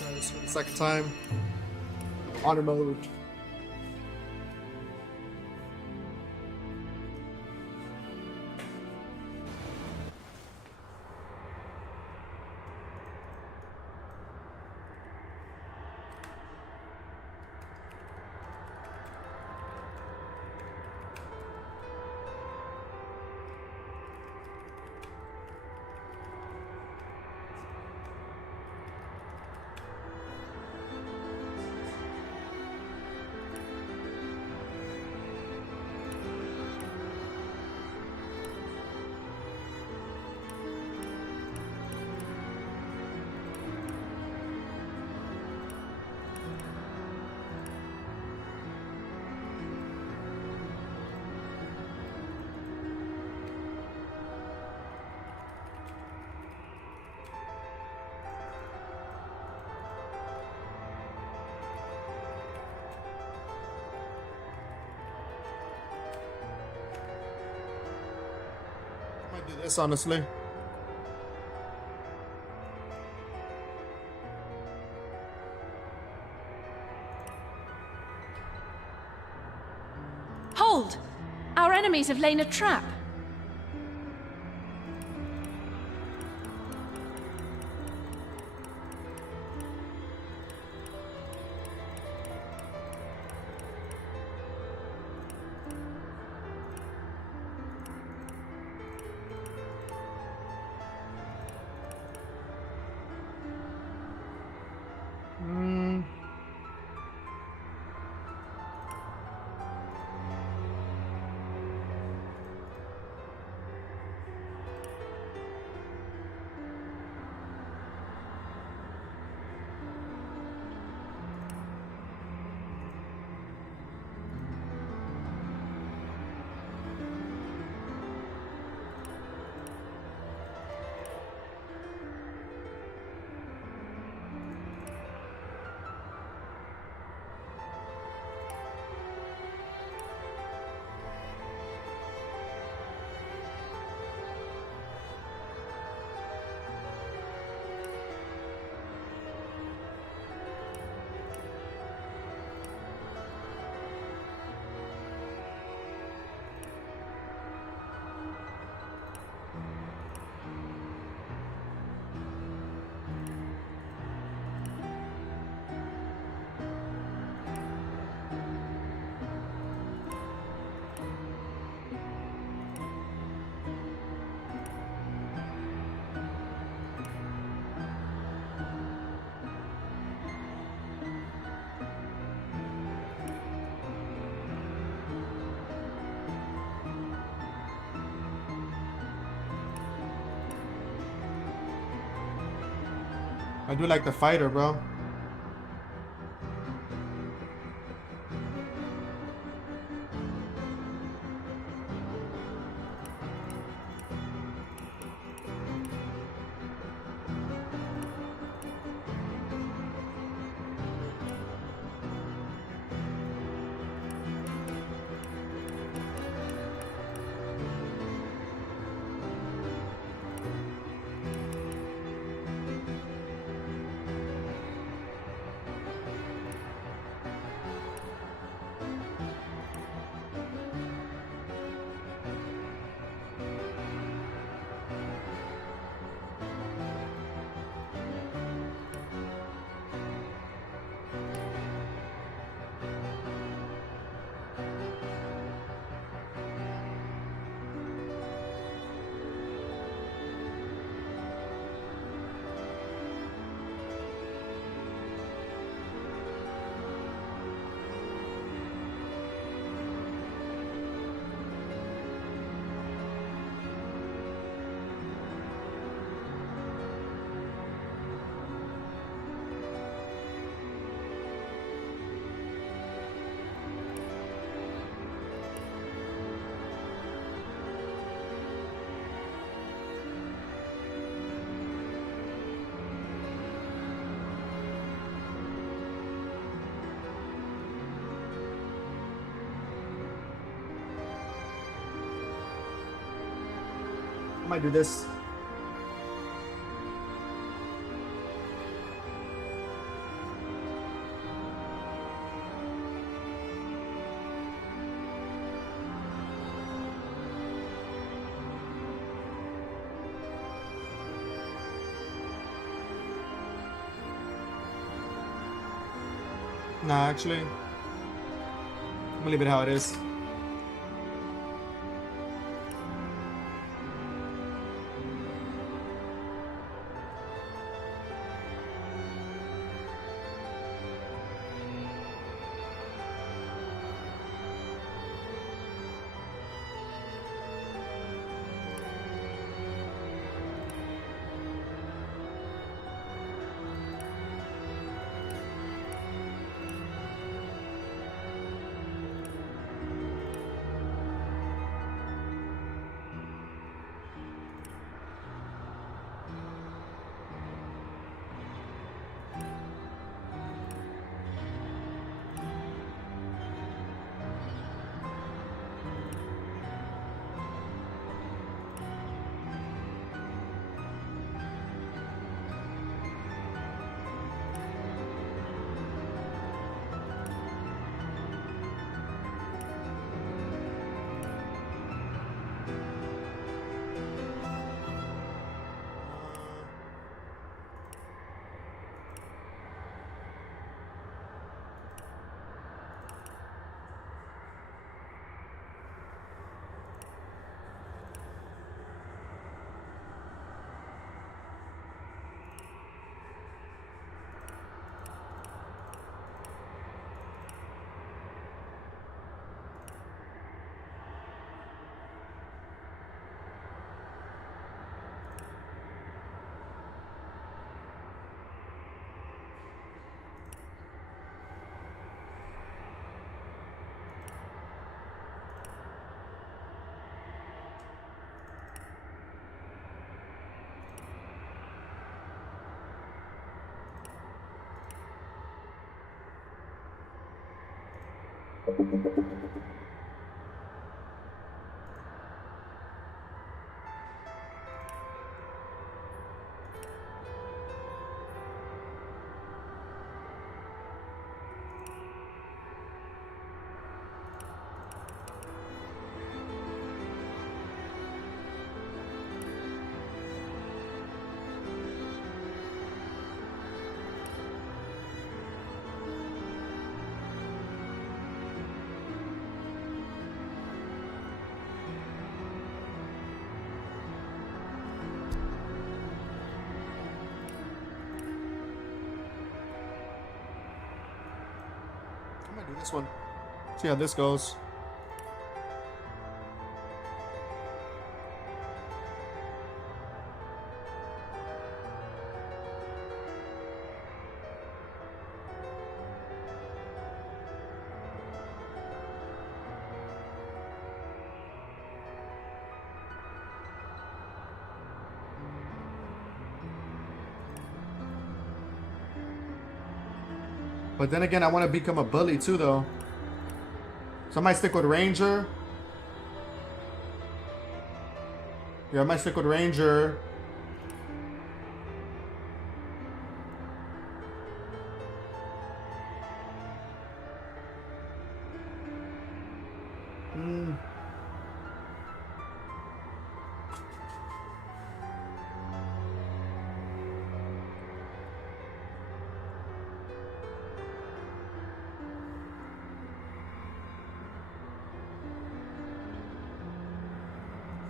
Nice, for the second time. Honor mode. I might do this honestly. Hold! Our enemies have laid a trap. I do like the fighter, bro. I might do this. Nah, actually, I'm gonna leave it how it is. I'm gonna do this one. See how this goes. But then again, I want to become a bully too, though. So I might stick with Ranger. Yeah, I might stick with Ranger.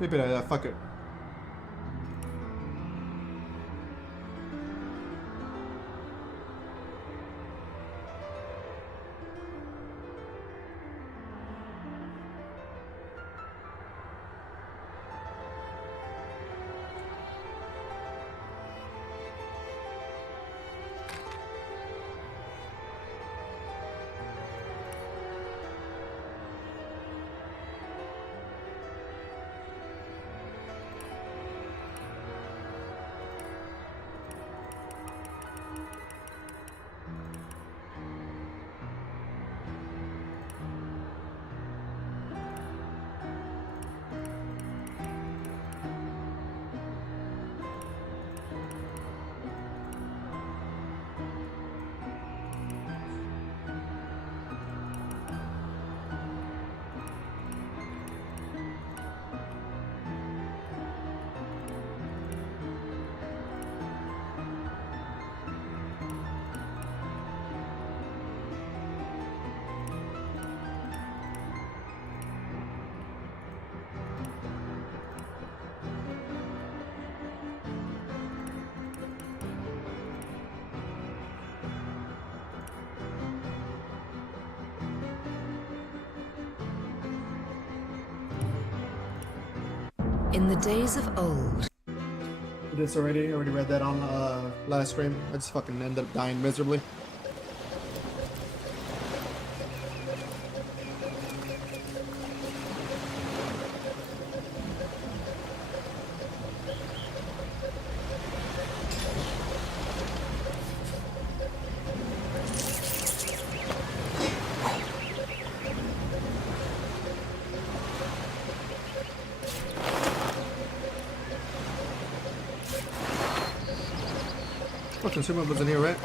Leave it at that. Fuck it. In the days of old, This already read that on last stream. I just fucking ended up dying miserably. Fucking consumables in here, right?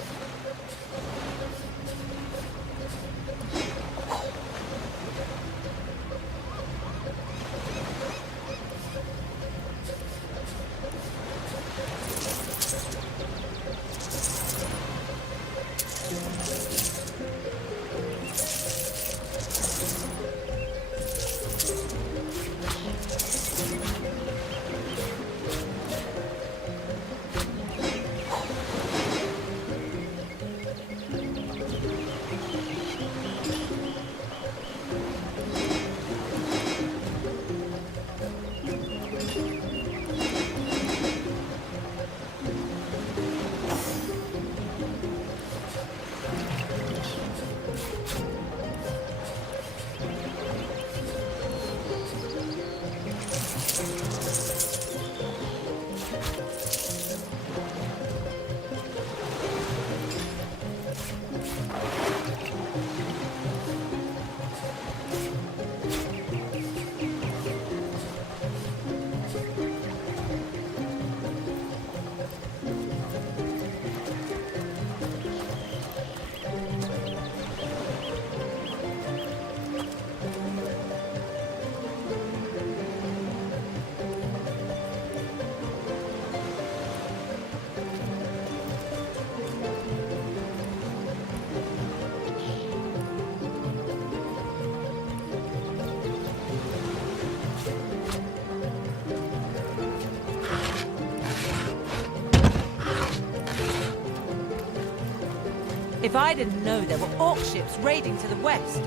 If I didn't know there were orc ships raiding to the west,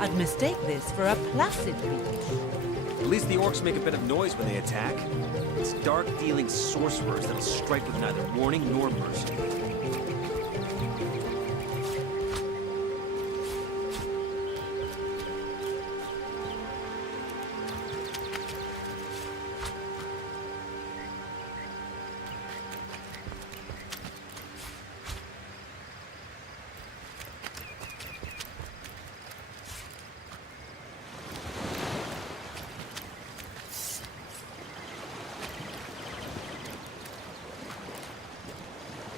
I'd mistake this for a placid beach. At least the orcs make a bit of noise when they attack. It's dark-dealing sorcerers that'll strike with neither warning nor mercy.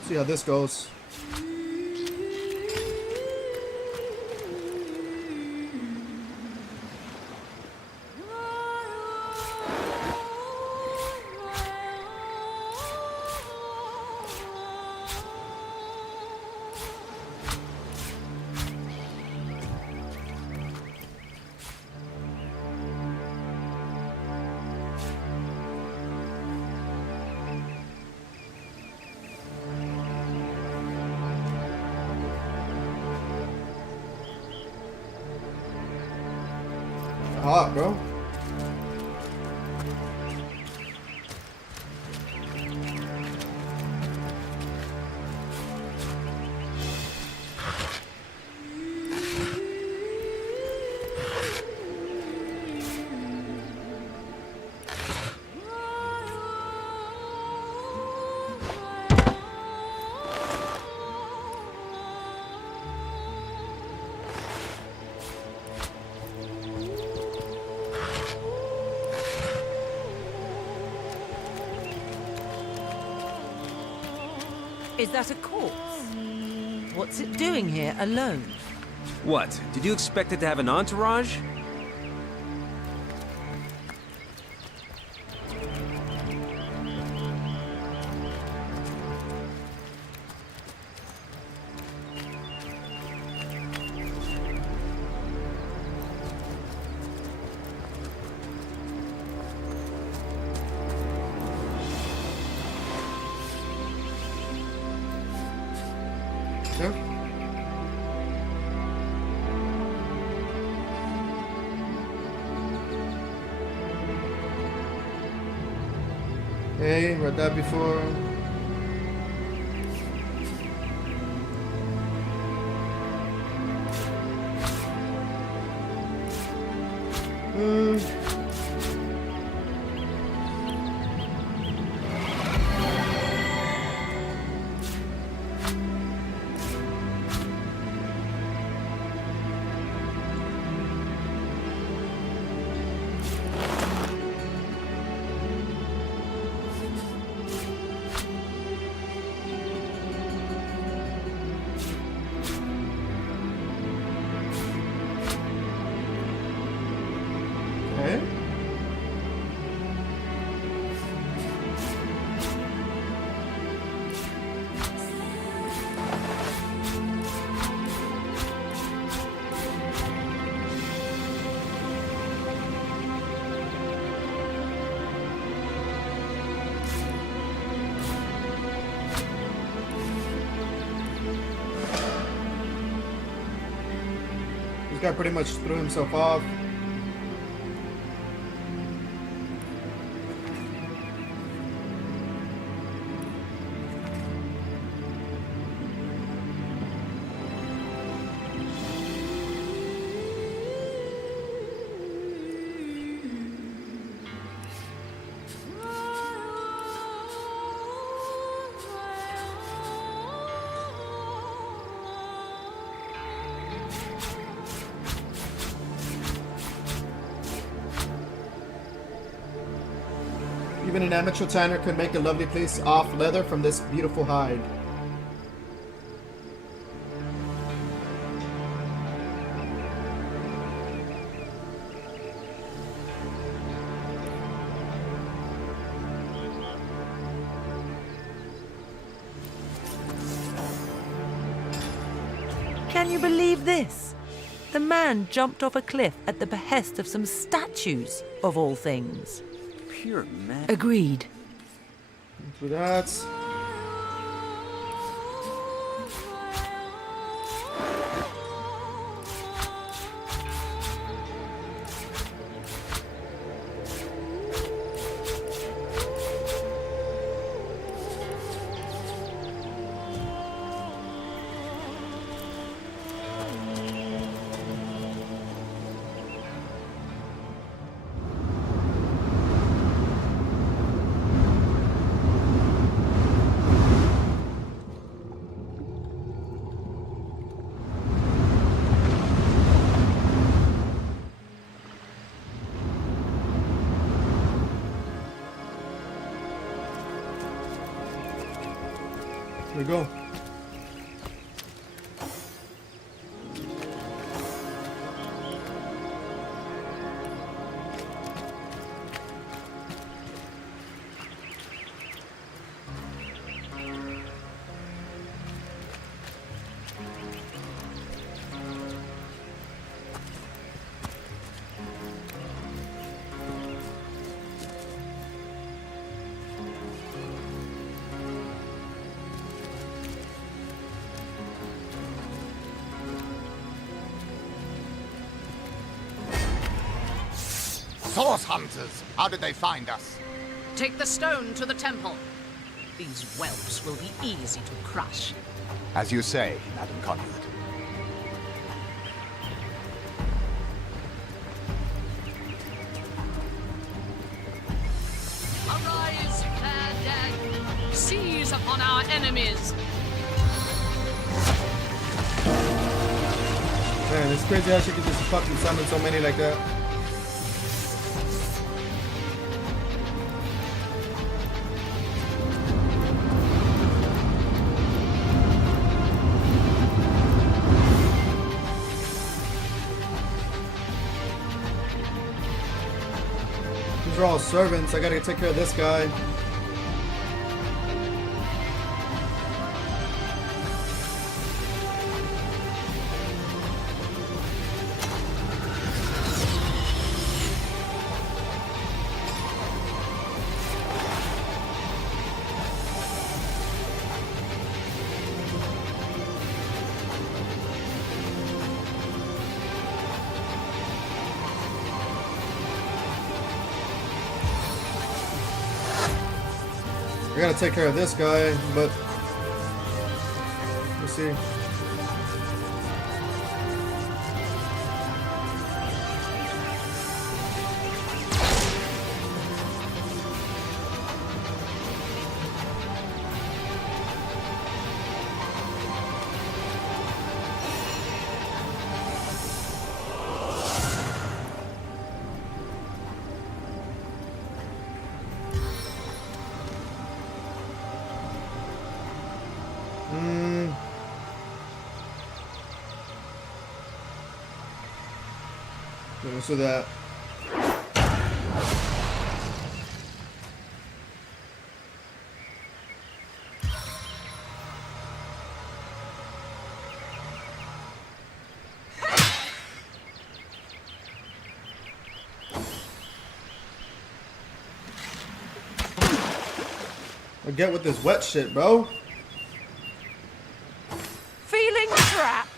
See how this goes. Hot, bro. Is that a corpse? What's it doing here alone? What? Did you expect it to have an entourage? Yeah. Hey, read that before. Okay. This guy pretty much threw himself off. Even an amateur tanner could make a lovely piece off leather from this beautiful hide. Can you believe this? The man jumped off a cliff at the behest of some statues, of all things. Pure mad. Agreed. So that's... Here we go. Source hunters! How did they find us? Take the stone to the temple. These whelps will be easy to crush. As you say, Madam Conduit. Arise, fair dead! Seize upon our enemies! Man, it's crazy how she could just fucking summon so many like that. These are all servants. I gotta take care of this guy. I gotta take care of this guy, but let's see. So that I get with this wet shit, bro. Feeling trapped.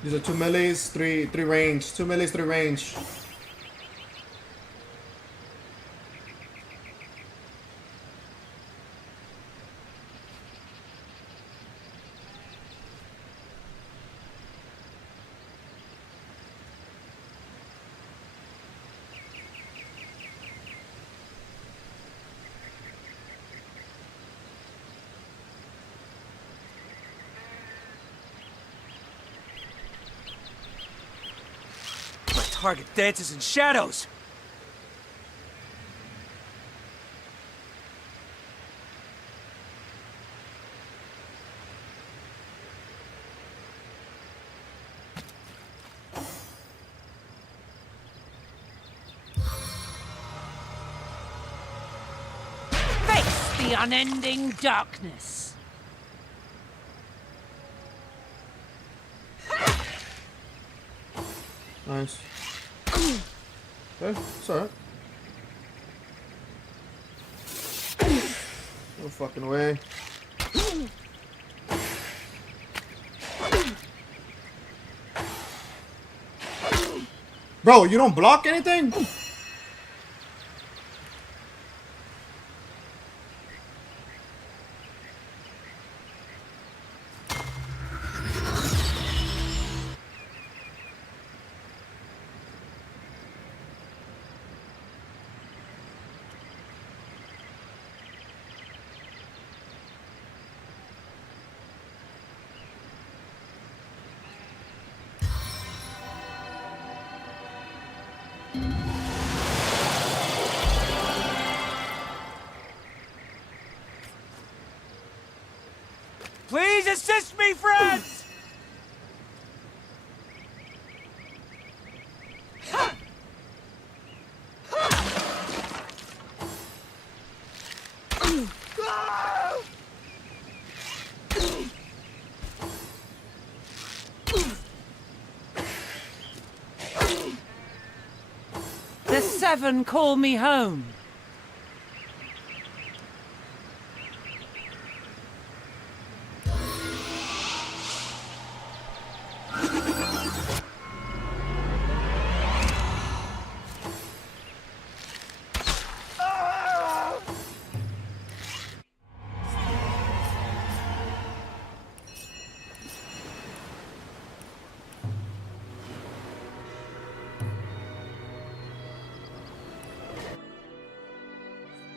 These are 2 melees, 3 range. 2 melees, 3 range. Target dances in shadows. Face the unending darkness. Nice. Okay, it's alright. No fucking way. Bro, you don't block anything? Please assist me, friends! The Seven call me home.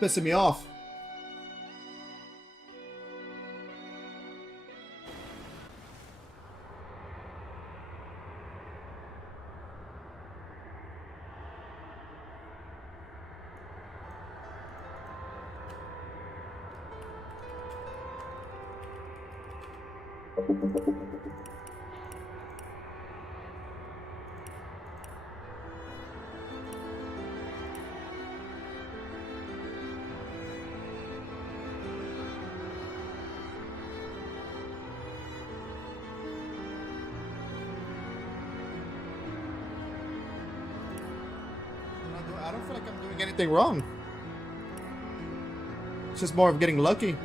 Pissing me off. I don't feel like I'm doing anything wrong. It's just more of getting lucky.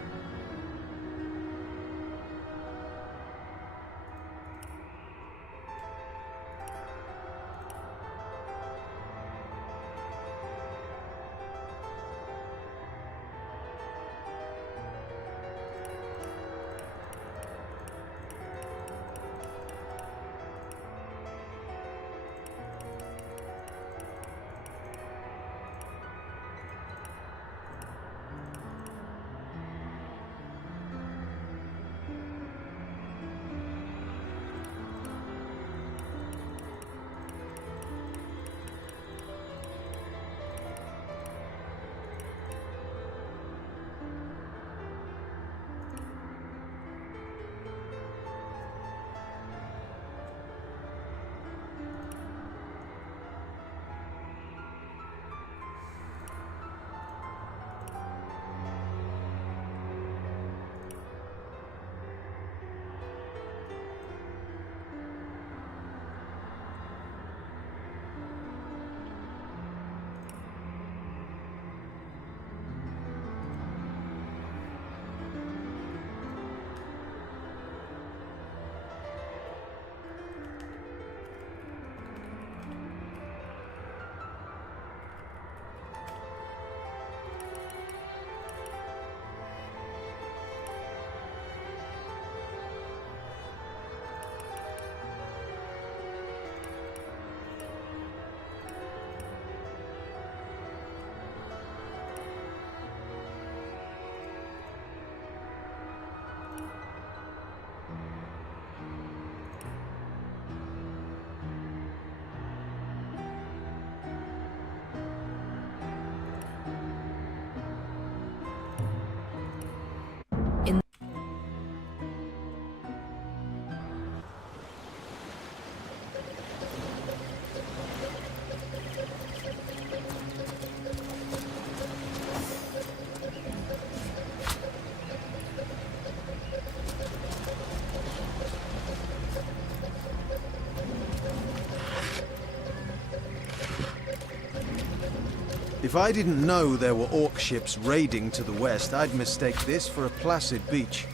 If I didn't know there were orc ships raiding to the west, I'd mistake this for a placid beach.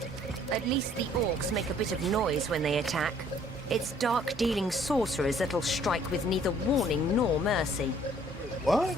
At least the orcs make a bit of noise when they attack. It's dark-dealing sorcerers that'll strike with neither warning nor mercy. What?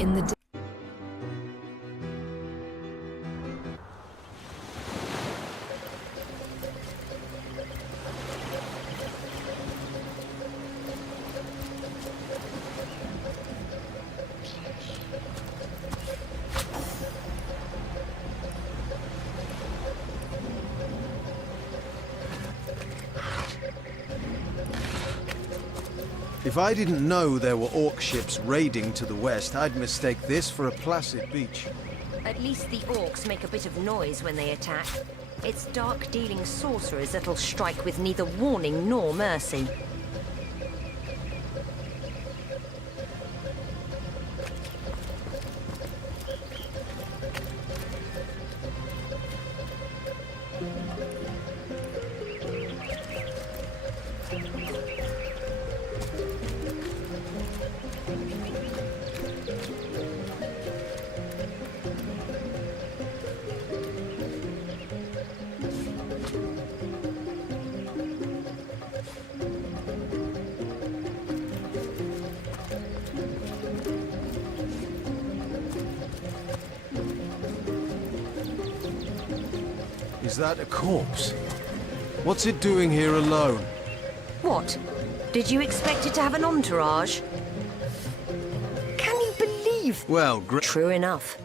In the If I didn't know there were orc ships raiding to the west, I'd mistake this for a placid beach. At least the orcs make a bit of noise when they attack. It's dark-dealing sorcerers that'll strike with neither warning nor mercy. Is that a corpse? What's it doing here alone? What? Did you expect it to have an entourage? Can you believe? Well, True enough.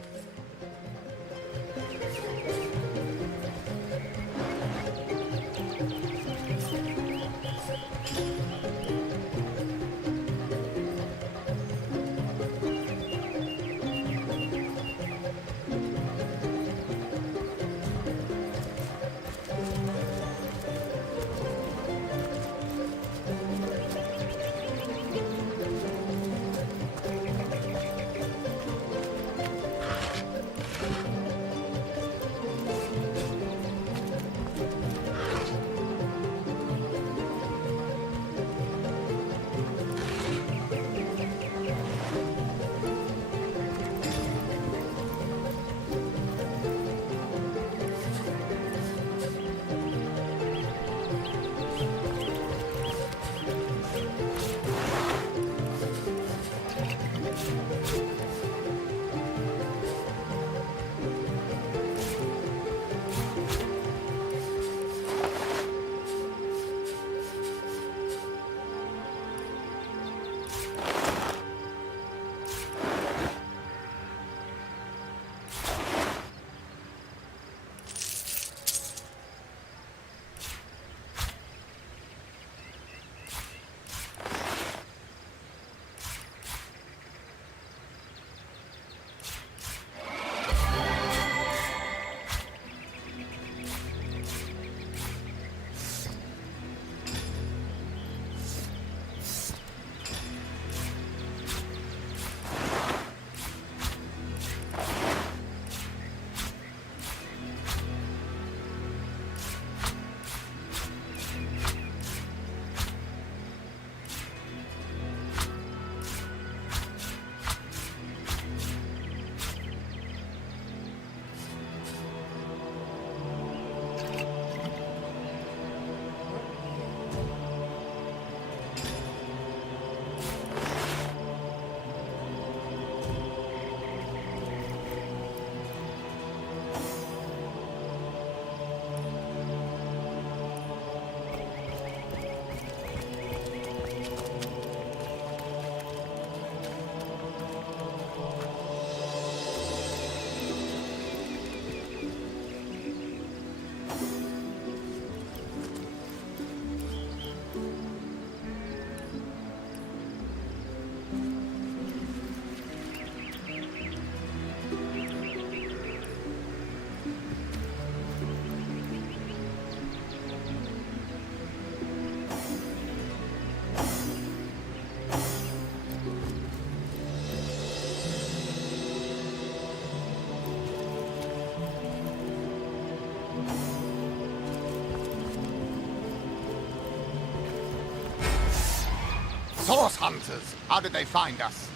Source hunters! How did they find us?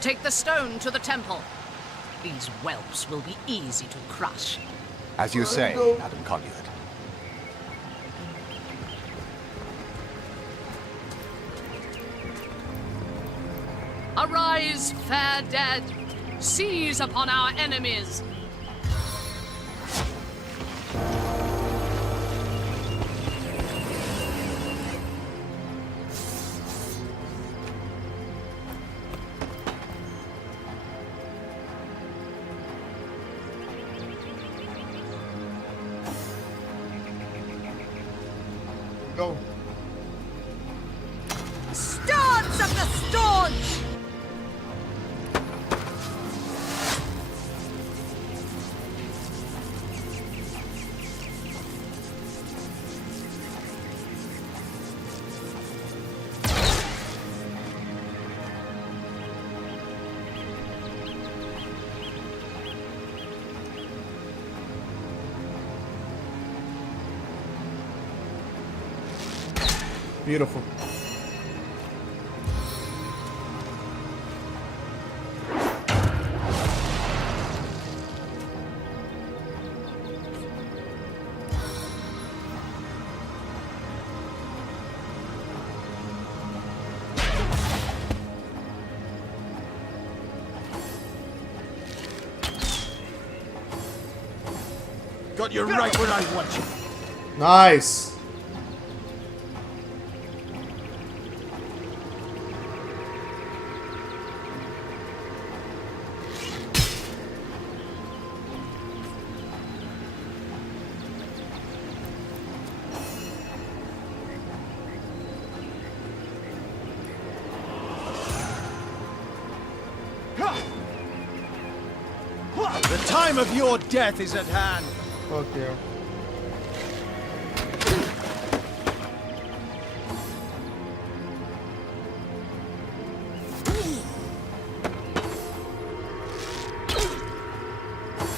Take the stone to the temple. These whelps will be easy to crush. As you say, Madam Conduit. Arise, fair dead! Seize upon our enemies! Go. Stance of the staunch! Beautiful. Got you right where I want you. Nice. The time of your death is at hand. Fuck you.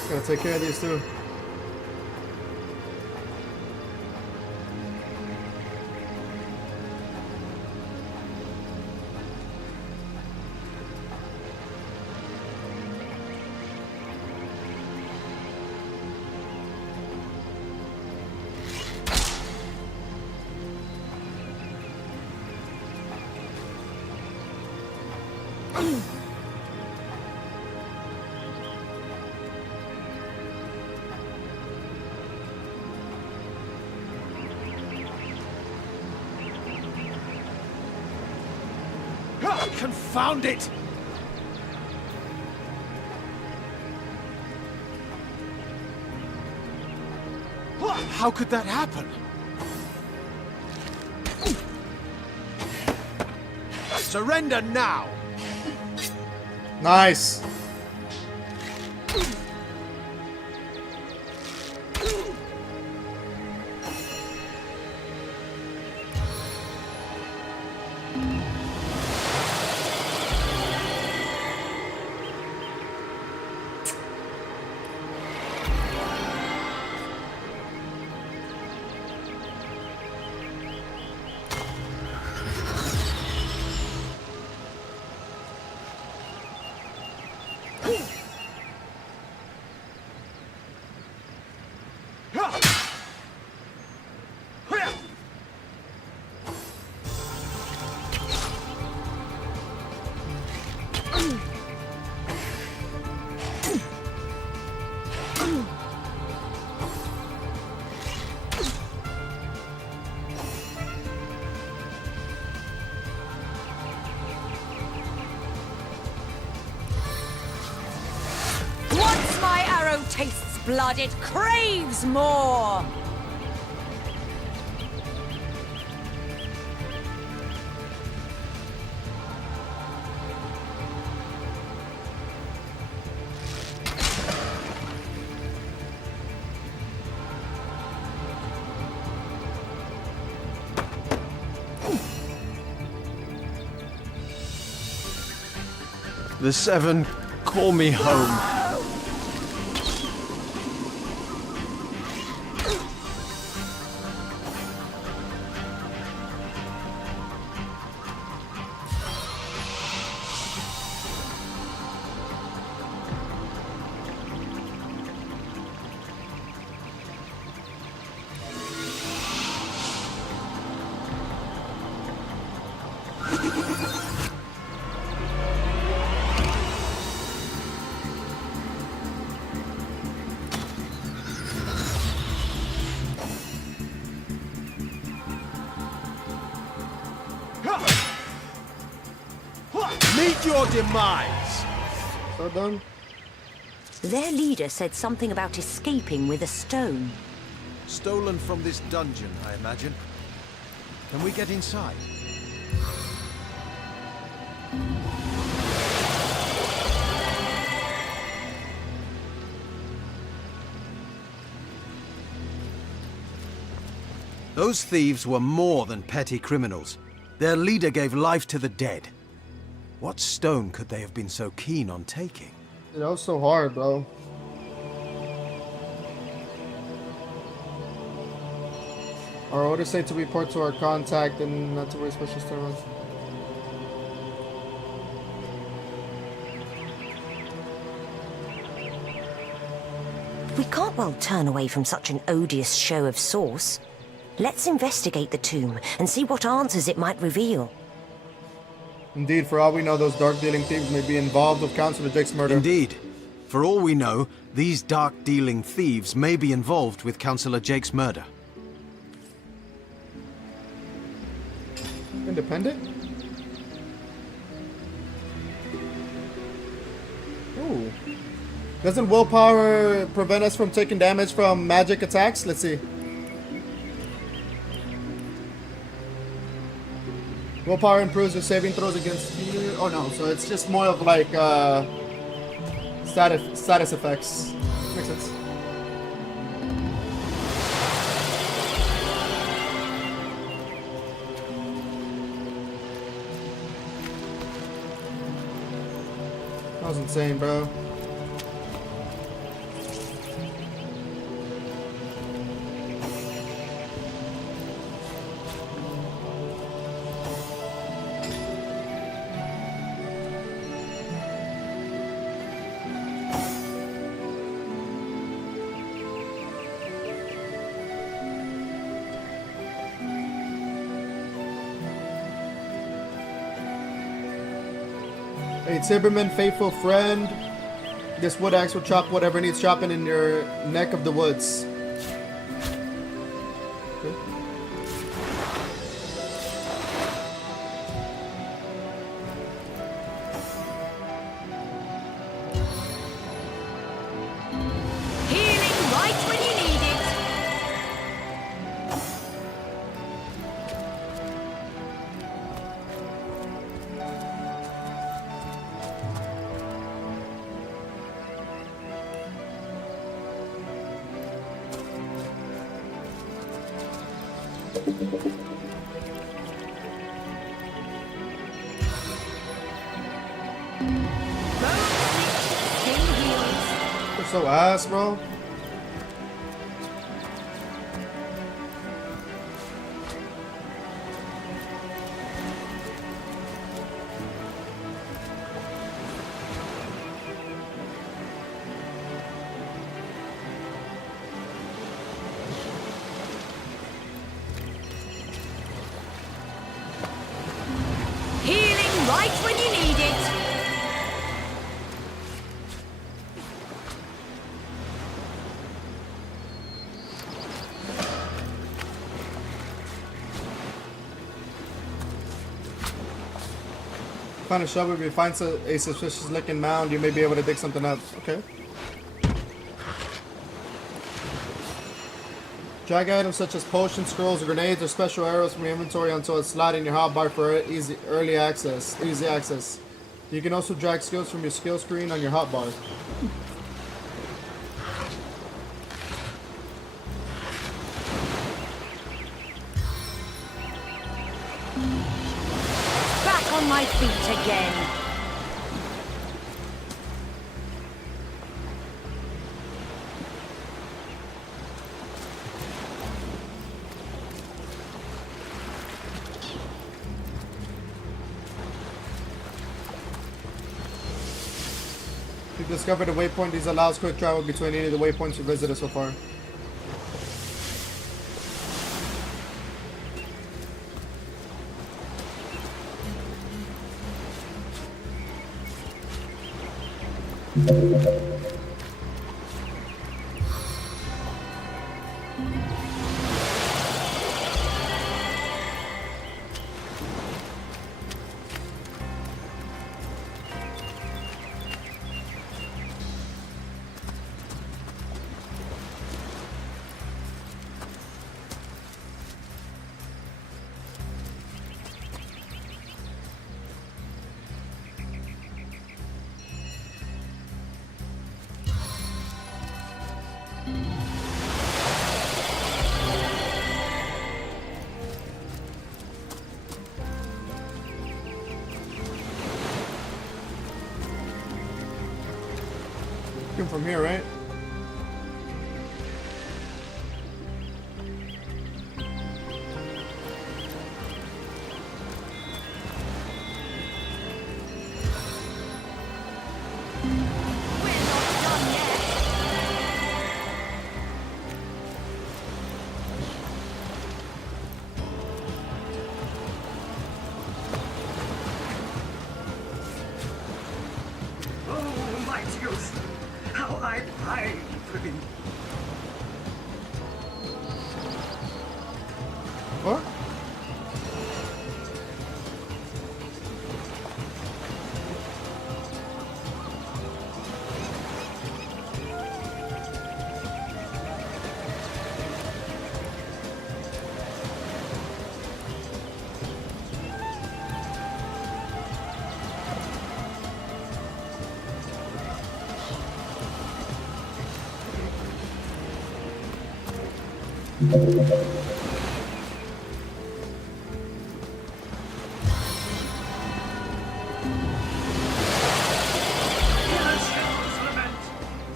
Gotta take care of these two. Confound it! How could that happen? Surrender now! Nice. Once my arrow tastes blood, it craves more! The Seven call me home. Meet your demise! So done. Their leader said something about escaping with a stone. Stolen from this dungeon, I imagine. Can we get inside? Those thieves were more than petty criminals. Their leader gave life to the dead. What stone could they have been so keen on taking? Dude, that was so hard, bro. Our orders say to report to our contact and not to waste precious time. We can't well turn away from such an odious show of source. Let's investigate the tomb and see what answers it might reveal. Indeed, for all we know, those dark-dealing thieves may be involved with Councilor Jake's murder. Indeed. For all we know, these dark-dealing thieves may be involved with Councillor Jake's murder. Independent? Ooh. Doesn't willpower prevent us from taking damage from magic attacks? Let's see. Willpower improves your saving throws against fear. Oh no, so it's just more of like status effects. Makes sense. That was insane, bro. Hey, Timberman, faithful friend. This wood axe will chop whatever needs chopping in your neck of the woods. Okay. Healing right when you need it. You're so ass, bro. Healing right when you need it. Find a shovel. If you find a suspicious looking mound, you may be able to dig something up. Okay. Drag items such as potions, scrolls, grenades, or special arrows from your inventory onto a slot in your hotbar for easy access. You can also drag skills from your skill screen on your hotbar. Back on my feet again. You've discovered a waypoint. These allows quick travel between any of the waypoints you visited so far. Come from here, right? Oh, mighty youth! How I pine for thee. What?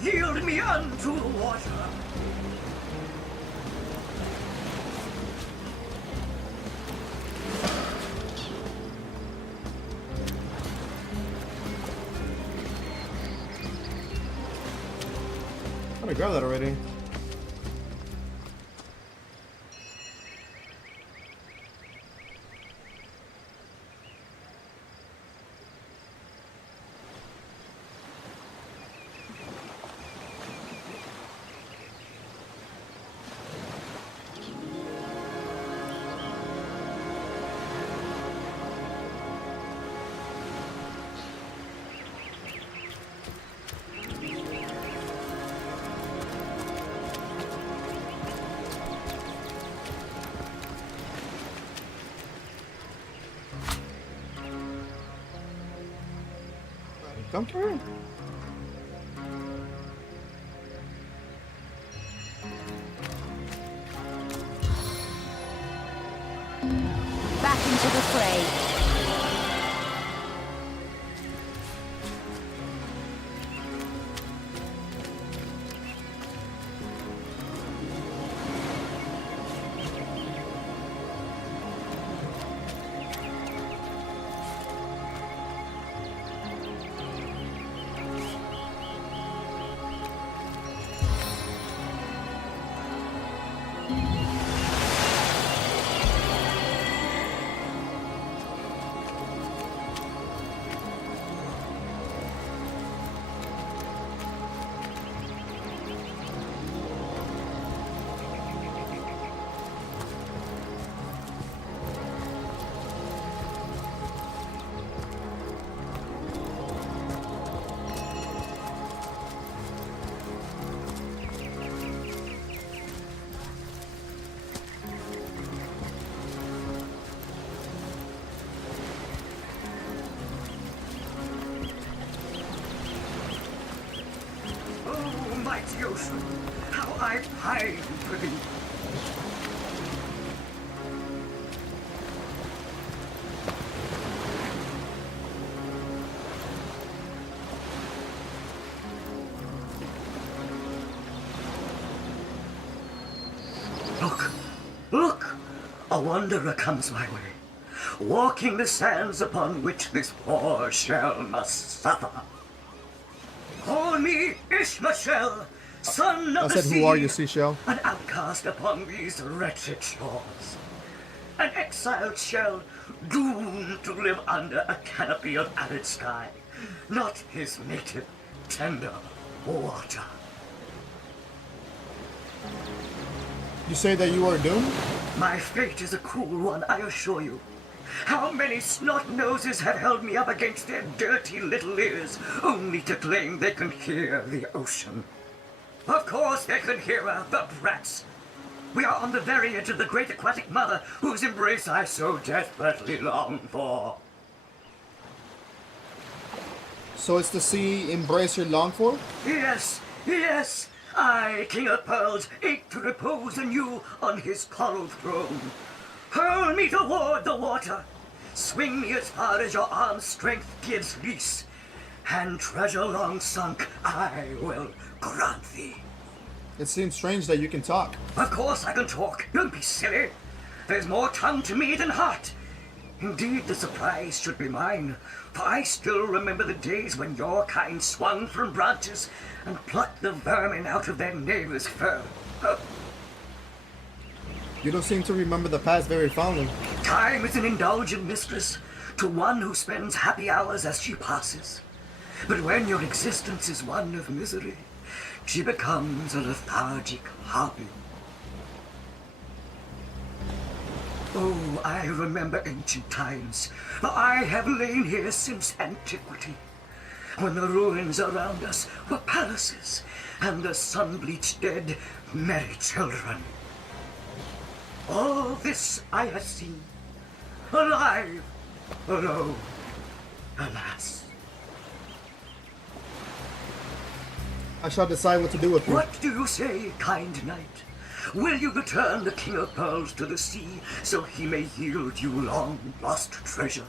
Yield me unto the water. I'm gonna grab that already. Come through. Back into the fray. Oh, mighty ocean, how I pine for thee. Look, look! A wanderer comes my way, walking the sands upon which this poor shell must suffer. Call me Ishmael, son of I the said, sea, who are you, seashell? an outcast upon these wretched shores. An exiled shell, doomed to live under a canopy of arid sky, not his native, tender water. You say that you are doomed? My fate is a cruel one, I assure you. How many snot-noses have held me up against their dirty little ears, only to claim they can hear the ocean? Of course they can hear her, the brats. We are on the very edge of the great aquatic mother, whose embrace I so desperately long for. So it's the sea embrace you long for? Yes, yes, I, King of Pearls, ache to repose anew on his coral throne. Hurl me toward the water, swing me as far as your arm's strength gives lease, and treasure long sunk I will grant thee. It seems strange that you can talk. Of course I can talk, don't be silly. There's more tongue to me than heart. Indeed, the surprise should be mine, for I still remember the days when your kind swung from branches and plucked the vermin out of their neighbor's fur. You don't seem to remember the past very fondly. Time is an indulgent mistress to one who spends happy hours as she passes. But when your existence is one of misery, she becomes a lethargic hobby. Oh, I remember ancient times, for I have lain here since antiquity, when the ruins around us were palaces, and the sun-bleached dead merry children. All this I have seen, alive, alone, alas. I shall decide what to do with you. What do you say, kind knight? Will you return the King of Pearls to the sea, so he may yield you long-lost treasure?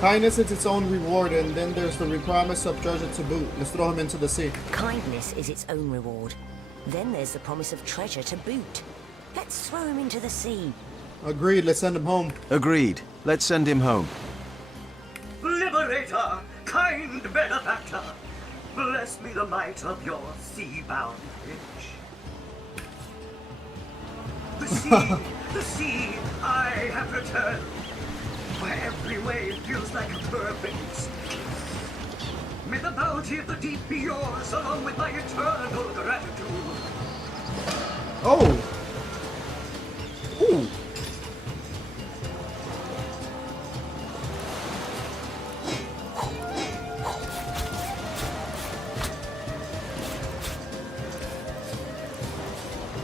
Kindness is its own reward, and then there's the promise of treasure to boot. Let's throw him into the sea. Kindness is its own reward. Then there's the promise of treasure to boot. Let's throw him into the sea. Agreed, let's send him home. Agreed. Let's send him home. Liberator, kind benefactor, bless me the might of your sea-bound fish. The sea, I have returned, where every wave feels like a perfect. May the bounty of the deep be yours, along with my eternal gratitude. Oh! Ooh!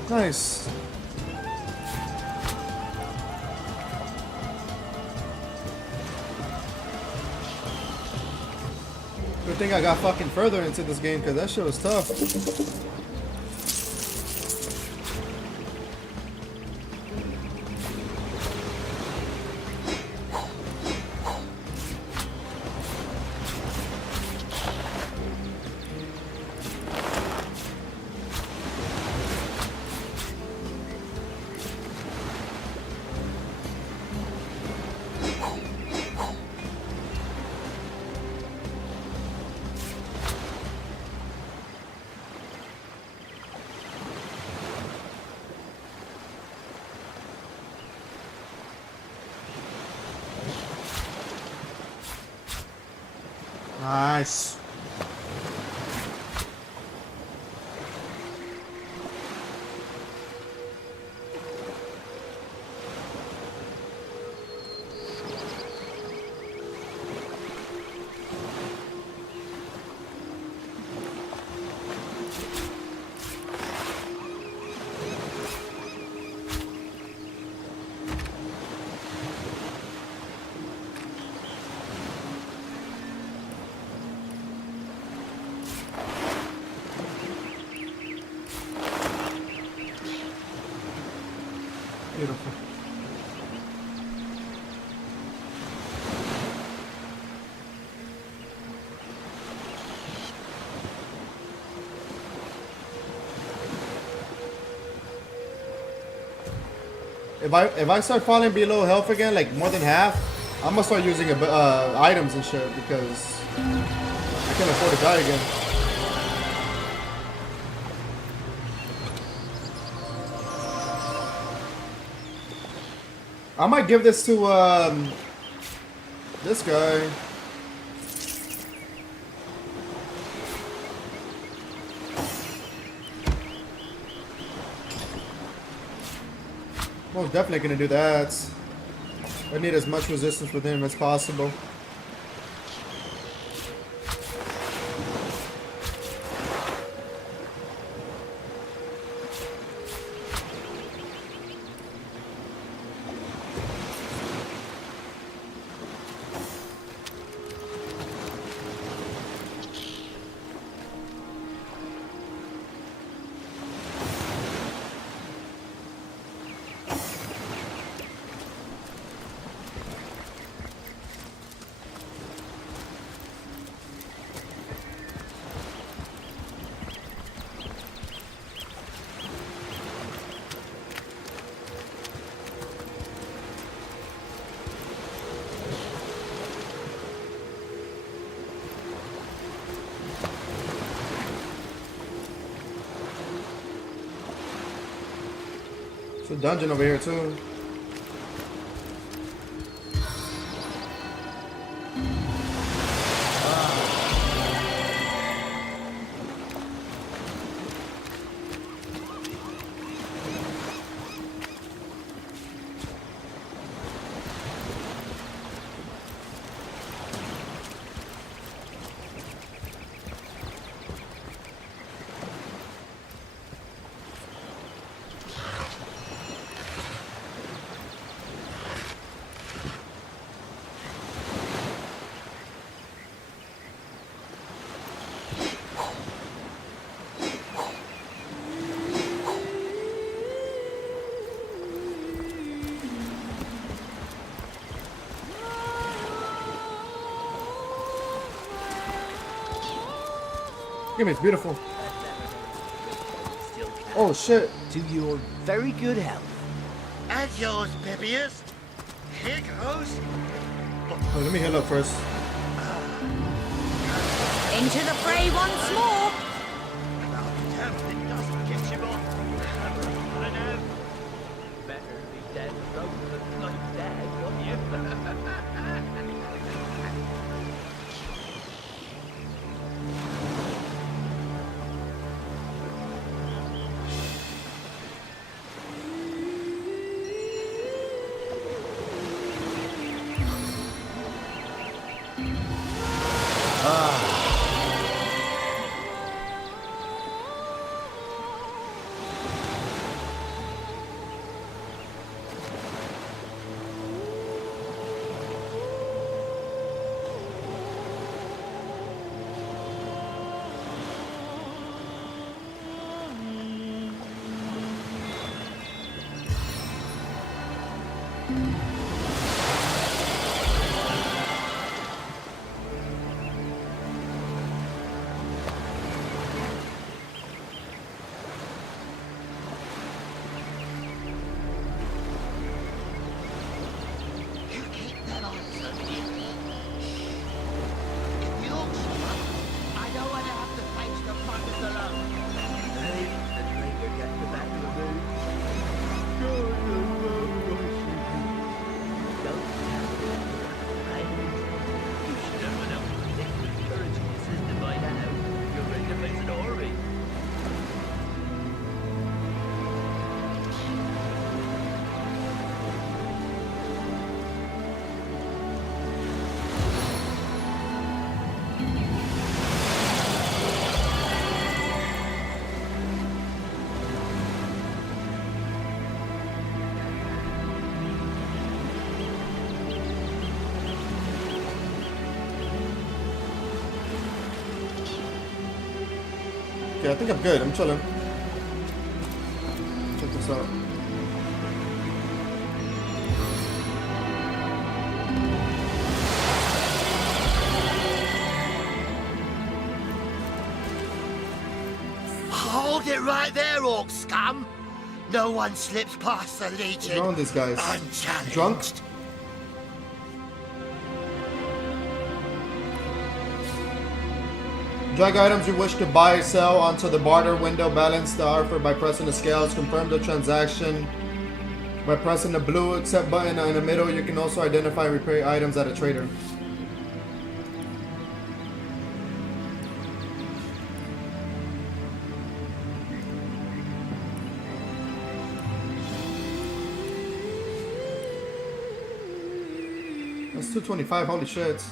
Nice. Good thing I got fucking further into this game, because that shit was tough. Nice. Beautiful. If I start falling below health again, like more than half, I'm gonna start using items and shit because I can't afford to die again. I might give this to this guy. Most definitely gonna do that. I need as much resistance with him as possible. There's a dungeon over here too. Give me, it's beautiful. Oh shit. To your very good health. And yours, Bibius. Here goes. Oh, let me heal up first. Into the fray once more. It doesn't get you off. I know. Better be dead broken like dead, won't you? You keep that on, Bibius. If you're smart, I don't want to have to face the fuckers alone. Hey, the traitor gets the better of me. Don't tell me, friend. You should have run out with the liquid courage in your system by now. You're ready to face an Ori. Okay, I think I'm good. I'm chilling. Check this out. Hold it right there, orc scum. No one slips past the Legion. What's wrong with these guys? Unchallenged. Drunk? Drag items you wish to buy or sell onto the barter window. Balance the offer by pressing the scales. Confirm the transaction by pressing the blue accept button in the middle. You can also identify and repair items at a trader. That's 225, holy shit.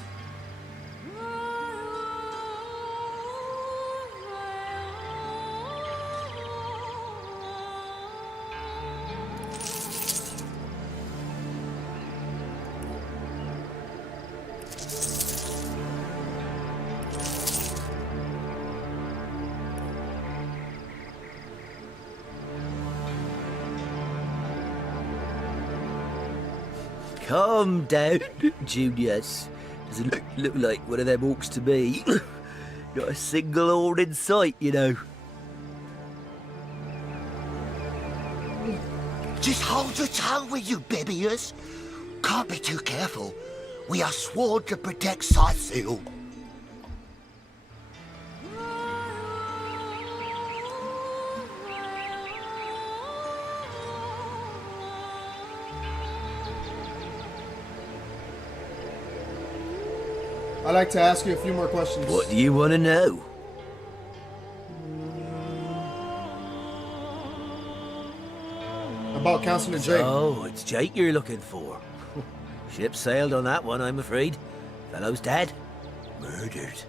Calm down, Junius. Doesn't look like one of them orcs to me. Not a single horn in sight, you know. Just hold your tongue, will you, Bibius? Can't be too careful. We are sworn to protect Scythiel. I'd like to ask you a few more questions. What do you want to know? About Counselor Jake. Oh, it's Jake you're looking for. Ship sailed on that one, I'm afraid. Fellow's dead. Murdered.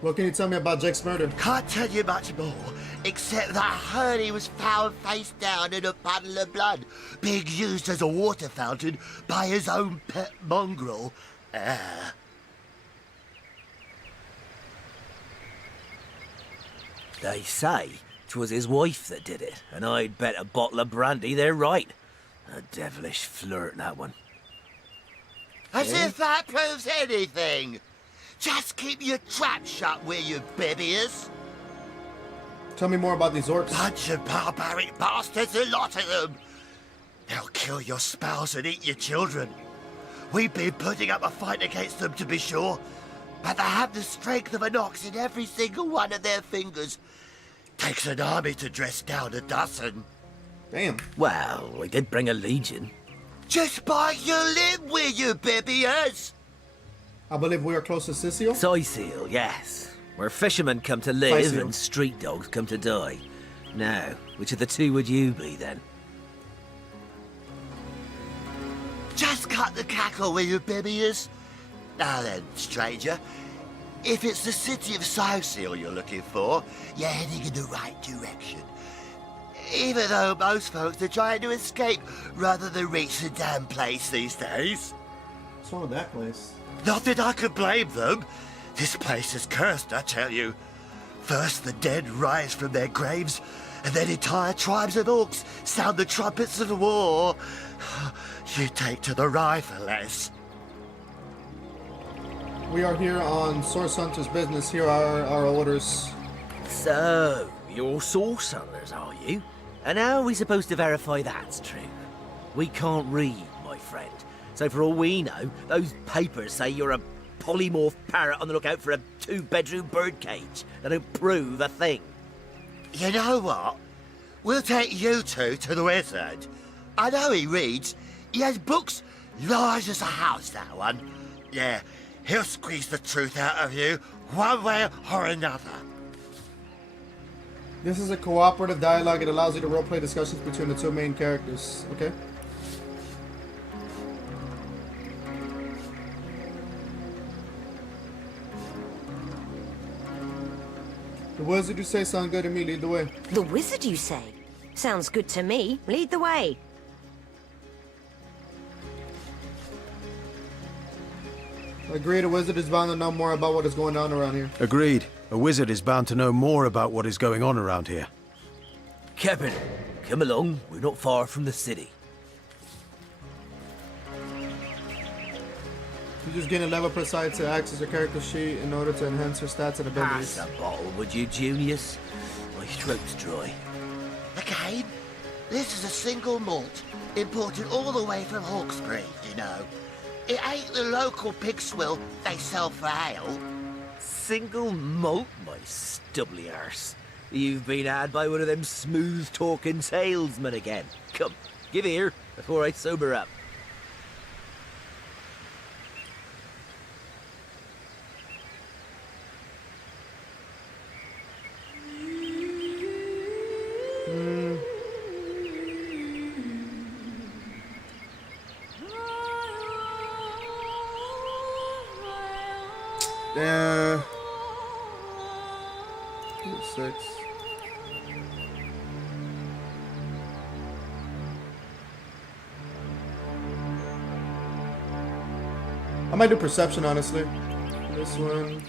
What can you tell me about Jake's murder? Can't tell you much more, except that I heard he was found face down in a puddle of blood, being used as a water fountain by his own pet mongrel. They say 'twas his wife that did it, and I'd bet a bottle of brandy they're right. A devilish flirt, that one. As if that proves anything! Just keep your trap shut, will you, Bibius? Tell me more about these orcs. Bunch of barbaric bastards, a lot of them. They'll kill your spouse and eat your children. We've been putting up a fight against them, to be sure, but they have the strength of an ox in every single one of their fingers. Takes an army to dress down a dozen. Damn. Well, we did bring a legion. Just bite your lip, will you, Bibius? I believe we are close to Sicil. Soyseal, yes. Where fishermen come to live Soyseal. and street dogs come to die. Now, which of the two would you be, then? Just cut the cackle, will you, Bibius? Now then, stranger, if it's the city of Soyseal you're looking for, you're heading in the right direction. Even though most folks are trying to escape rather than reach the damn place these days. What's wrong with that place? Not that I could blame them. This place is cursed, I tell you. First the dead rise from their graves, and then entire tribes of orcs sound the trumpets of war. You take to the rifle-less. We are here on Source Hunter's business. Here are our orders. So, you're source hunters, are you? And how are we supposed to verify that's true? We can't read, my friend. So for all we know, those papers say you're a polymorph parrot on the lookout for a two-bedroom birdcage. They don't prove a thing. You know what? We'll take you two to the wizard. I know he reads. He has books large as a house, that one. Yeah, he'll squeeze the truth out of you, one way or another. This is a cooperative dialogue. It allows you to roleplay discussions between the two main characters. Okay? The wizard you say sound good to me. Lead the way. The wizard, you say? Sounds good to me. Lead the way. I agree, the wizard is bound to know more about what is going on around here. Agreed. A wizard is bound to know more about what is going on around here. Captain, come along. We're not far from the city. You just gain a level per side to access your character sheet in order to enhance your stats and abilities. Pass a bottle, would you, Junius? My throat's dry. Again, this is a single malt, imported all the way from Hawkesbury, you know. It ain't the local pig swill they sell for ale. Single malt, my stubbly arse. You've been had by one of them smooth-talking salesmen again. Come, give here before I sober up. Yeah. 6. I might do perception, honestly. This one.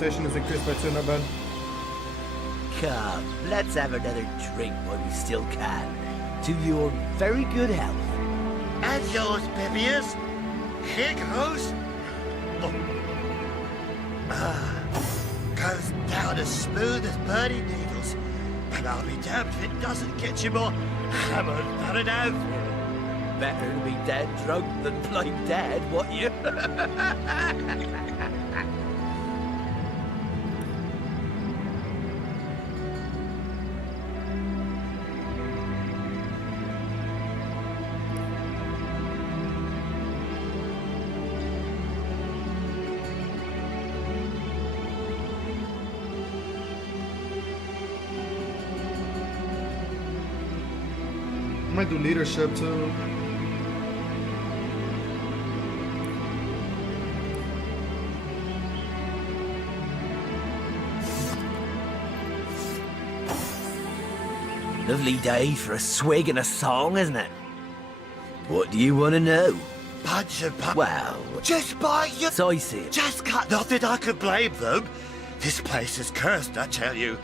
reputation is increased by 2, not bad. Come, let's have another drink while we still can. To your very good health. And yours, Bibius. Here goes. Oh. Goes down as smooth as birdie needles. And I'll be damned if it doesn't get you more hammered than an anvil. Better to be dead drunk than blind dead, what you? I might do leadership too. Lovely day for a swig and a song, isn't it? What do you want to know? Punch and punch. Well, Just by your... so I see it. Just cut. Not that I could blame them. This place is cursed, I tell you.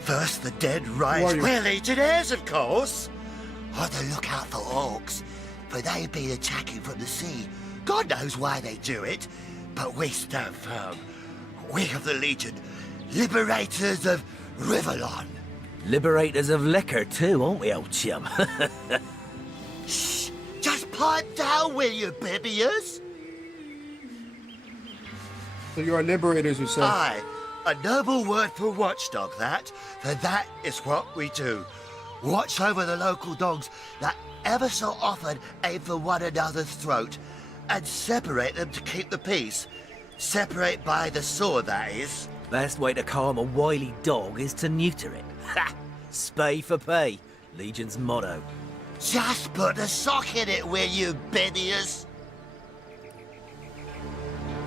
First the dead rise. We're legionnaires, of course. On the lookout for orcs, for they've been attacking from the sea. God knows why they do it, but we stand firm. We of the Legion, liberators of Riverlon. Liberators of liquor too, aren't we, old chum? Shh! Just pipe down, will you, Bibius? So you are liberators, you say? Aye, a noble word for watchdog, that. For that is what we do. Watch over the local dogs that ever so often aim for one another's throat, and separate them to keep the peace. Separate by the sword, that is. Best way to calm a wily dog is to neuter it. Ha! Spay for pay, Legion's motto. Just put a sock in it, will you, Bibius?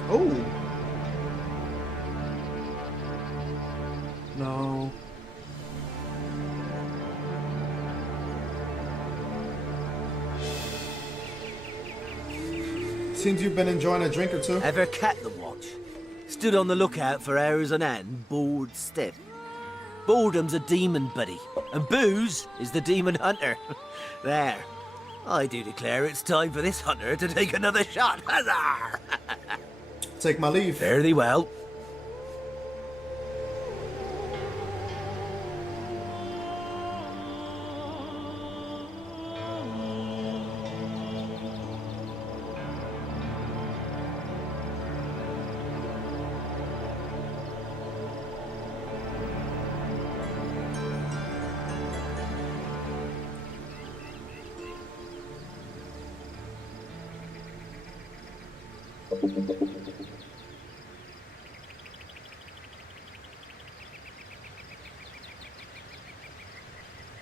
Oh. No. Seems you've been enjoying a drink or two. Ever kept the watch? Stood on the lookout for hours on end, bored stiff. Boredom's a demon, buddy, and booze is the demon hunter. There. I do declare it's time for this hunter to take another shot. Huzzah! Take my leave. Fare thee well.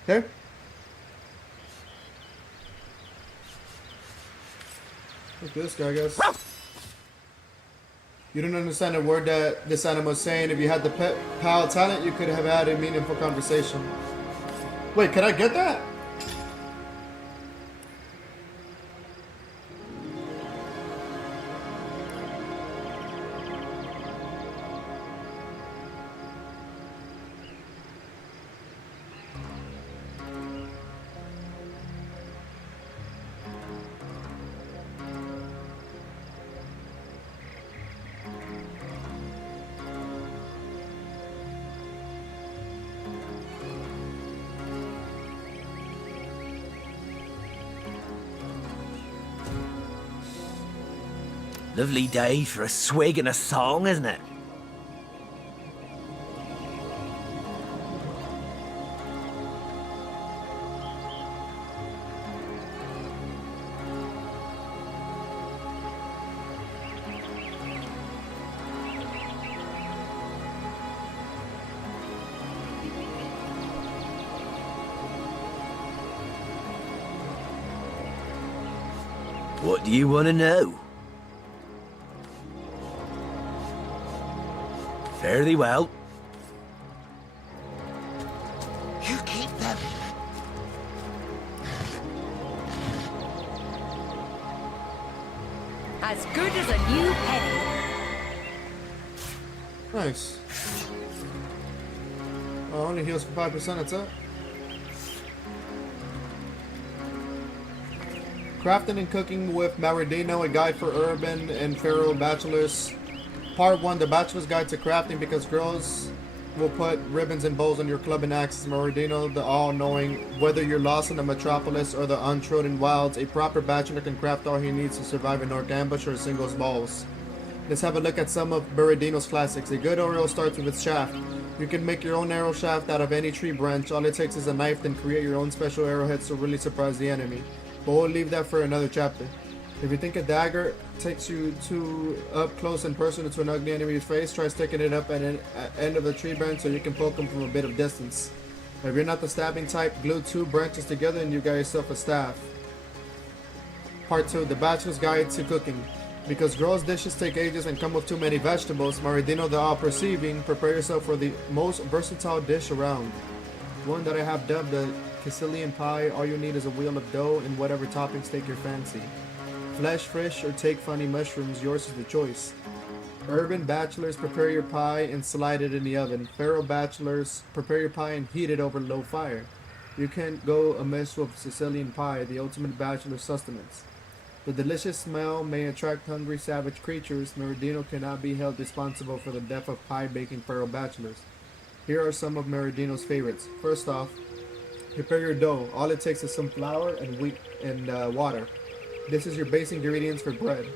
Okay. Look at this guy, I guess. You don't understand a word that this animal is saying. If you had the pal talent, you could have had a meaningful conversation. Wait, can I get that? Lovely day for a swig and a song, isn't it? What do you want to know? Fare thee well. You keep them. As good as a new penny. Nice. Oh, only heals for 5%, that's it. Crafting and Cooking with Maridino, a guide for urban and feral bachelors. Part 1, the bachelor's guide to crafting, because girls will put ribbons and bows on your club and axes. Maridino, the all-knowing. Whether you're lost in the metropolis or the untrodden wilds, a proper bachelor can craft all he needs to survive an orc ambush or singles balls. Let's have a look at some of Maridino's classics. A good arrow starts with its shaft. You can make your own arrow shaft out of any tree branch. All it takes is a knife, then create your own special arrowheads to really surprise the enemy. But we'll leave that for another chapter. If you think a dagger takes you too up close and personal to an ugly enemy's face, try sticking it up at the end of the tree branch so you can poke them from a bit of distance. If you're not the stabbing type, glue 2 branches together and you got yourself a staff. Part 2, the Bachelor's Guide to Cooking. Because girls' dishes take ages and come with too many vegetables, Maridino the All-Perceiving, prepare yourself for the most versatile dish around. One that I have dubbed the Sicilian pie. All you need is a wheel of dough and whatever toppings take your fancy. Flesh, fish, or take funny mushrooms, yours is the choice. Urban bachelors, prepare your pie and slide it in the oven. Feral bachelors, prepare your pie and heat it over low fire. You can't go amiss with Sicilian pie, the ultimate bachelor sustenance. The delicious smell may attract hungry savage creatures. Maridino cannot be held responsible for the death of pie-baking feral bachelors. Here are some of Maridino's favorites. First off, prepare your dough. All it takes is some flour and wheat and water. This is your base ingredients for bread,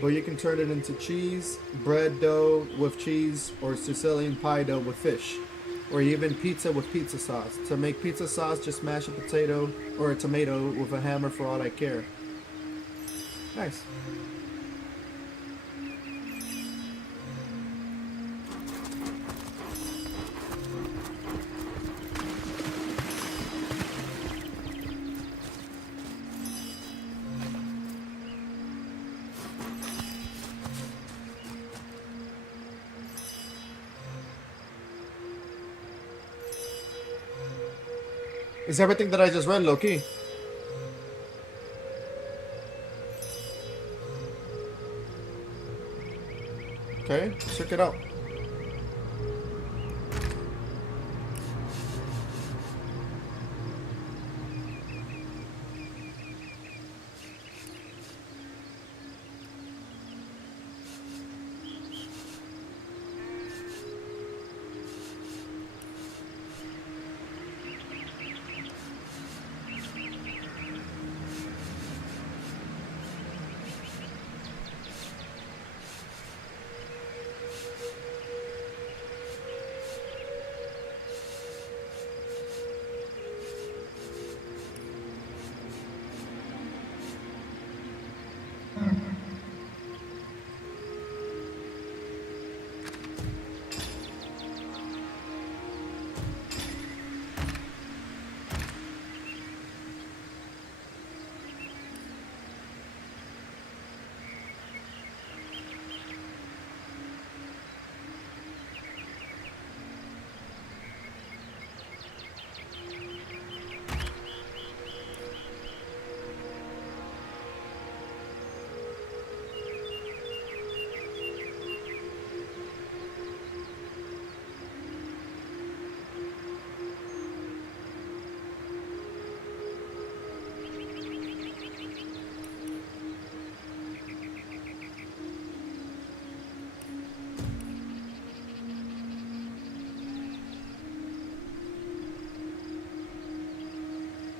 but you can turn it into cheese, bread dough with cheese, or Sicilian pie dough with fish, or even pizza with pizza sauce. To make pizza sauce, just smash a potato or a tomato with a hammer for all I care. Nice. Is everything that I just read low-key? Okay, check it out.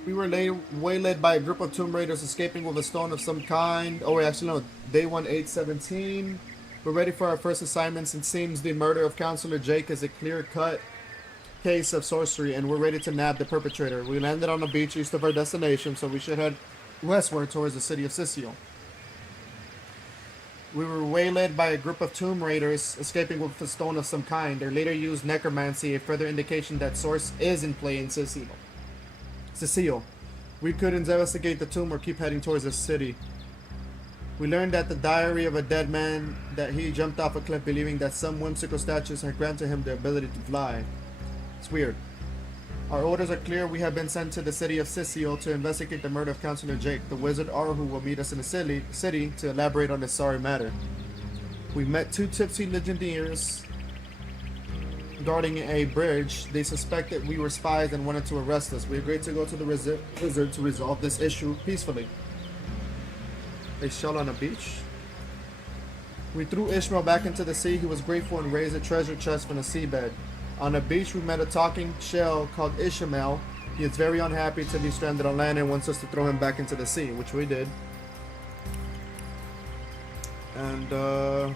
We were waylaid by a group of tomb raiders escaping with a stone of some kind. Oh wait, actually no, day 1817. We're ready for our first assignments. It seems the murder of Counselor Jake is a clear-cut case of sorcery, and we're ready to nab the perpetrator. We landed on the beach east of our destination, so we should head westward towards the city of Sicily. We were waylaid by a group of tomb raiders escaping with a stone of some kind. They later used necromancy, a further indication that source is in play in Sicily. We could investigate the tomb or keep heading towards the city. We learned that the diary of a dead man that he jumped off a cliff believing that some whimsical statues had granted him the ability to fly. It's weird. Our orders are clear. We have been sent to the city of Sicily to investigate the murder of Counselor Jake. The wizard Arhu will meet us in the city to elaborate on this sorry matter. We met two tipsy legionnaires guarding a bridge. They suspected we were spies and wanted to arrest us. We agreed to go to the wizard to resolve this issue peacefully. A shell on a beach? We threw Ishmael back into the sea. He was grateful and raised a treasure chest from the seabed. On the beach, we met a talking shell called Ishmael. He is very unhappy to be stranded on land and wants us to throw him back into the sea, which we did. And,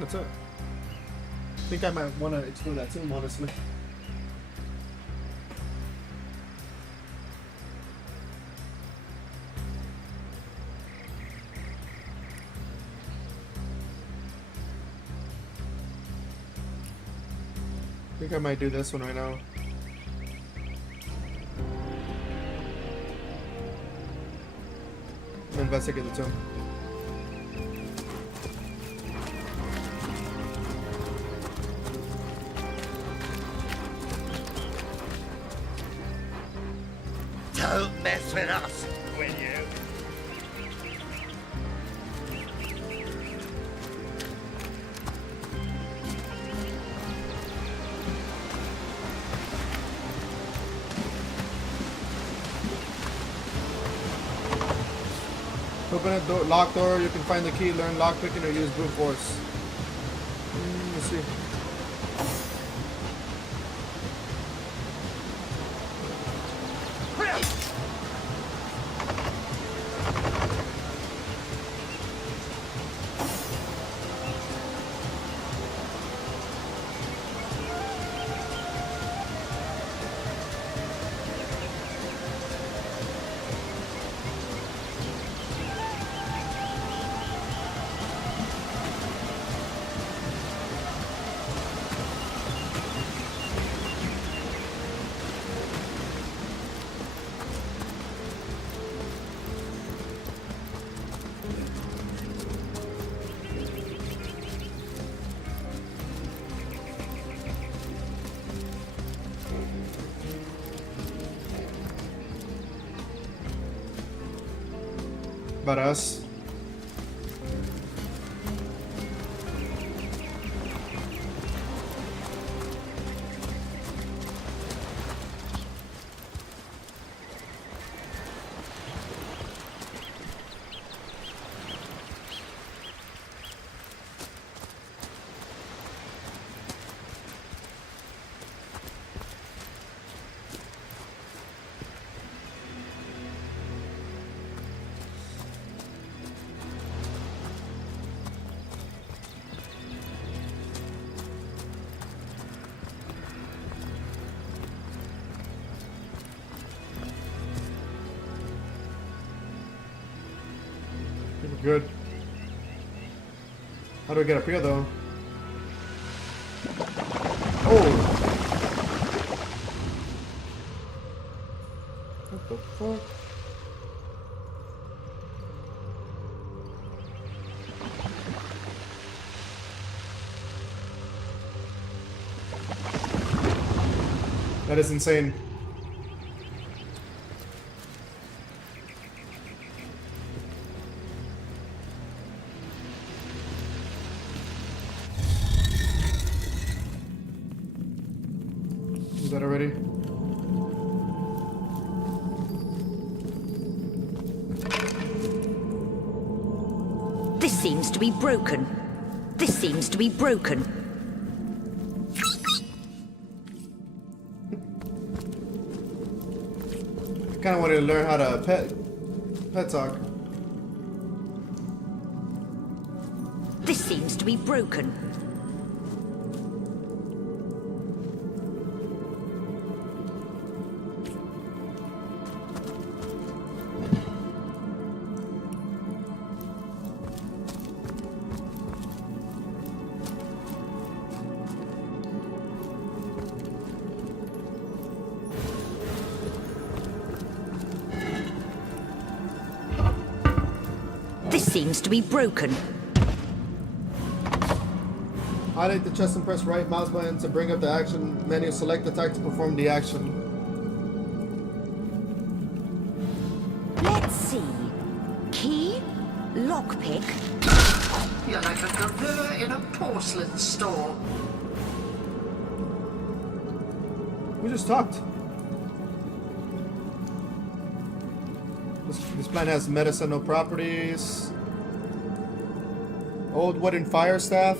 that's it. I think I might want to explore that tomb, honestly. I think I might do this one right now. Investigate the tomb. Don't mess with us, will you? Open a door, locked door, you can find the key, learn lockpicking, or use brute force. Let's see. About us. Good. How do we get up here, though? Oh! What the fuck? That is insane. That already? This seems to be broken. This seems to be broken. I kind of wanted to learn how to pet talk. This seems to be broken. This seems to be broken. Highlight the chest and press right mouse button to bring up the action menu. Select the attack to perform the action. Let's see. Key, lockpick. You're like a gorilla in a porcelain store. We just talked. This plant has medicinal properties. Old wooden fire staff.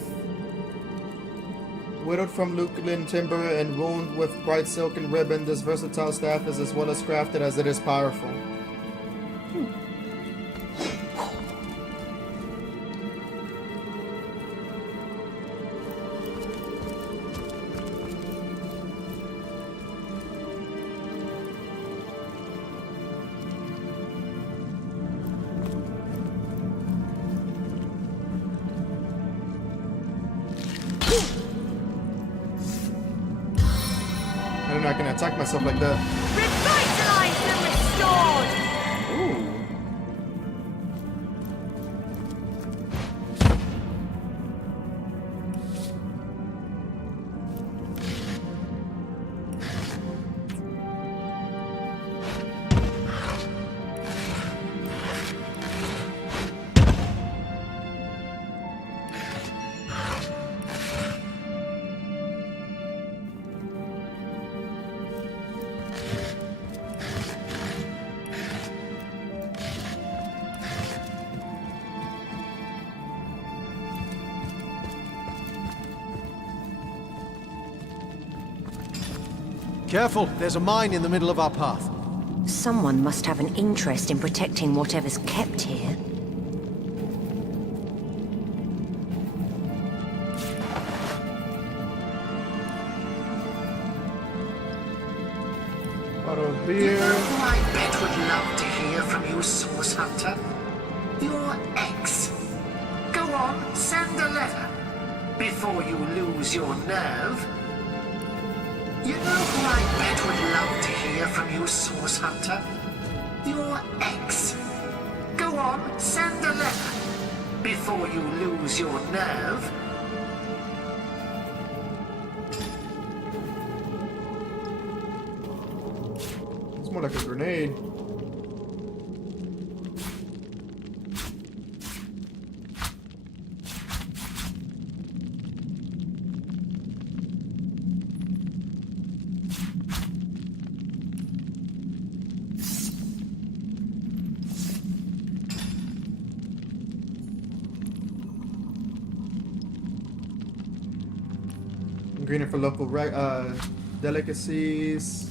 Whittled from Luculin timber and wound with bright silken ribbon, this versatile staff is as well as crafted as it is powerful. I'm not gonna attack myself like that. Revitalized and restored! Ooh. Careful, there's a mine in the middle of our path. Someone must have an interest in protecting whatever's kept here. Bottle of You beer. know who I bet would love to hear from you, Source Hunter? Your ex. Go on, send a letter. Before you lose your nerve. You know who I bet would love to hear from you, Source Hunter? Your ex. Go on, send a letter. Before you lose your nerve. It's more like a grenade. Ingredient for local delicacies.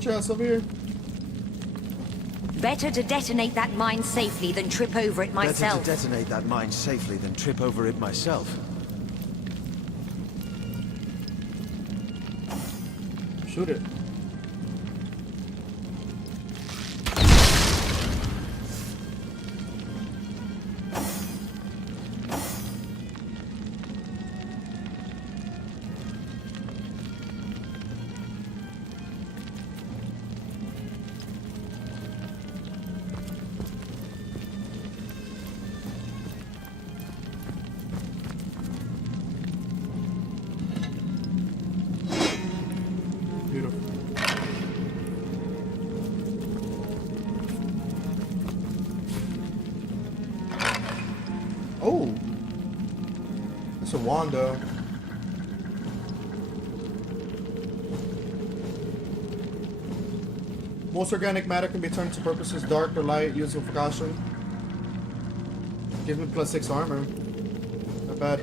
Chest over here. Better to detonate that mine safely than trip over it myself. Better to detonate that mine safely than trip over it myself. Shoot it. wand though. Most organic matter can be turned to purposes dark or light, used with caution. Gives me +6 armor. Not bad.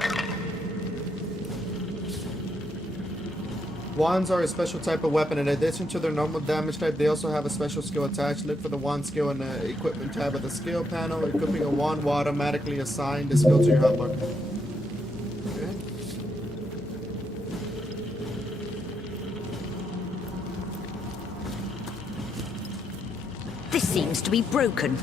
Wands are a special type of weapon. In addition to their normal damage type, they also have a special skill attached. Look for the wand skill in the equipment tab of the skill panel. Equipping a wand will automatically assign the skill to your hotbar. Okay. This seems to be broken.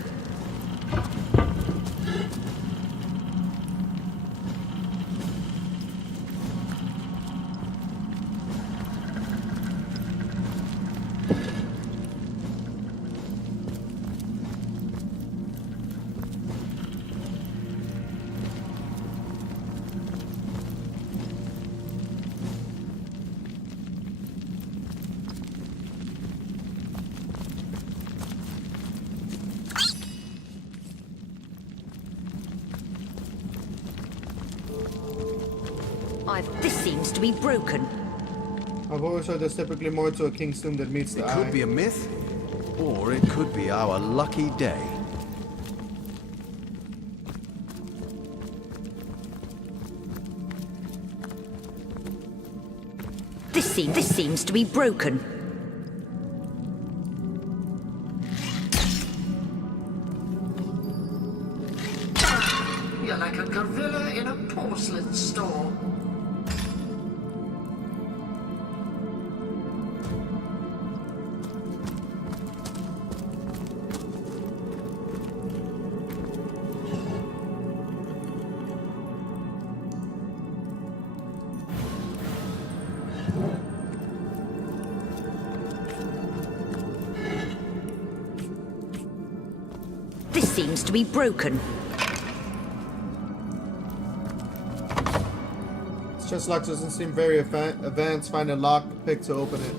This seems to be broken. I've always heard there's typically more to a king's tomb that meets the eye. It could be a myth, or it could be our lucky day. This seems to be broken. You're like a gorilla in a porcelain store. This seems to be broken. This chest lock doesn't seem very advanced. Find a lock pick to open it.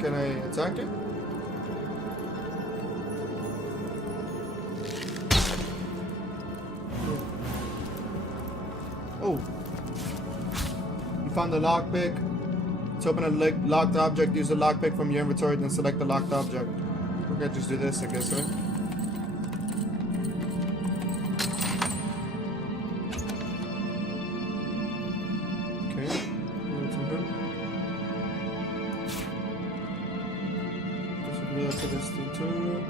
Can I attack it? Oh. You found the lock pick. To open a locked object, use the lock pick from your inventory, then select the locked object. Okay, just do this, I guess, right? To this thing too.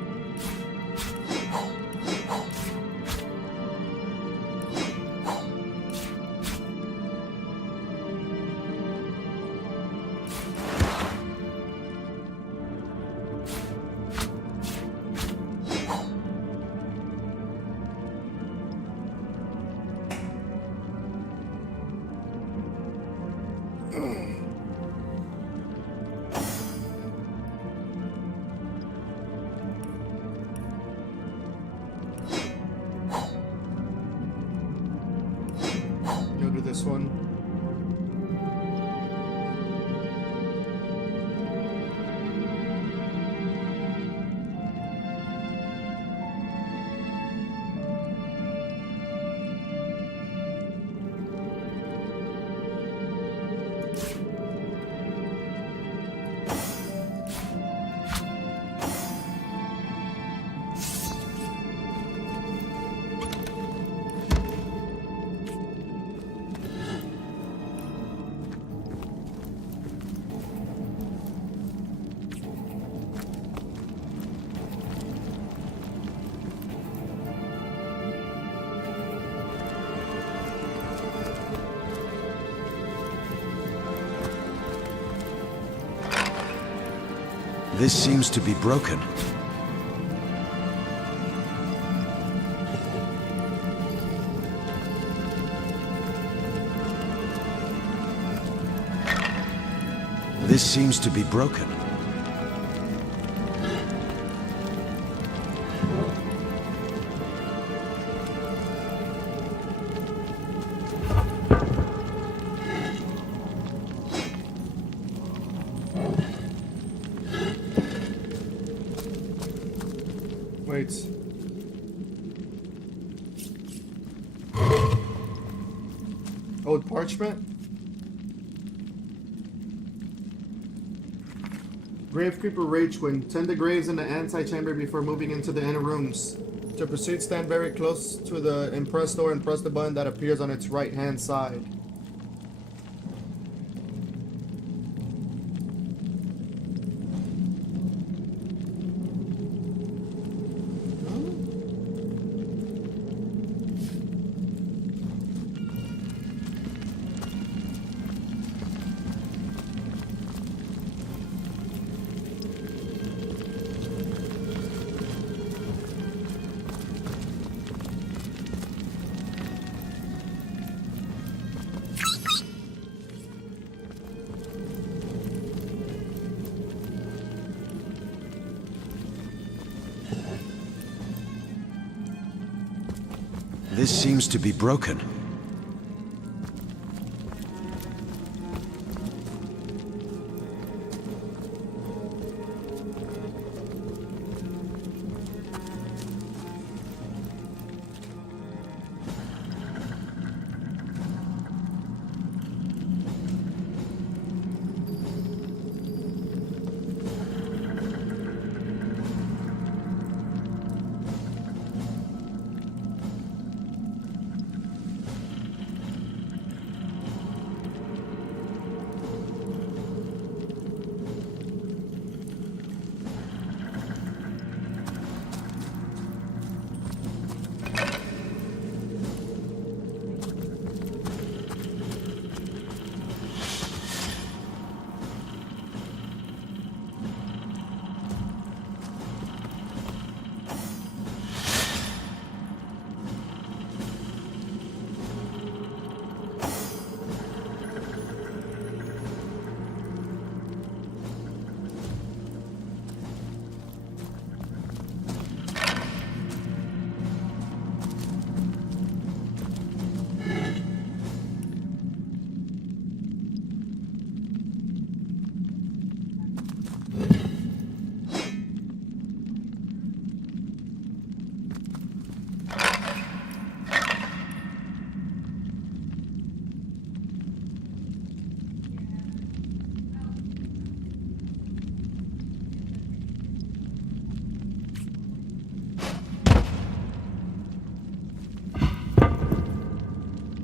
This one. This seems to be broken. This seems to be broken. Wait. Old parts parchment. Grave Creeper Rage Queen. Tend the graves in the antechamber before moving into the inner rooms. To proceed, stand very close to the impress door and press the button that appears on its right hand side. This seems to be broken.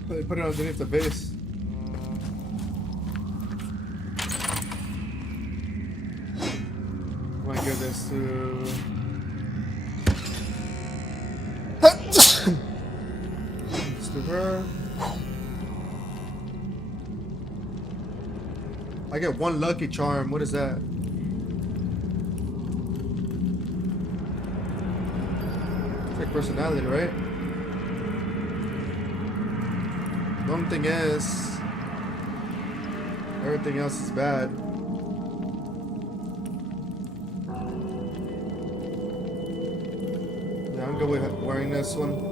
They put it underneath the base. I might give this to... This to her. I get one lucky charm. What is that? Fake personality, right? The only thing is, everything else is bad. Yeah, I'm good with wearing this one.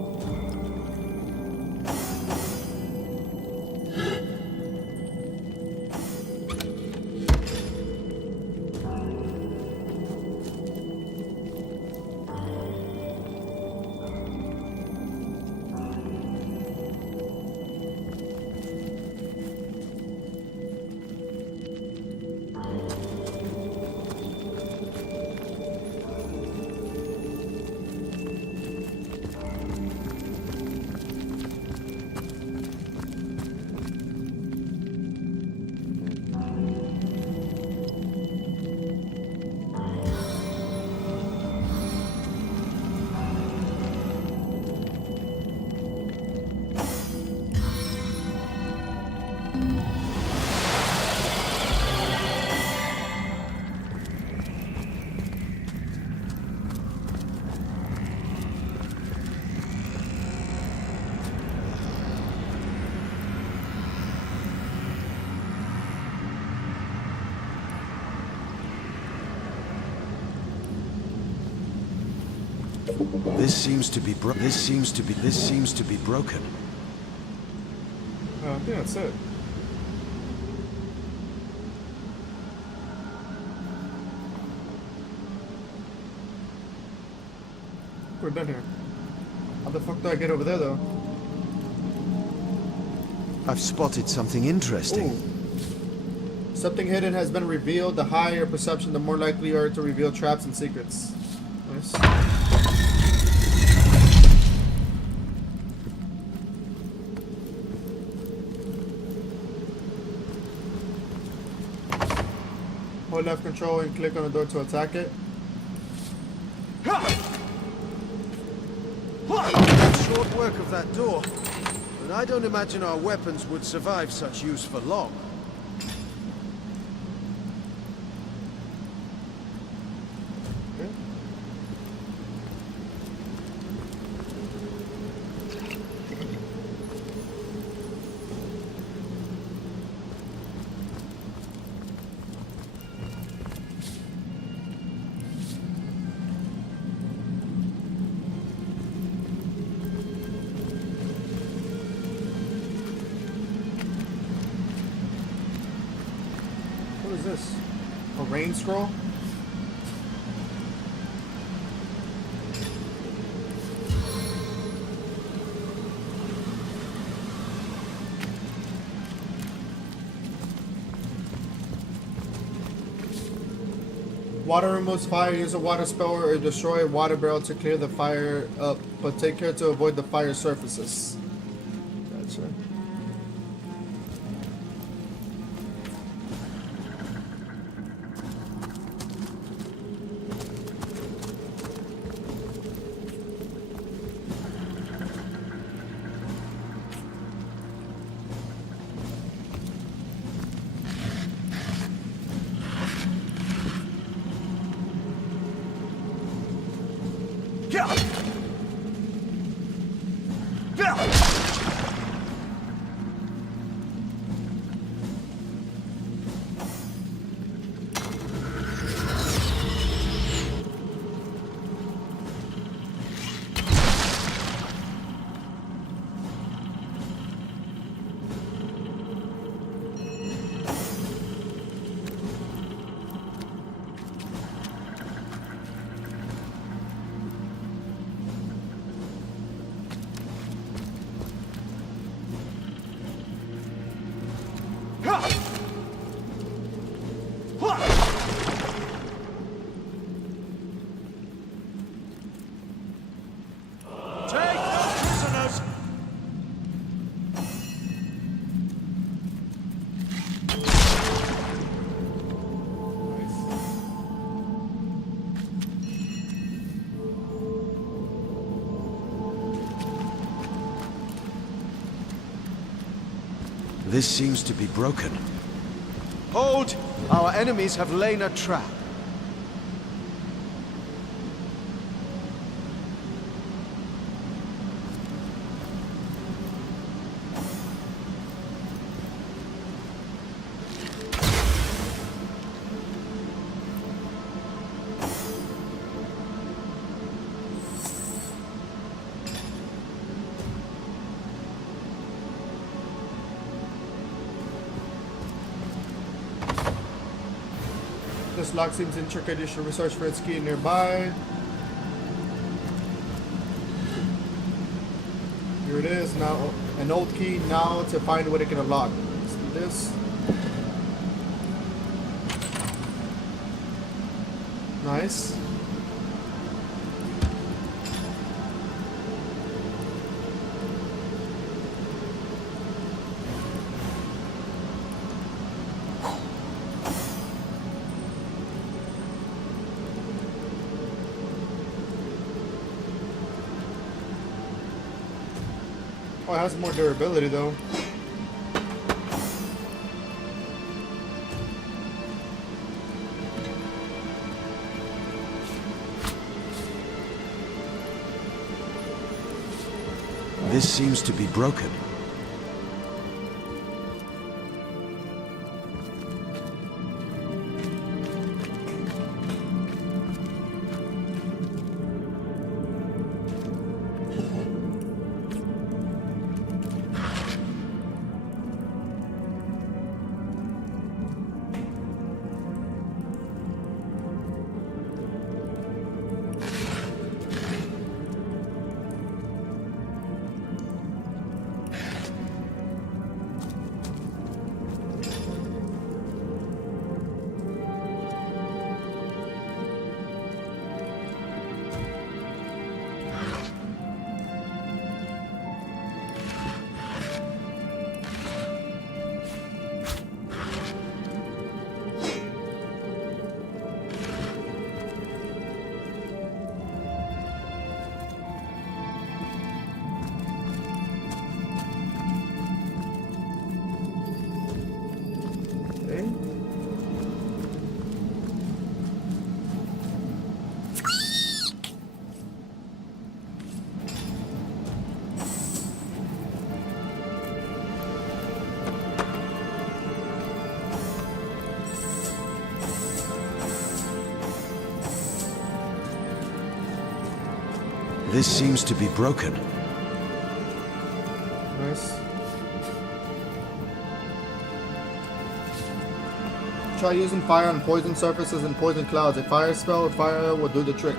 This seems to be broken. This seems to be broken. I think that's it. We're done here. How the fuck do I get over there though? I've spotted something interesting. Ooh. Something hidden has been revealed. The higher your perception, the more likely you are to reveal traps and secrets. Nice. Hold left control and click on the door to attack it. Short work of that door, but I don't imagine our weapons would survive such use for long. What is this? A rain scroll? Water removes fire. Use a water spell or destroy a water barrel to clear the fire up, but take care to avoid the fire surfaces. Gotcha. This seems to be broken. Hold! Our enemies have laid a trap. This lock seems intricate. You should research for its key nearby. Here it is. Now, an old key. Now to find what it can unlock. Let's do this. Nice. Oh, it has more durability though. This seems to be broken. This seems to be broken. Nice. Try using fire on poison surfaces and poison clouds. A fire spell with fire will do the trick.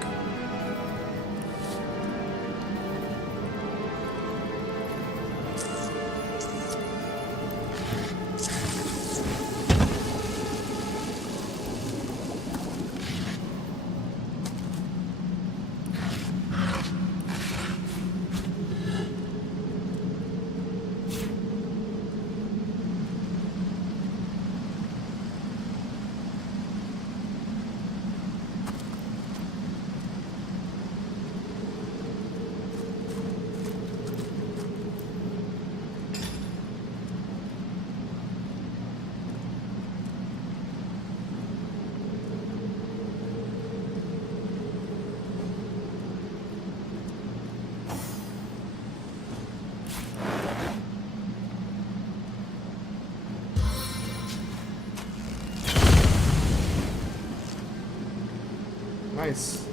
Nice.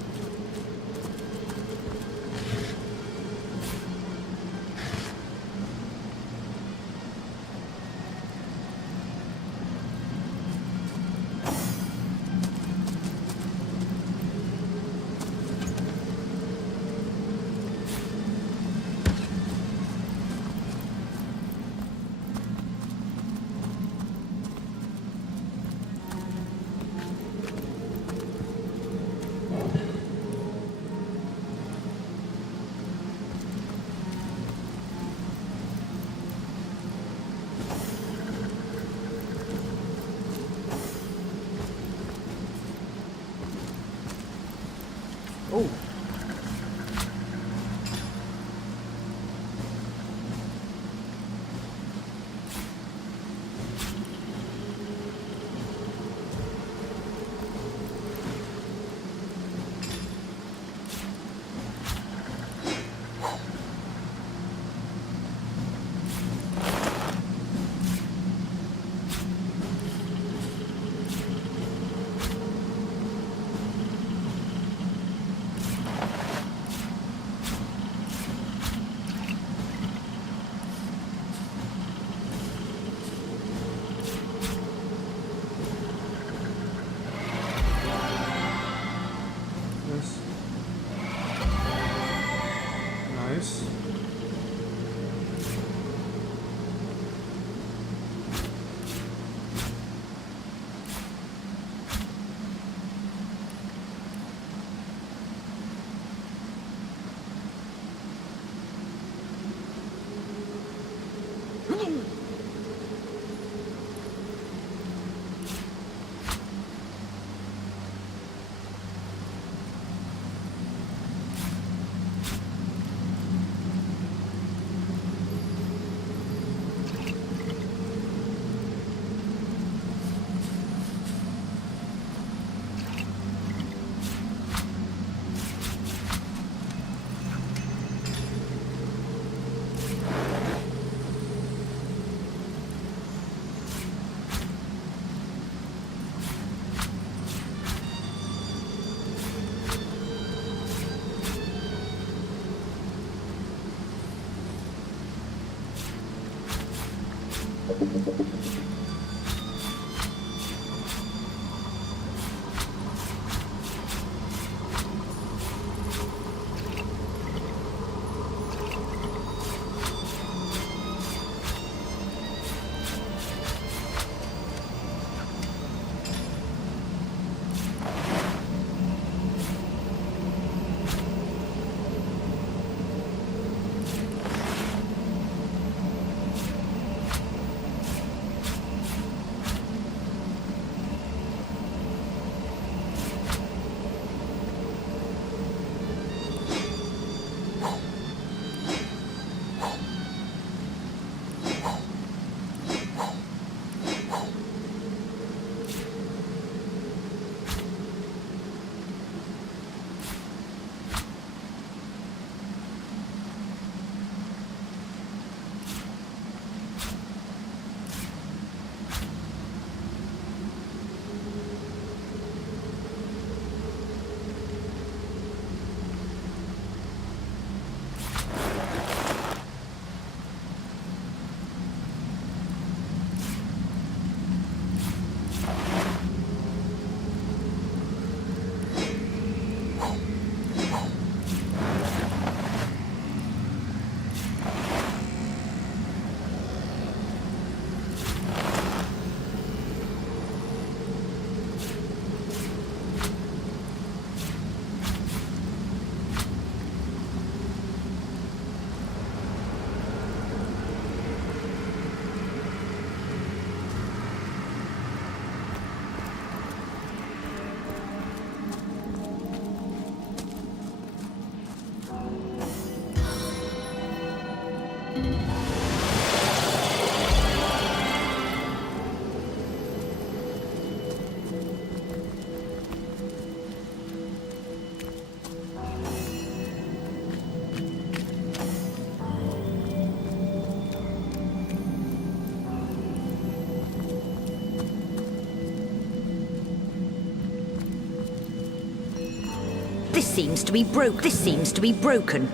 seems to be broke. This seems to be broken.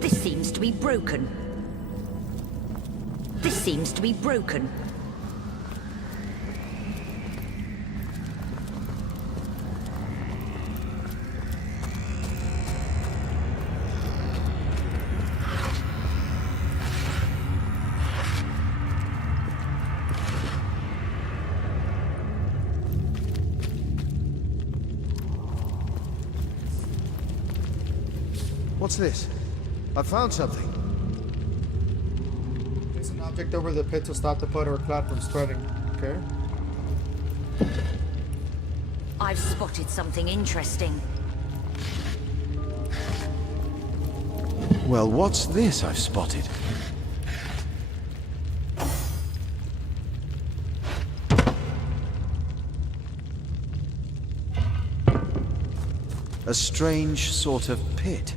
This seems to be broken. This seems to be broken. What's this? I found something. Place an object over the pit to stop the puddle or cloud from spreading. Okay. I've spotted something interesting. Well, what's this I've spotted? A strange sort of pit.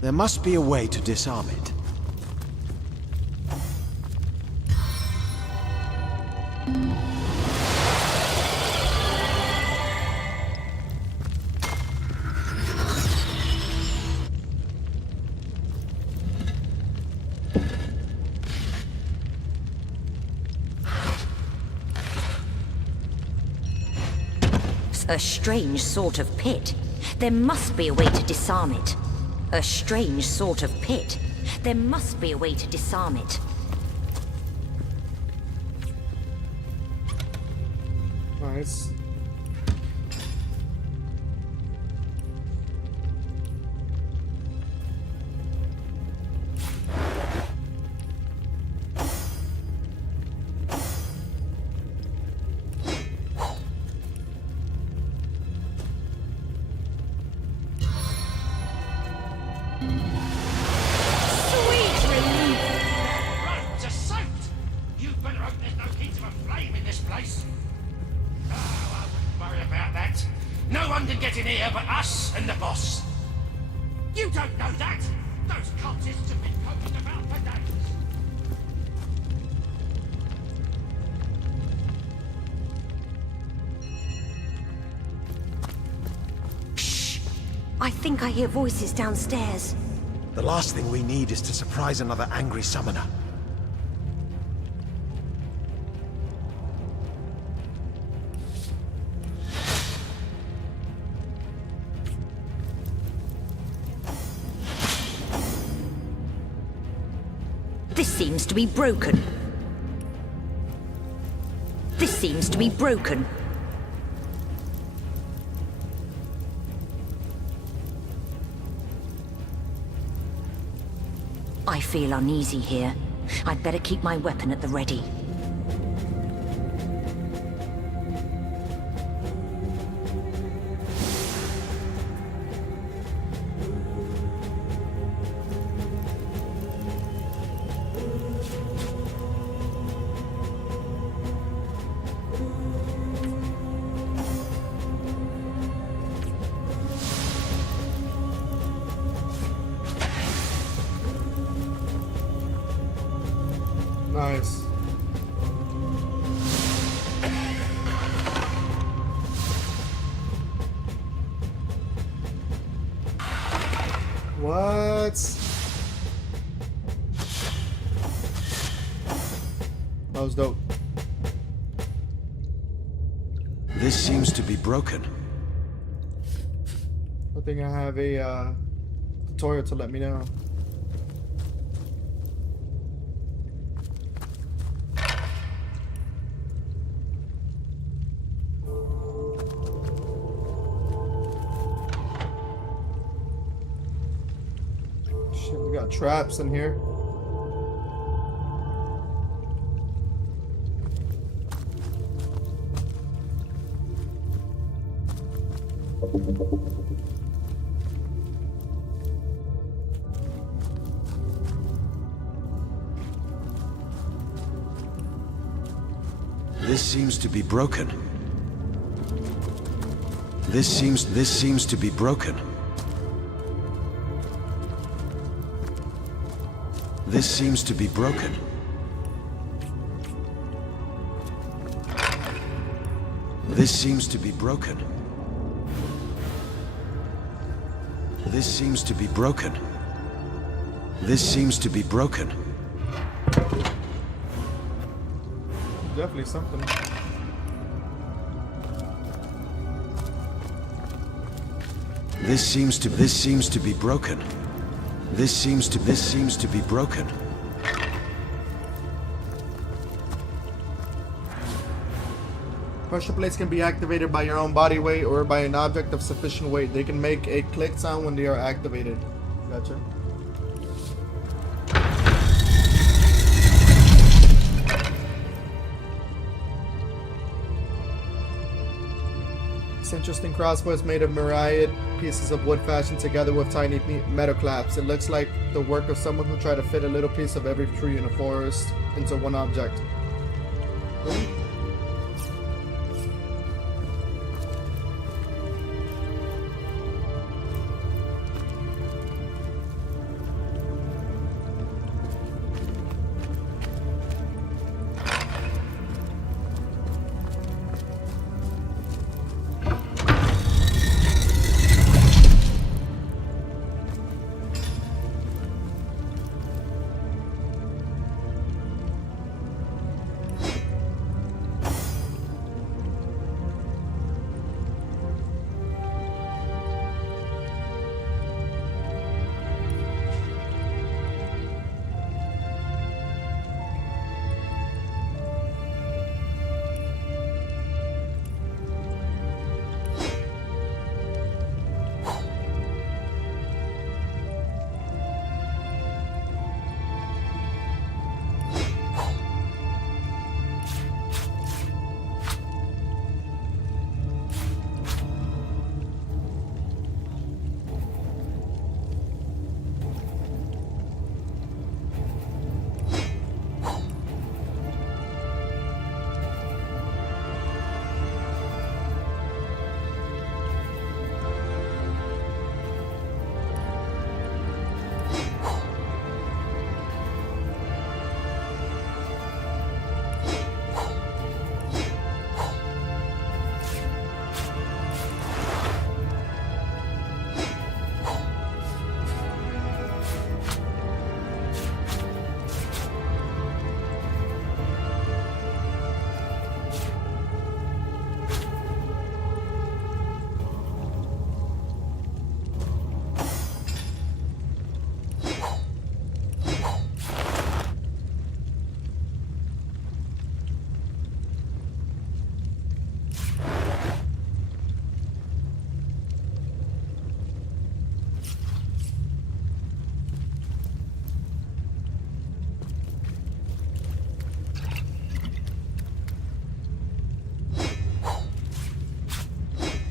There must be a way to disarm it. A strange sort of pit. There must be a way to disarm it. A strange sort of pit. There must be a way to disarm it. Nice. Roads are soaked! You better hope there's no hint of a flame in this place. Oh, I wouldn't worry about that. No one can get in here but us and the boss. You don't know that! Those cultists have been poking about for days. I think I hear voices downstairs. The last thing we need is to surprise another angry summoner. This seems to be broken. This seems to be broken. I feel uneasy here. I'd better keep my weapon at the ready. Nice. What? That was dope. This seems to be broken. I think I have a tutorial to let me know. Shit, we got traps in here. This seems to be broken. This seems to be broken. This seems to be broken. This seems to be broken. This seems to be broken. This seems to be broken. Definitely something. This seems to be broken. This seems to be broken. Pressure plates can be activated by your own body weight or by an object of sufficient weight. They can make a click sound when they are activated. Gotcha. This interesting crossbow is made of myriad pieces of wood fashioned together with tiny metal clamps. It looks like the work of someone who tried to fit a little piece of every tree in a forest into one object.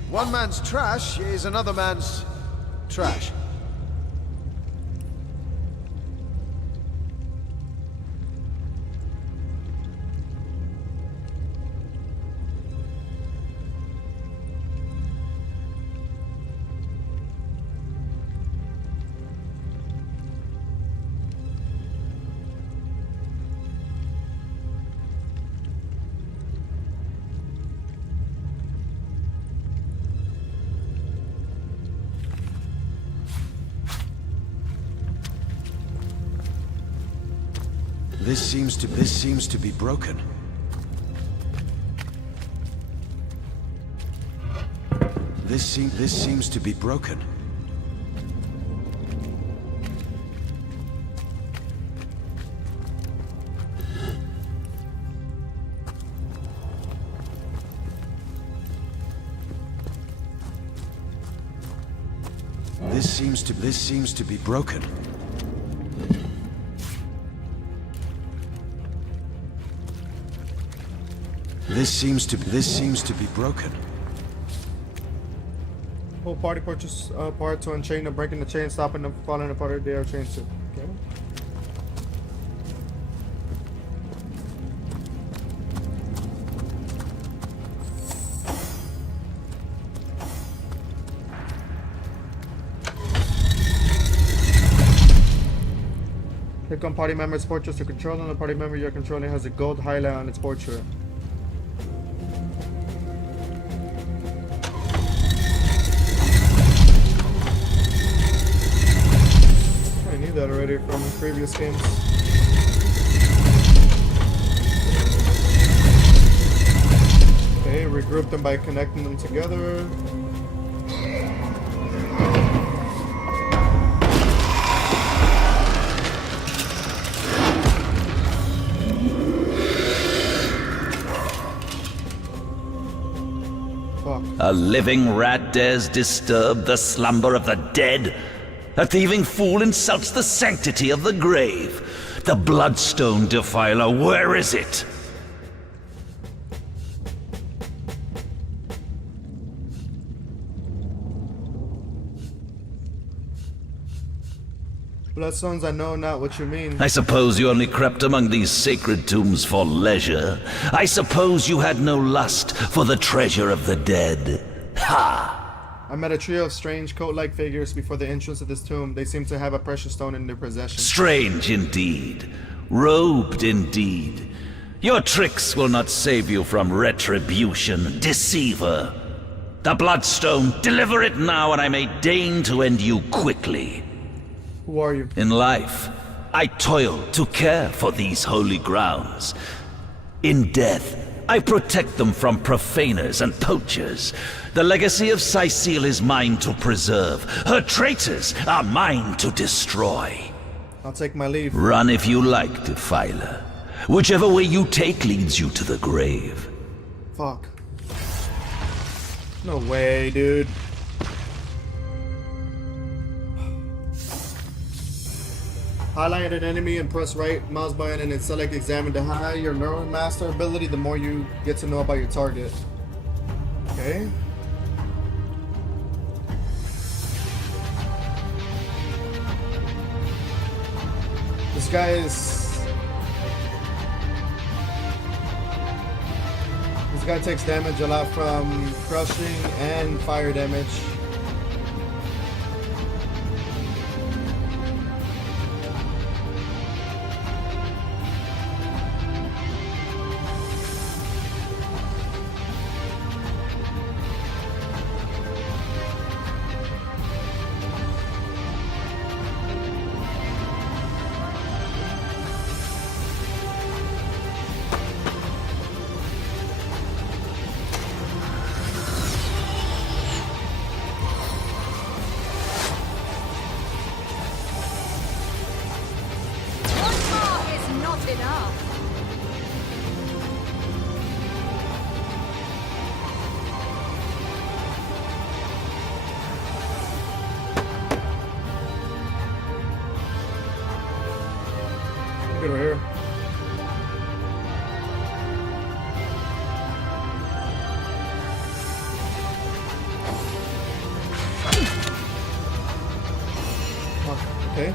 One man's trash is another man's trash. This seems to be broken. This seems to be broken. This seems to be broken. This seems to be broken. Whole party purchase part to unchain them, breaking the chain, stopping them, falling apart. They are chained to. Okay. Click on party member's portrait to control them. The party member you're controlling has a gold highlight on its portrait. I knew that already from previous games. Okay, regroup them by connecting them together. A living rat dares disturb the slumber of the dead. A thieving fool insults the sanctity of the grave. The bloodstone defiler, where is it? Bloodstones, I know not what you mean. I suppose you only crept among these sacred tombs for leisure. I suppose you had no lust for the treasure of the dead. Ha! I met a trio of strange coat-like figures before the entrance of this tomb. They seem to have a precious stone in their possession. Strange indeed. Robed indeed. Your tricks will not save you from retribution, deceiver. The bloodstone, deliver it now and I may deign to end you quickly. Who are you? In life, I toil to care for these holy grounds. In death, I protect them from profaners and poachers. The legacy of Cecile is mine to preserve. Her traitors are mine to destroy. I'll take my leave. Run if you like, Defiler. Whichever way you take leads you to the grave. Fuck. No way, dude. Highlight an enemy and press right mouse button and then select examine. The higher your Neuromaster ability, the more you get to know about your target. Okay. This guy takes damage a lot from crushing and fire damage. Get over here. Okay.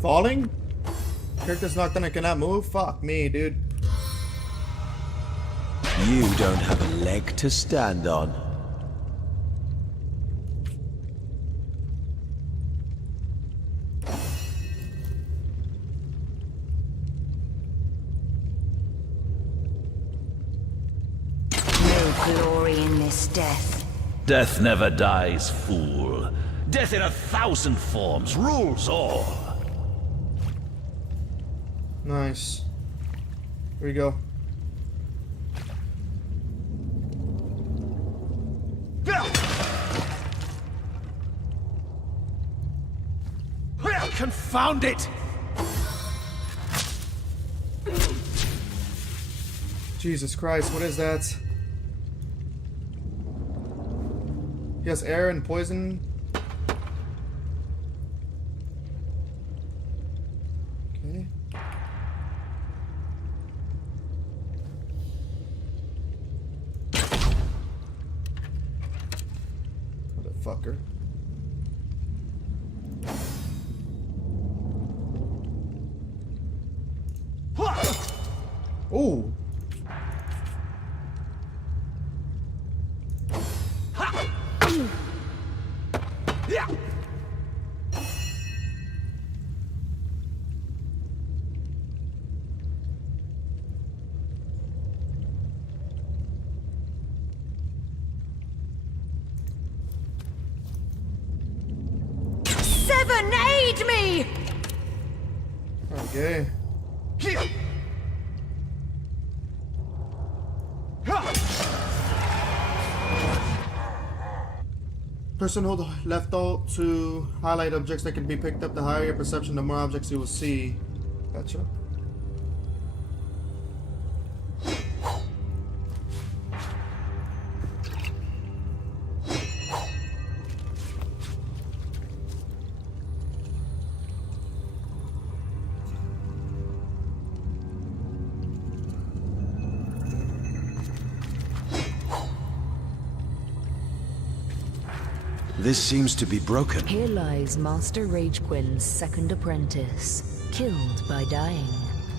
Falling? Character's knocked and I cannot move? Fuck me, dude. You don't have a leg to stand on. No glory in this death. Death never dies, fool. Death in 1,000 forms rules all. Nice. Here we go. Confound it! Jesus Christ, what is that? He has air and poison. Okay. Motherfucker. Ooh. Seven, aid me! Okay. Person hold left alt to highlight objects that can be picked up. The higher your perception, the more objects you will see. Gotcha. This seems to be broken. Here lies Master Ragequin's second apprentice, killed by dying.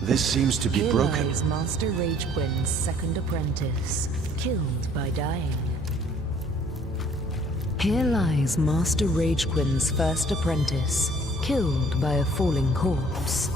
This seems to be Here broken. lies Master Ragequin's second apprentice, killed by dying. Here lies Master Ragequin's first apprentice, killed by a falling corpse.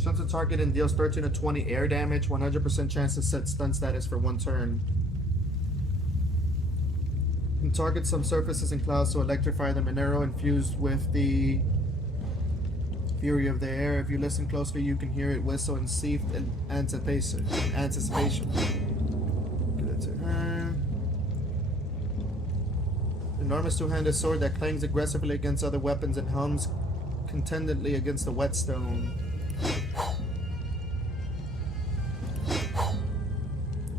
Stunts a target and deals 13 to 20 air damage. 100% chance to set stun status for 1 turn. And target some surfaces and clouds to electrify them. An arrow infused with the fury of the air. If you listen closely, you can hear it whistle in seethed anticipation. Give that to her. Enormous two-handed sword that clangs aggressively against other weapons and hums contentedly against the whetstone.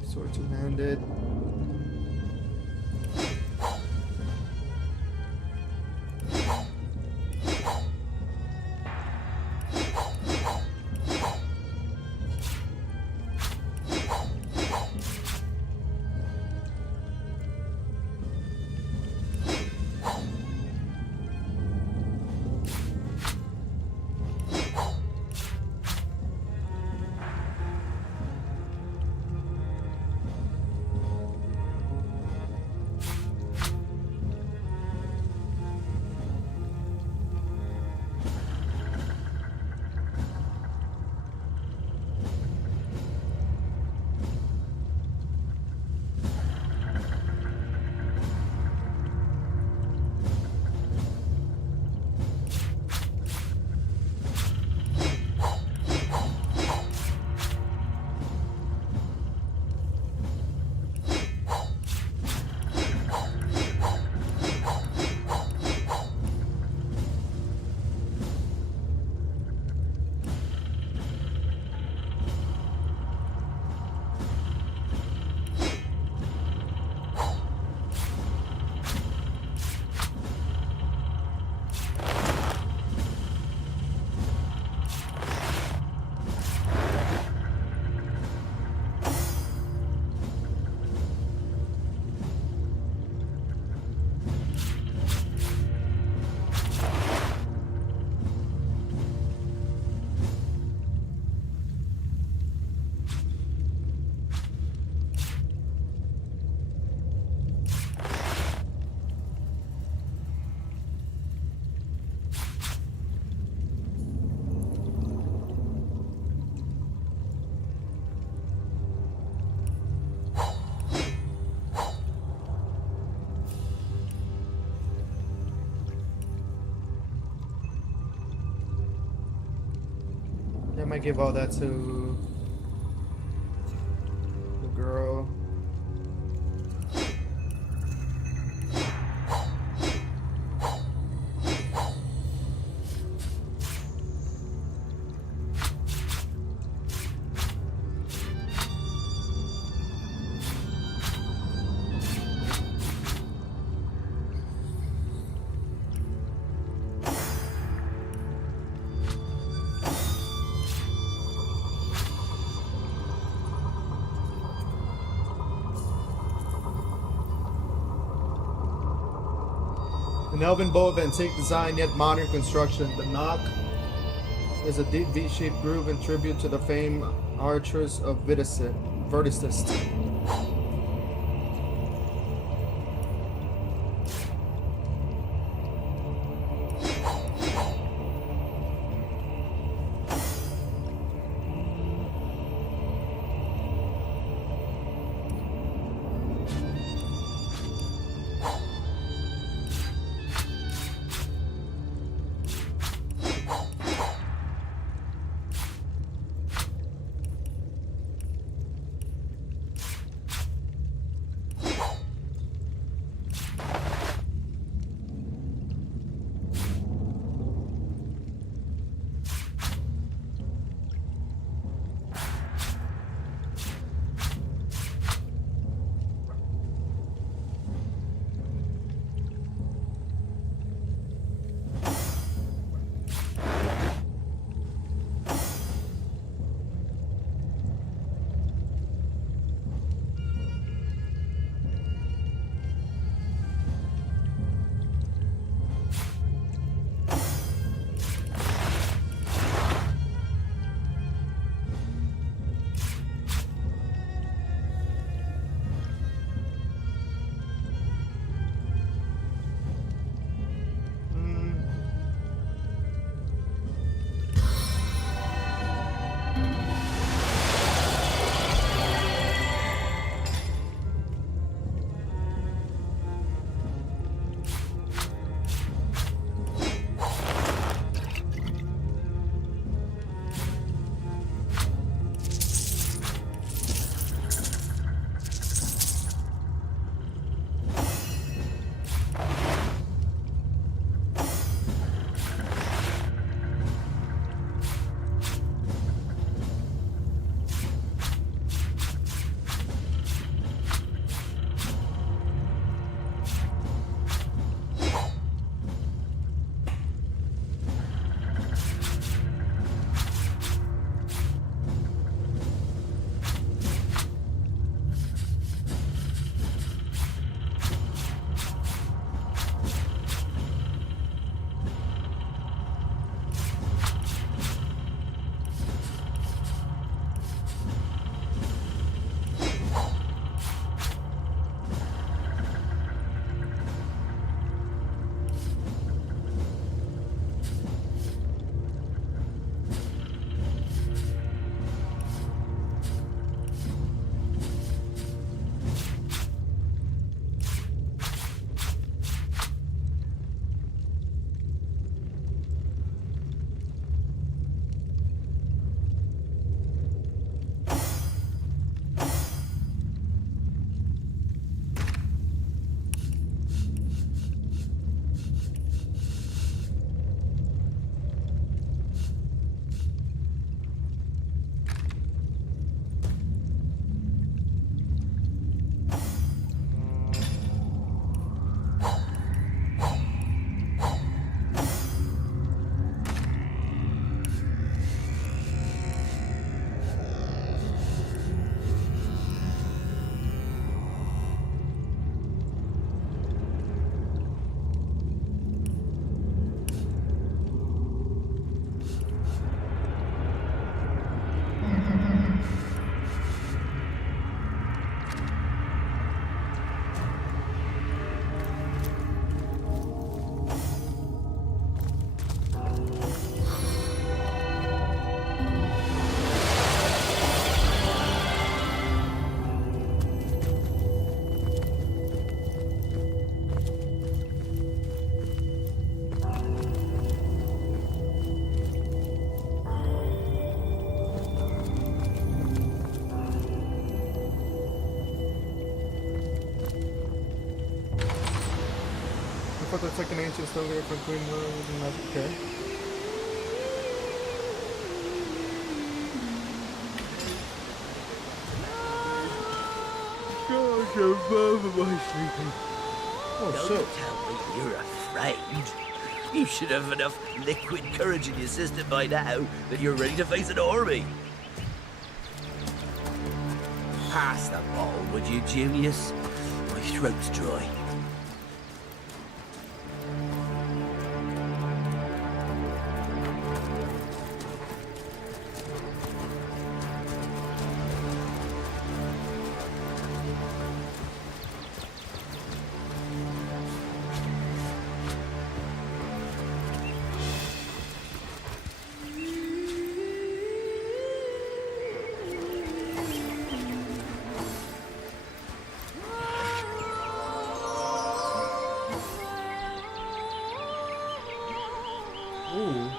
Sword two-handed. I might give all that to the girl. An elven bow of antique design yet modern construction. The knock is a deep V-shaped groove in tribute to the famed archers of Verticist. protect an ancient stone there from Queen Mother using magic care. Gosh, I'm both of my sleeping. Oh, Don't shit. tell me you're afraid. You should have enough liquid courage in your system by now that you're ready to face an army. Pass the bottle, would you, Julius? My throat's dry. Ooh.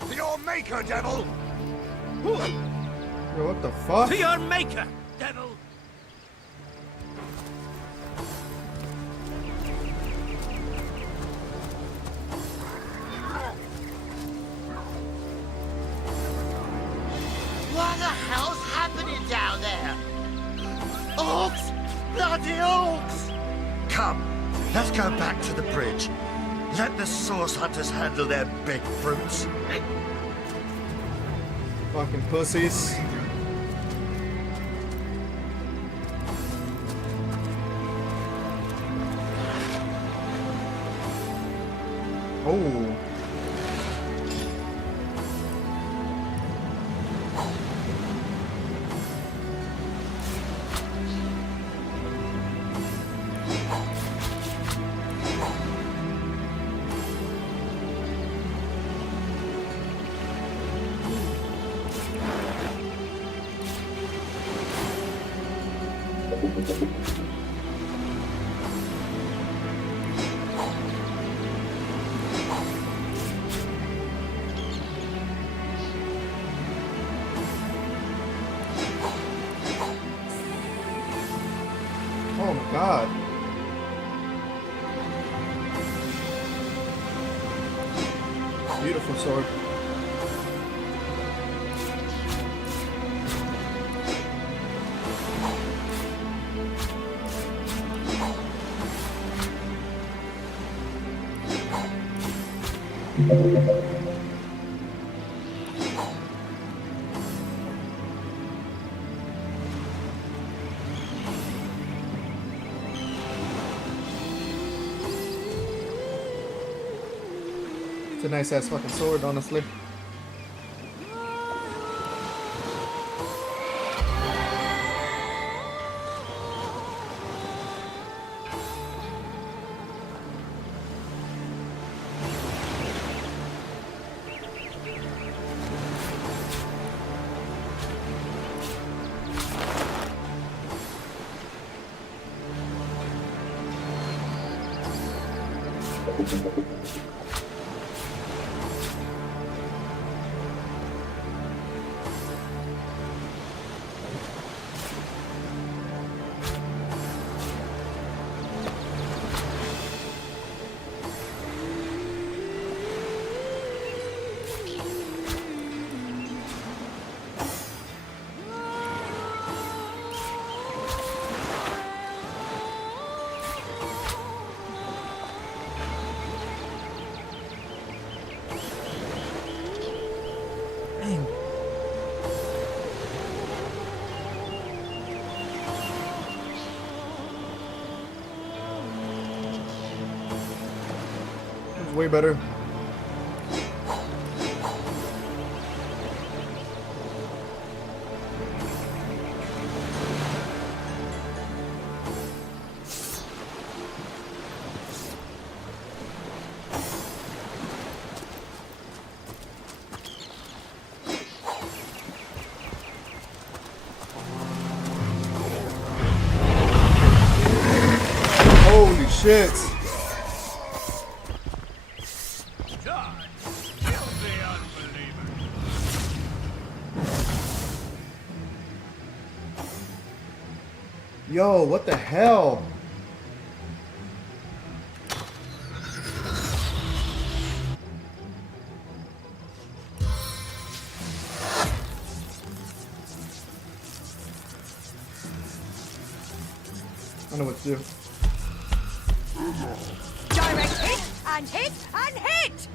To your maker, devil! Yo, what the fuck? To your maker, devil! What the hell's happening down there? Orcs! Bloody orcs! Come, let's go back to the bridge. Let the source hunters handle their big brutes. Fucking pussies. Oh. Oh my god. Beautiful sword. It's a nice ass fucking sword, honestly. It's way better. shit. Yo, what the hell? I know what to do. Direct hit and hit and hit!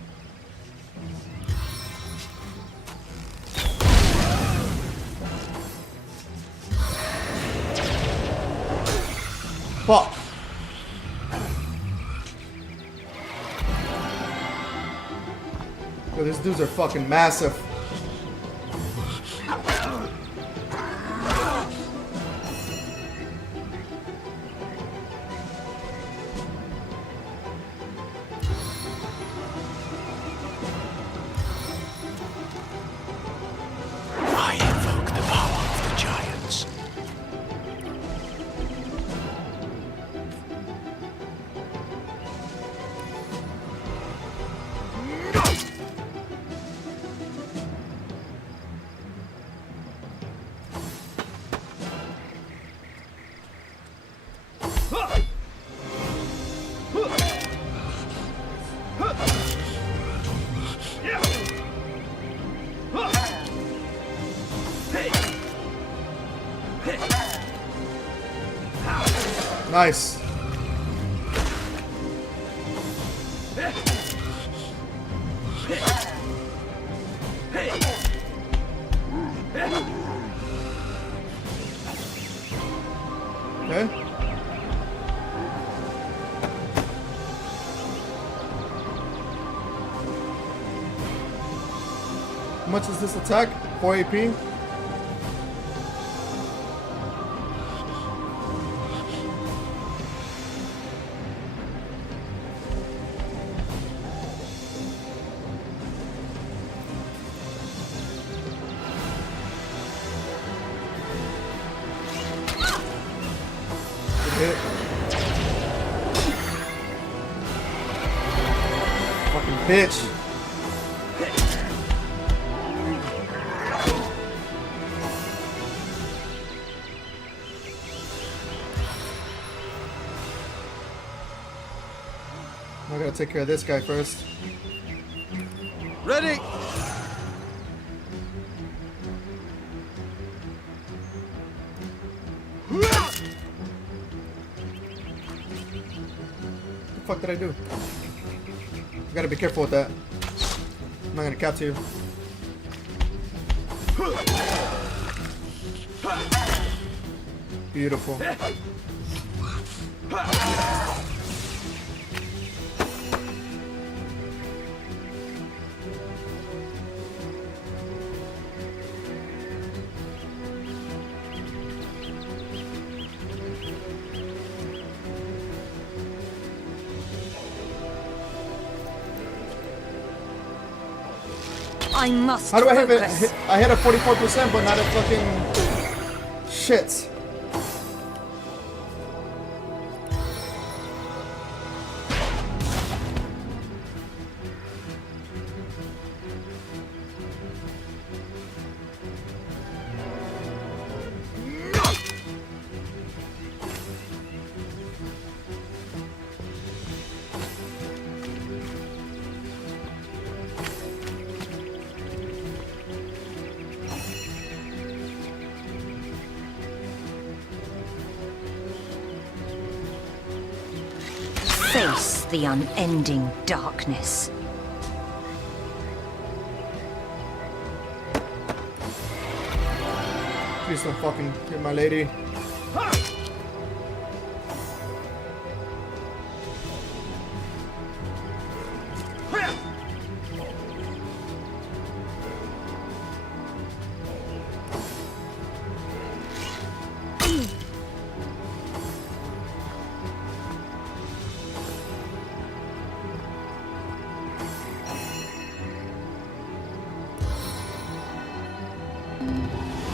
Fuck. Yo, these dudes are fucking massive. I invoke the power of the giants. Nice. Okay. How much is this attack? 4 AP? Good hit. Fucking bitch. I gotta take care of this guy first. Ready? What the fuck did I do? I gotta be careful with that. I'm not gonna catch you. Beautiful. I must How do I hit it? focus. I hit a 44%, but not a fucking shit. Face the unending darkness. Please don't fucking hit my lady.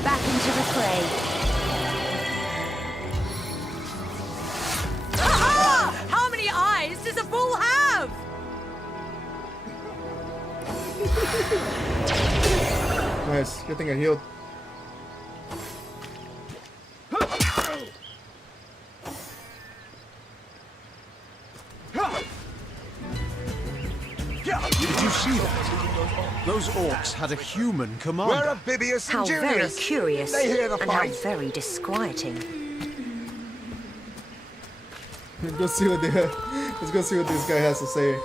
Back into the fray. Nice. Good thing I healed. Did you see that? Those orcs had a human commander. Where are Bibius and How very Julius? curious, They hear the and how fight. very disquieting. Let's go see what let's go see what this guy has to say.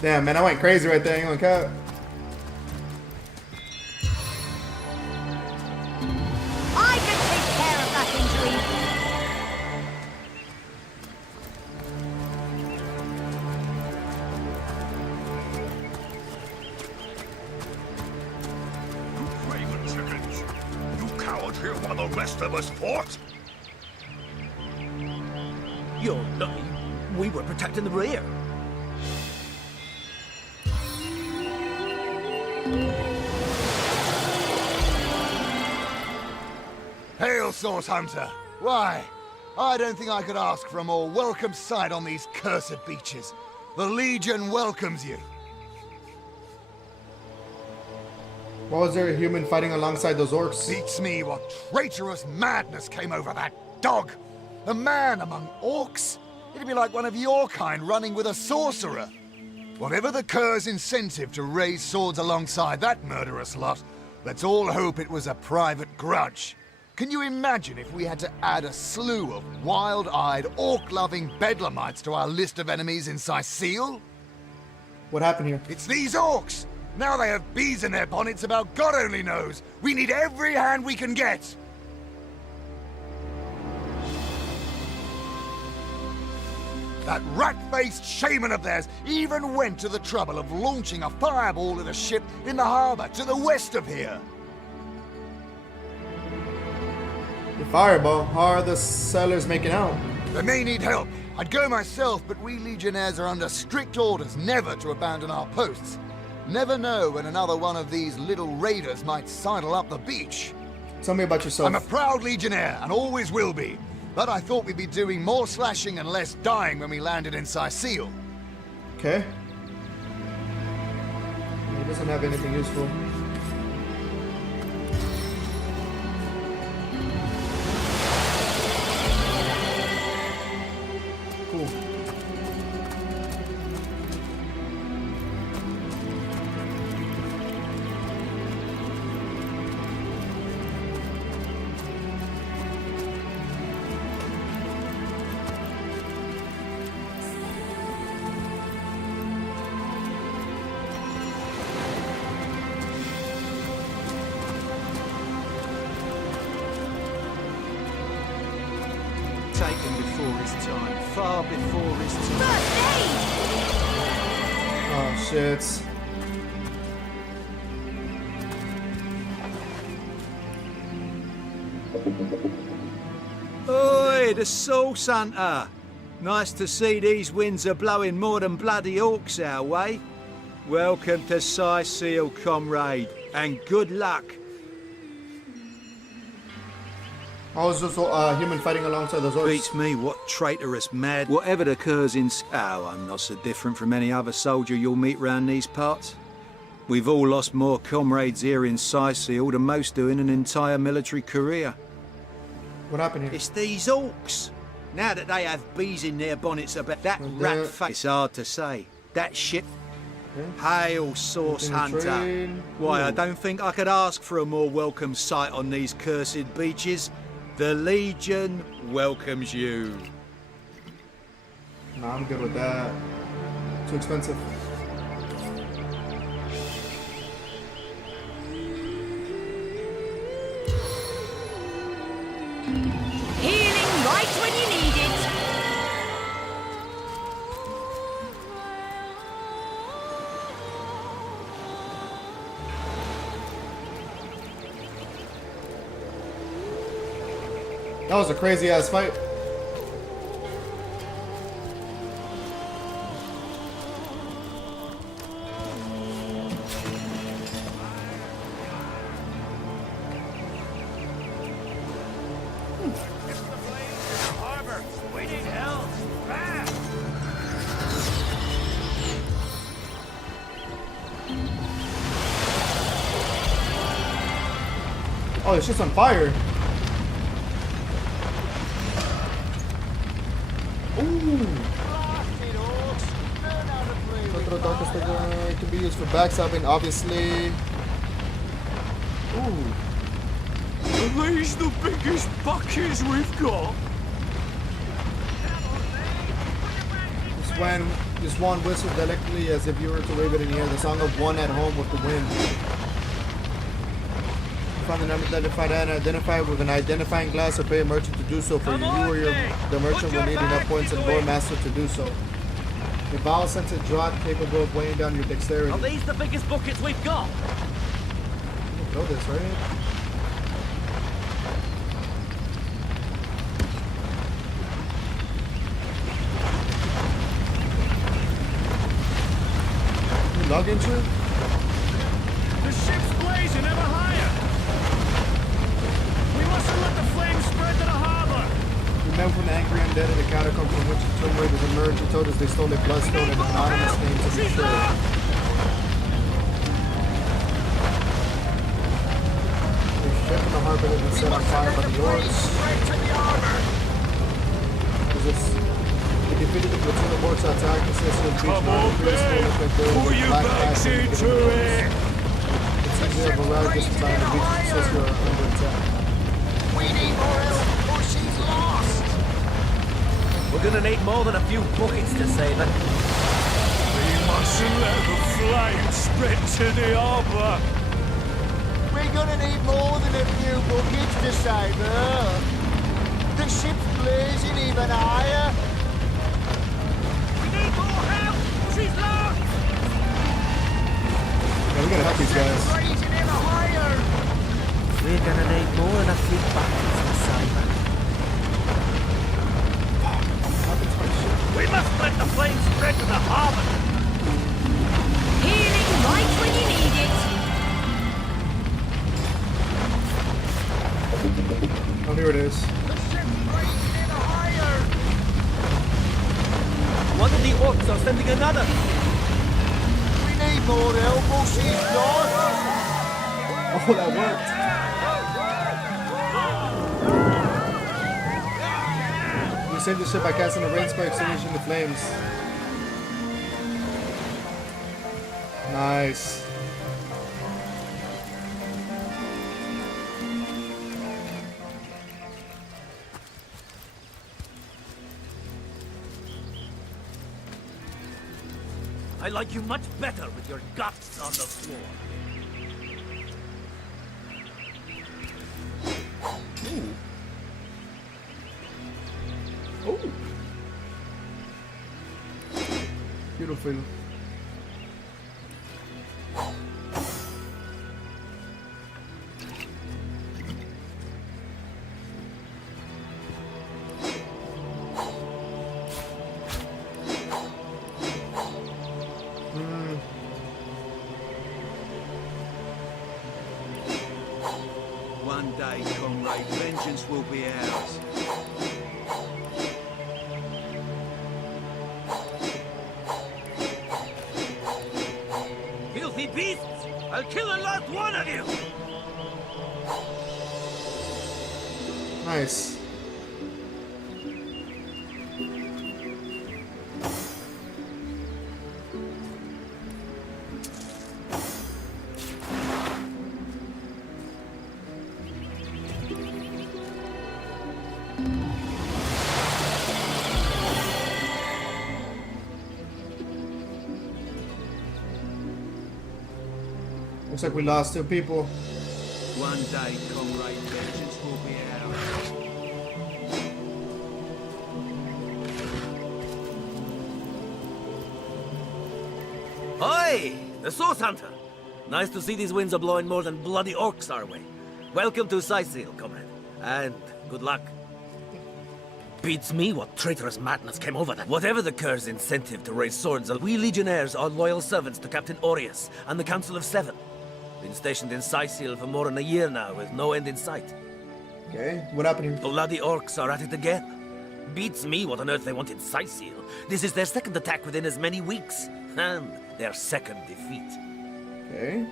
Damn, man, I went crazy right there. Ain't gonna cut. I can take care of that injury. You craven chickens! You cowered here while the rest of us fought? You're lucky. We were protecting the rear. Hail, Source Hunter! Why, I don't think I could ask for a more welcome sight on these cursed beaches. The Legion welcomes you. Why was there a human fighting alongside those orcs? Beats me what traitorous madness came over that dog. A man among orcs? It'd be like one of your kind running with a sorcerer. Whatever the Kerr's incentive to raise swords alongside that murderous lot, let's all hope it was a private grudge. Can you imagine if we had to add a slew of wild-eyed, orc-loving bedlamites to our list of enemies in Sicile? What happened here? It's these orcs! Now they have bees in their bonnets about God only knows. We need every hand we can get. That rat-faced shaman of theirs even went to the trouble of launching a fireball at a ship in the harbor to the west of here. The fireball? How are the sailors making out? They may need help. I'd go myself, but we Legionnaires are under strict orders never to abandon our posts. Never know when another one of these little raiders might sidle up the beach. Tell me about yourself. I'm a proud Legionnaire, and always will be. But I thought we'd be doing more slashing and less dying when we landed in Sicile. Okay. He doesn't have anything useful. Cool. Taken before his time, far before his time. Oh shit. Oi, the Source Hunter! Nice to see these winds are blowing more than bloody orcs our way. Welcome to Sicile, comrade, and good luck. How is this human fighting alongside those orcs? Beats me what traitorous mad. Whatever occurs in... Oh, I'm not so different from any other soldier you'll meet round these parts. We've all lost more comrades here in Sicile than most do in an entire military career. What happened here? It's these orcs. Now that they have bees in their bonnets about that rat face. It's hard to say. That shit. Hail, Source Hunter. Why, I don't think I could ask for a more welcome sight on these cursed beaches. The Legion welcomes you. Nah, I'm good with that. Too expensive. Healing right when you need it. That was a crazy ass fight. Oh, it's just on fire. Ooh. It can be used for backstabbing, obviously. Ooh. Are these the biggest buckets we've got? This one whistled delicately as if you were to wave it in the air. The song of one at home with the wind. Find an unidentified and identify with an identifying glass or pay a merchant to do so for you. You or the merchant will need enough points and door master to do so. A vowel scented draught capable of weighing down your dexterity. Are these the biggest buckets we've got? You know this, right? Log entry? The ship's blazing ever higher. We mustn't let the flames spread to the harbor. We met with an angry undead in the catacomb from which the Twin Raiders emerged and told us they stole a bloodstone and an anonymous name to be sure. The ship in the harbor has been set on fire by the orcs. What is this? We defeated the platoon of orcs that attacked the city of beach. Pull your backs into it. It seems we have arrived just in time to beach the city are under attack. We need more help or she's lost. We're gonna need more than a few buckets to save it. We mustn't let the flames spread to the harbor. We're gonna need more than a few buckets to save her. The ship's blazing even higher. We need more help! She's lost! Yeah, we gotta help these guys. Raising ever higher! We're gonna need more than a few buckets to save her. We must let the flames spread to the harbor. Healing right when you need it. Oh, here it is. One of the orcs are sending another. We need more help or she's lost. Oh, that worked. We saved the ship by casting a rain spray extinguishing the flames. Nice. I like you much better with your guts on the floor. Ooh. Ooh. Beautiful. One day, comrade, vengeance will be ours. Filthy beasts! I'll kill the last one of you! Nice. Looks like we lost 2 people. One day, comrade, vengeance will be ours. Hi! The Source Hunter! Nice to see these winds are blowing more than bloody orcs our way. Welcome to Sicil, comrade. And good luck. Beats me what traitorous madness came over that. Whatever the cur's incentive to raise swords, we legionnaires are loyal servants to Captain Aureus and the Council of Seven. Been stationed in Sicil for more than a year now, with no end in sight. Okay, what happened here? Bloody orcs are at it again. Beats me what on earth they want in Sicil. This is their second attack within as many weeks. And their second defeat. Okay.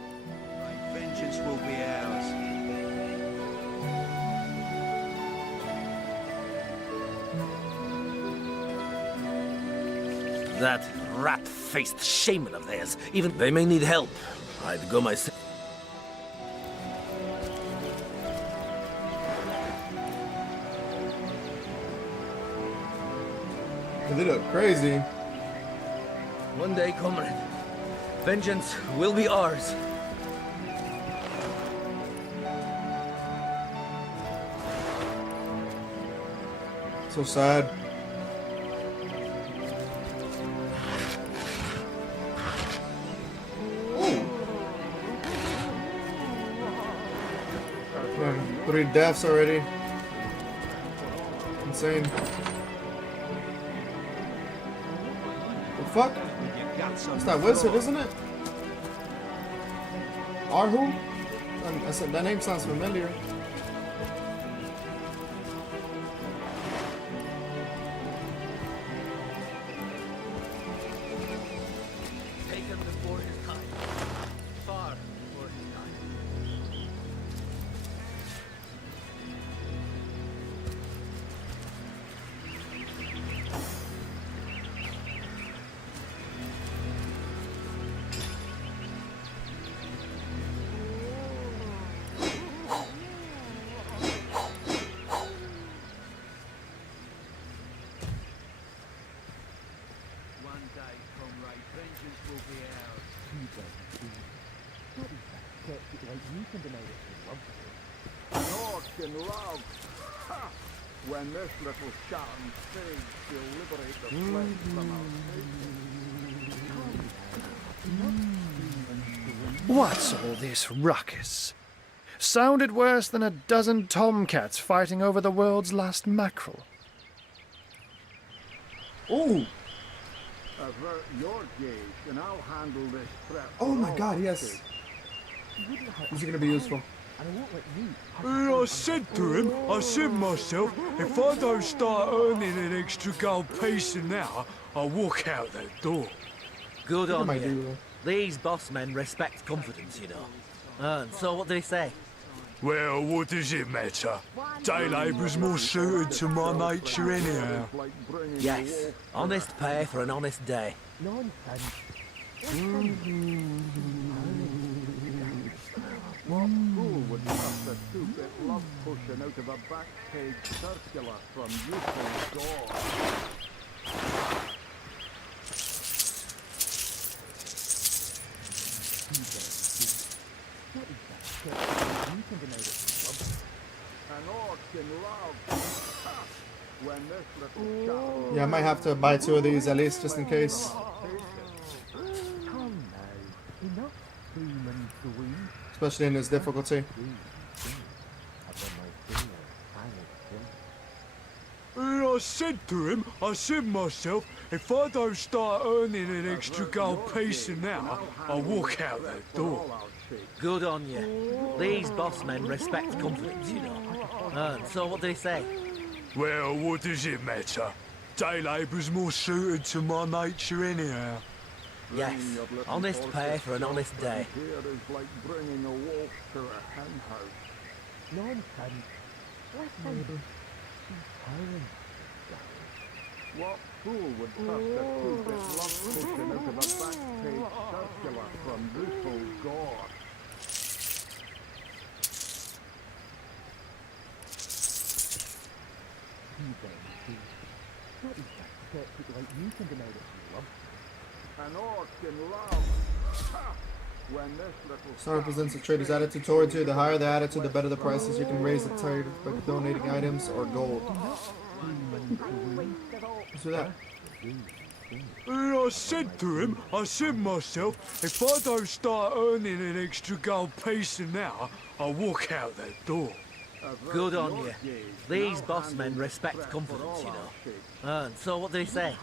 Vengeance will be ours. That rat-faced shaman of theirs, even they may need help. I'd go myself. They look crazy. One day, comrade, vengeance will be ours. So sad. Man, 3 deaths already. Insane. The fuck? It's that wizard, isn't it? Arhu? I said that name sounds familiar. Taken before his time. Far before his time. One day, comrade, vengeance will be ours. North in love. Ha! When this little shouting sage will liberate the flesh from our What's all this ruckus? Sounded worse than a dozen tomcats fighting over the world's last mackerel. Ooh! avert your gaze, and I'll handle this threat. Oh my god, yes. These are gonna be useful. I said to him, I said myself, if I don't start earning an extra gold piece an hour, I'll walk out that door. Good on you. These boss men respect confidence, you know. And so what did he say? Well, what does it matter? Day labour's more suited to my nature anyhow. Yes, honest pay for an honest day. What fool would trust a two-bit love potion out of a back page circular from useful God? An orc in love. Ha! When this little child... Yeah, I might have to buy 2 of these at least, just in case. Especially in this difficulty. I said to him, I said myself, if I don't start earning an extra gold piece an hour, I'll walk out that door. Good on you. These boss men respect confidence, you know. And so what did he say? Well, what does it matter? Day labour's more suited to my nature anyhow. Yes, honest pay for an honest day. Here is like bringing a wolf to a hen house. Nonsense. Listen. What fool would trust a two-bit love potion out of a back page circular from useful God? An orc in love. Ha! When this little Star represents a trader's attitude towards you. The higher the attitude, the better the prices. You can raise the trade by donating items or gold. Let's do that. I said to him, I said myself, if I don't start earning an extra gold piece an hour, I'll walk out that door. Good on you. These boss men respect confidence, you know. And so what did he say?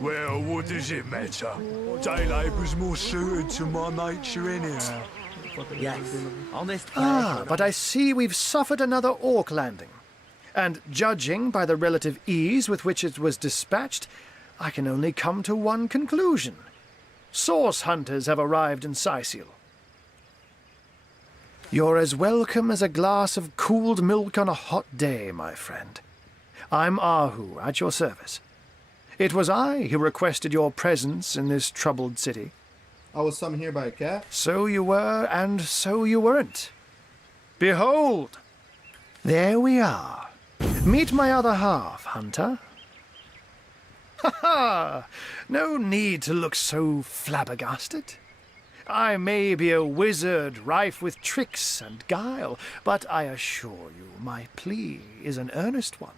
Well, what does it matter? Day labour's more suited to my nature anyhow. Yes, honest pay. Ah, but I see we've suffered another orc landing. And judging by the relative ease with which it was dispatched, I can only come to one conclusion. Source hunters have arrived in Sicil. You're as welcome as a glass of cooled milk on a hot day, my friend. I'm Ahu, at your service. It was I who requested your presence in this troubled city. I was summoned here by a cat? So you were, and so you weren't. Behold! There we are. Meet my other half, Hunter. Ha ha! No need to look so flabbergasted. I may be a wizard rife with tricks and guile, but I assure you my plea is an earnest one.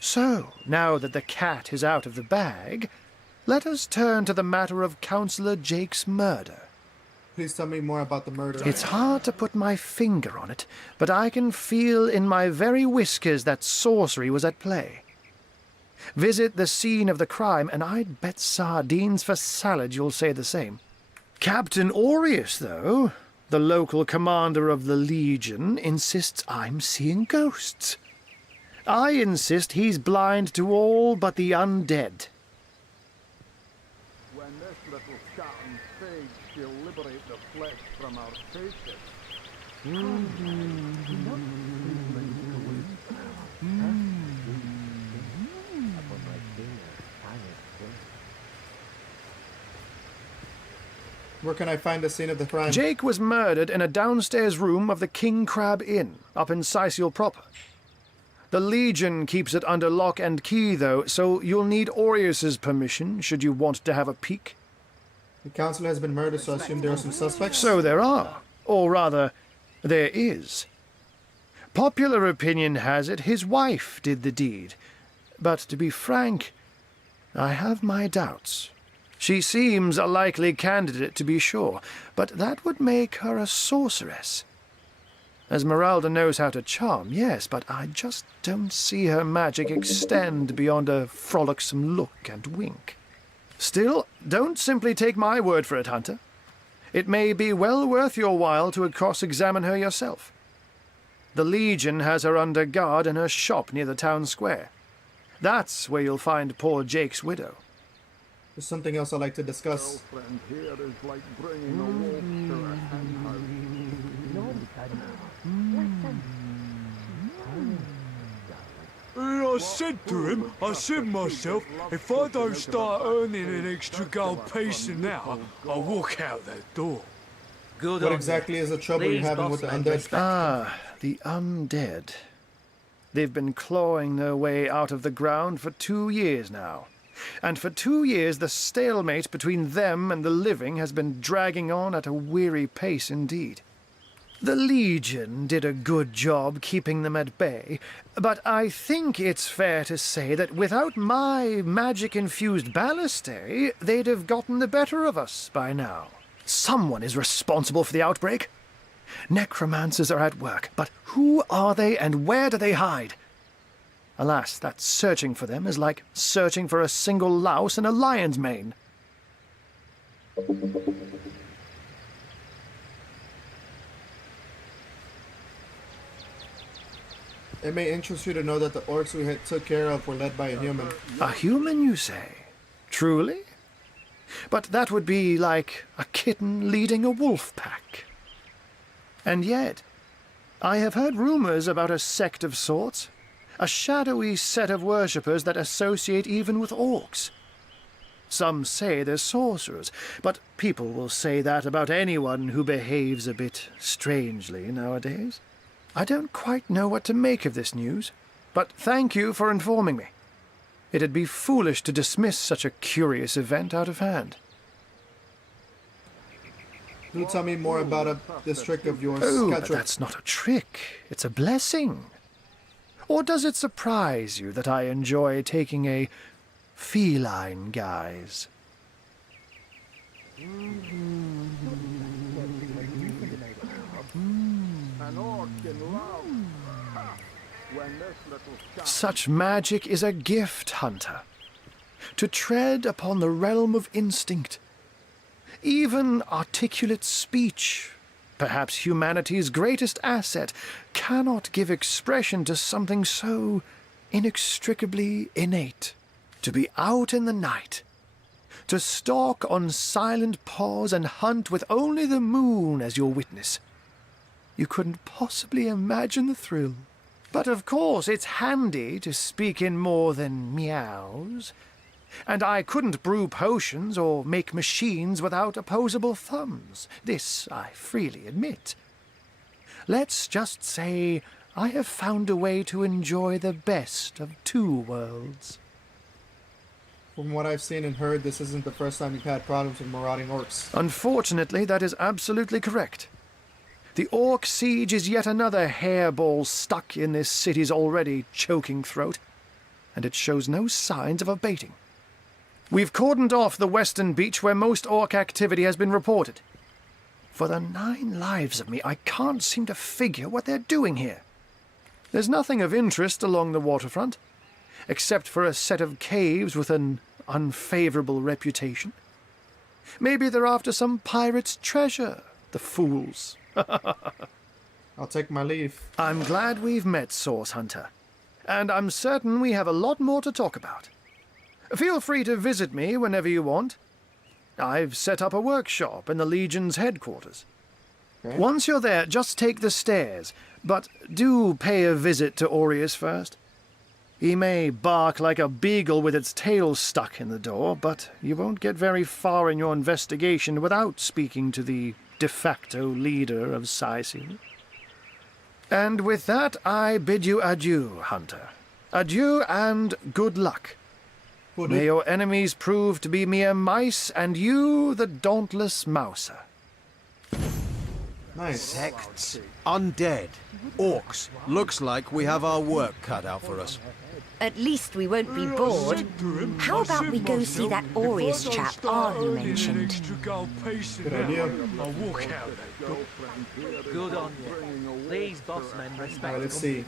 So, now that the cat is out of the bag, let us turn to the matter of Councillor Jake's murder. Please tell me more about the murder. It's hard to put my finger on it, but I can feel in my very whiskers that sorcery was at play. Visit the scene of the crime, and I'd bet sardines for salad you'll say the same. Captain Aureus, though, the local commander of the Legion, insists I'm seeing ghosts. I insist he's blind to all but the undead. When this little cat and fig shall liberate the flesh from our faces. Where can I find the scene of the crime? Jake was murdered in a downstairs room of the King Crab Inn, up in Sicil proper. The Legion keeps it under lock and key, though, so you'll need Aureus's permission should you want to have a peek. The council has been murdered, so I assume there are some suspects? So there are. Or rather, there is. Popular opinion has it his wife did the deed. But to be frank, I have my doubts. She seems a likely candidate, to be sure, but that would make her a sorceress. Esmeralda knows how to charm, yes, but I just don't see her magic extend beyond a frolicsome look and wink. Still, don't simply take my word for it, Hunter. It may be well worth your while to cross-examine her yourself. The Legion has her under guard in her shop near the town square. That's where you'll find poor Jake's widow. There's something else I'd like to discuss. Girlfriend here is like bringing a wolf to a hen house. I said to him, myself, if I don't start earning an extra gold piece an hour, I'll walk out that door. Good. What exactly is the trouble you're having with the undead? Ah, the undead. They've been clawing their way out of the ground for 2 years now. And for 2 years the stalemate between them and the living has been dragging on at a weary pace indeed. The Legion did a good job keeping them at bay, but I think it's fair to say that without my magic-infused ballistae, they'd have gotten the better of us by now. Someone is responsible for the outbreak. Necromancers are at work, but who are they and where do they hide? Alas, that searching for them is like searching for a single louse in a lion's mane. It may interest you to know that the orcs we had took care of were led by a human. A human, you say? Truly? But that would be like a kitten leading a wolf pack. And yet, I have heard rumors about a sect of sorts. A shadowy set of worshippers that associate even with orcs. Some say they're sorcerers, but people will say that about anyone who behaves a bit strangely nowadays. I don't quite know what to make of this news, but thank you for informing me. It'd be foolish to dismiss such a curious event out of hand. Do tell me more about this trick of yours. Oh, but that's not a trick. It's a blessing. Or does it surprise you that I enjoy taking a feline guise? Such magic is a gift, Hunter. To tread upon the realm of instinct. Even articulate speech, perhaps humanity's greatest asset, cannot give expression to something so inextricably innate. To be out in the night, to stalk on silent paws and hunt with only the moon as your witness. You couldn't possibly imagine the thrill. But of course it's handy to speak in more than meows. And I couldn't brew potions or make machines without opposable thumbs. This I freely admit. Let's just say I have found a way to enjoy the best of two worlds. From what I've seen and heard, this isn't the first time you've had problems with marauding orcs. Unfortunately, that is absolutely correct. The orc siege is yet another hairball stuck in this city's already choking throat, and it shows no signs of abating. We've cordoned off the western beach where most orc activity has been reported. For the 9 lives of me, I can't seem to figure what they're doing here. There's nothing of interest along the waterfront, except for a set of caves with an unfavorable reputation. Maybe they're after some pirate's treasure, the fools. I'll take my leave. I'm glad we've met, Source Hunter. And I'm certain we have a lot more to talk about. Feel free to visit me whenever you want. I've set up a workshop in the Legion's headquarters. Okay. Once you're there, just take the stairs, but do pay a visit to Aureus first. He may bark like a beagle with its tail stuck in the door, but you won't get very far in your investigation without speaking to the de facto leader of Sicily. And with that, I bid you adieu, Hunter. Adieu and good luck. May your enemies prove to be mere mice, and you the dauntless mouser. Nice. Sects, undead, orcs. Looks like we have our work cut out for us. At least we won't be bored. How about we go see that Aureus chap Arhu mentioned? Good idea. I'll walk out. Good on you. These boss men respect. Alright, let's see.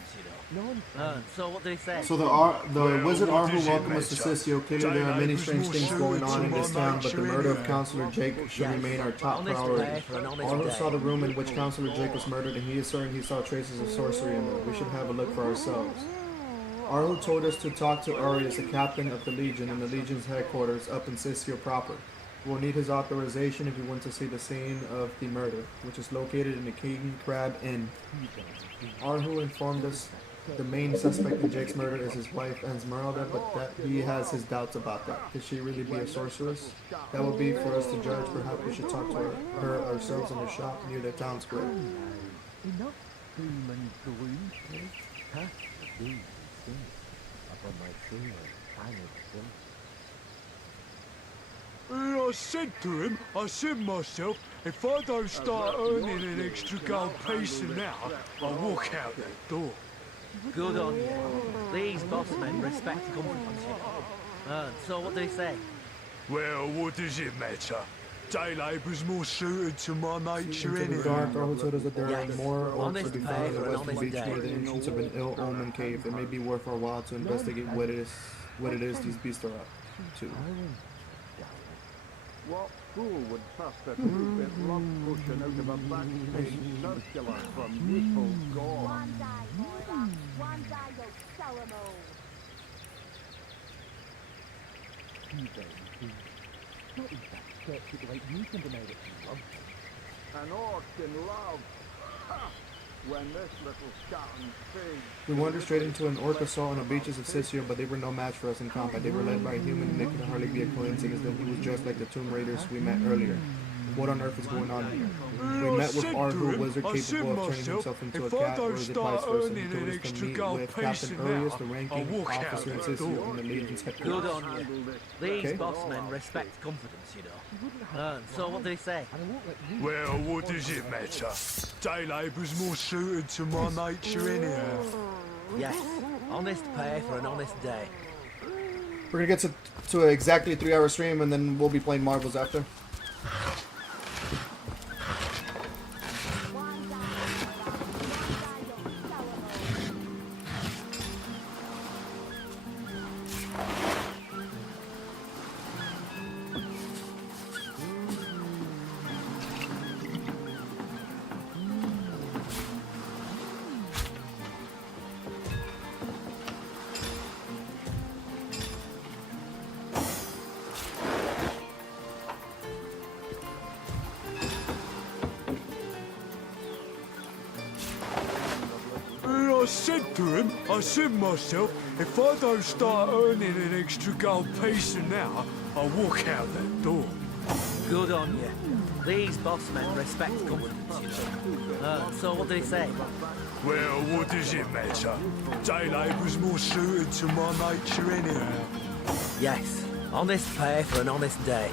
So what did he say? So the wizard Arhu welcomed us to Sisio. Clearly there are many strange things going on in this town, but the murder of Councillor Jake should remain our top priority. Arhu saw the room in which Councillor Jake was murdered, and he is certain he saw traces of sorcery in it. We should have a look for ourselves. Arhu told us to talk to Aureus, the captain of the Legion, in the Legion's headquarters up in Sisio proper. We'll need his authorization if we want to see the scene of the murder, which is located in the King Crab Inn. Arhu informed us the main suspect in Jake's murder is his wife Esmeralda, but that he has his doubts about that. Could she really be a sorceress? That will be for us to judge. Perhaps we should talk to her ourselves in the shop near the town square. Enough demon green, huh? These things upon my finger, I I said to him, I said myself, if I don't start earning an extra gold piece an hour, I'll walk out that door. Good on you. These boss men respect confidence, you know. So what did he say? Well, what does it matter? Day labour's more suited to my nature Into the anyway. dark, Arhu told us that there are more orcs Honest to be pay found in the for an western honest beach day. near the entrance of an ill-omened cave. It may be worth our while to investigate what it is these beasts are up to. What fool would trust a two-bit love potion out of a back-page circular from Yippo's gore? An orc in love. Ha! When this little scouting fig. We wandered straight into an orc assault on the beaches of Sisio, but they were no match for us in combat. They were led by a human, and it could hardly be a coincidence that he was dressed like the Tomb Raiders we met earlier. What on earth is going on here? We met with Arhu, a wizard capable of turning himself into a cat, or is it vice versa? He told us to meet with Captain Urius, the ranking officer in Sisio, in the Legion's headquarters. Good on you. These boss men respect confidence, you know. So what did he say? Well, what does it matter? Day labour's more suited to my nature anyhow. Yes, honest pay for an honest day. We're gonna get to exactly a 3-hour stream, and then we'll be playing Marvels after. I said to him, I said myself, if I don't start earning an extra gold piece an hour, I'll walk out that door. Good on you. These boss men respect confidence, you know. So what did he say? Well, what does it matter? Day labour's more suited to my nature anyhow. Yes, honest pay for an honest day.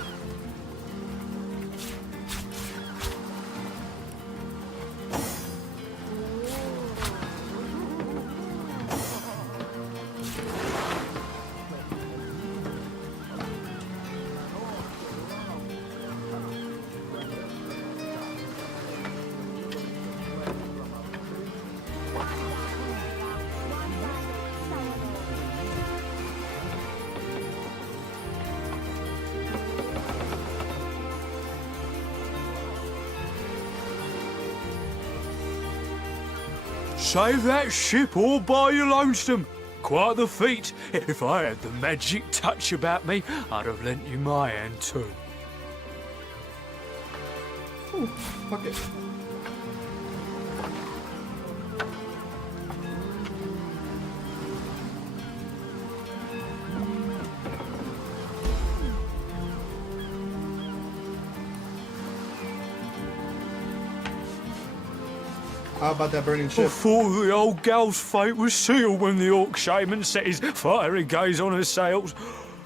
Save that ship all by your lonesome. Quite the feat. If I had the magic touch about me, I'd have lent you my hand too. Ooh, fuck it. How about that burning ship? I thought the old gal's fate was sealed when the orc shaman set his fiery gaze on her sails.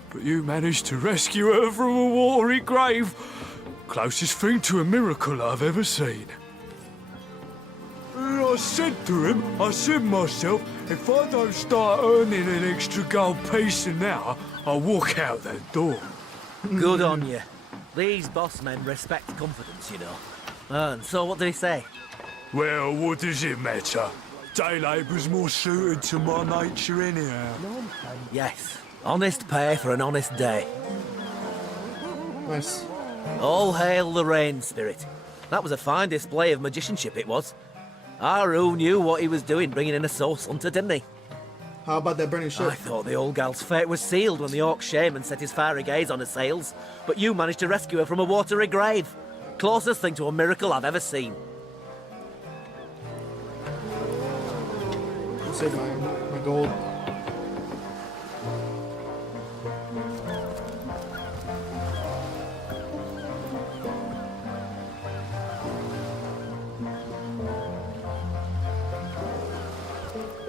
But you managed to rescue her from a watery grave. Closest thing to a miracle I've ever seen. And I said to him, I said myself, if I don't start earning an extra gold piece an hour, I'll walk out that door. Good on you. These boss men respect confidence, you know. And so what did he say? Well, what does it matter? Day labour's more suited to my nature anyhow. Yes, honest pay for an honest day. Nice. All hail the rain spirit. That was a fine display of magicianship, it was. Aru knew what he was doing bringing in a source hunter, didn't he? How about that burning ship? I thought the old gal's fate was sealed when the orc shaman set his fiery gaze on her sails, but you managed to rescue her from a watery grave. Closest thing to a miracle I've ever seen. Save my gold.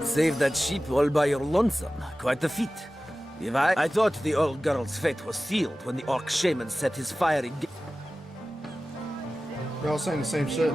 Save that ship all by your lonesome. Quite the feat. If I thought the old girl's fate was sealed when the orc shaman set his fiery You're all saying the same shit.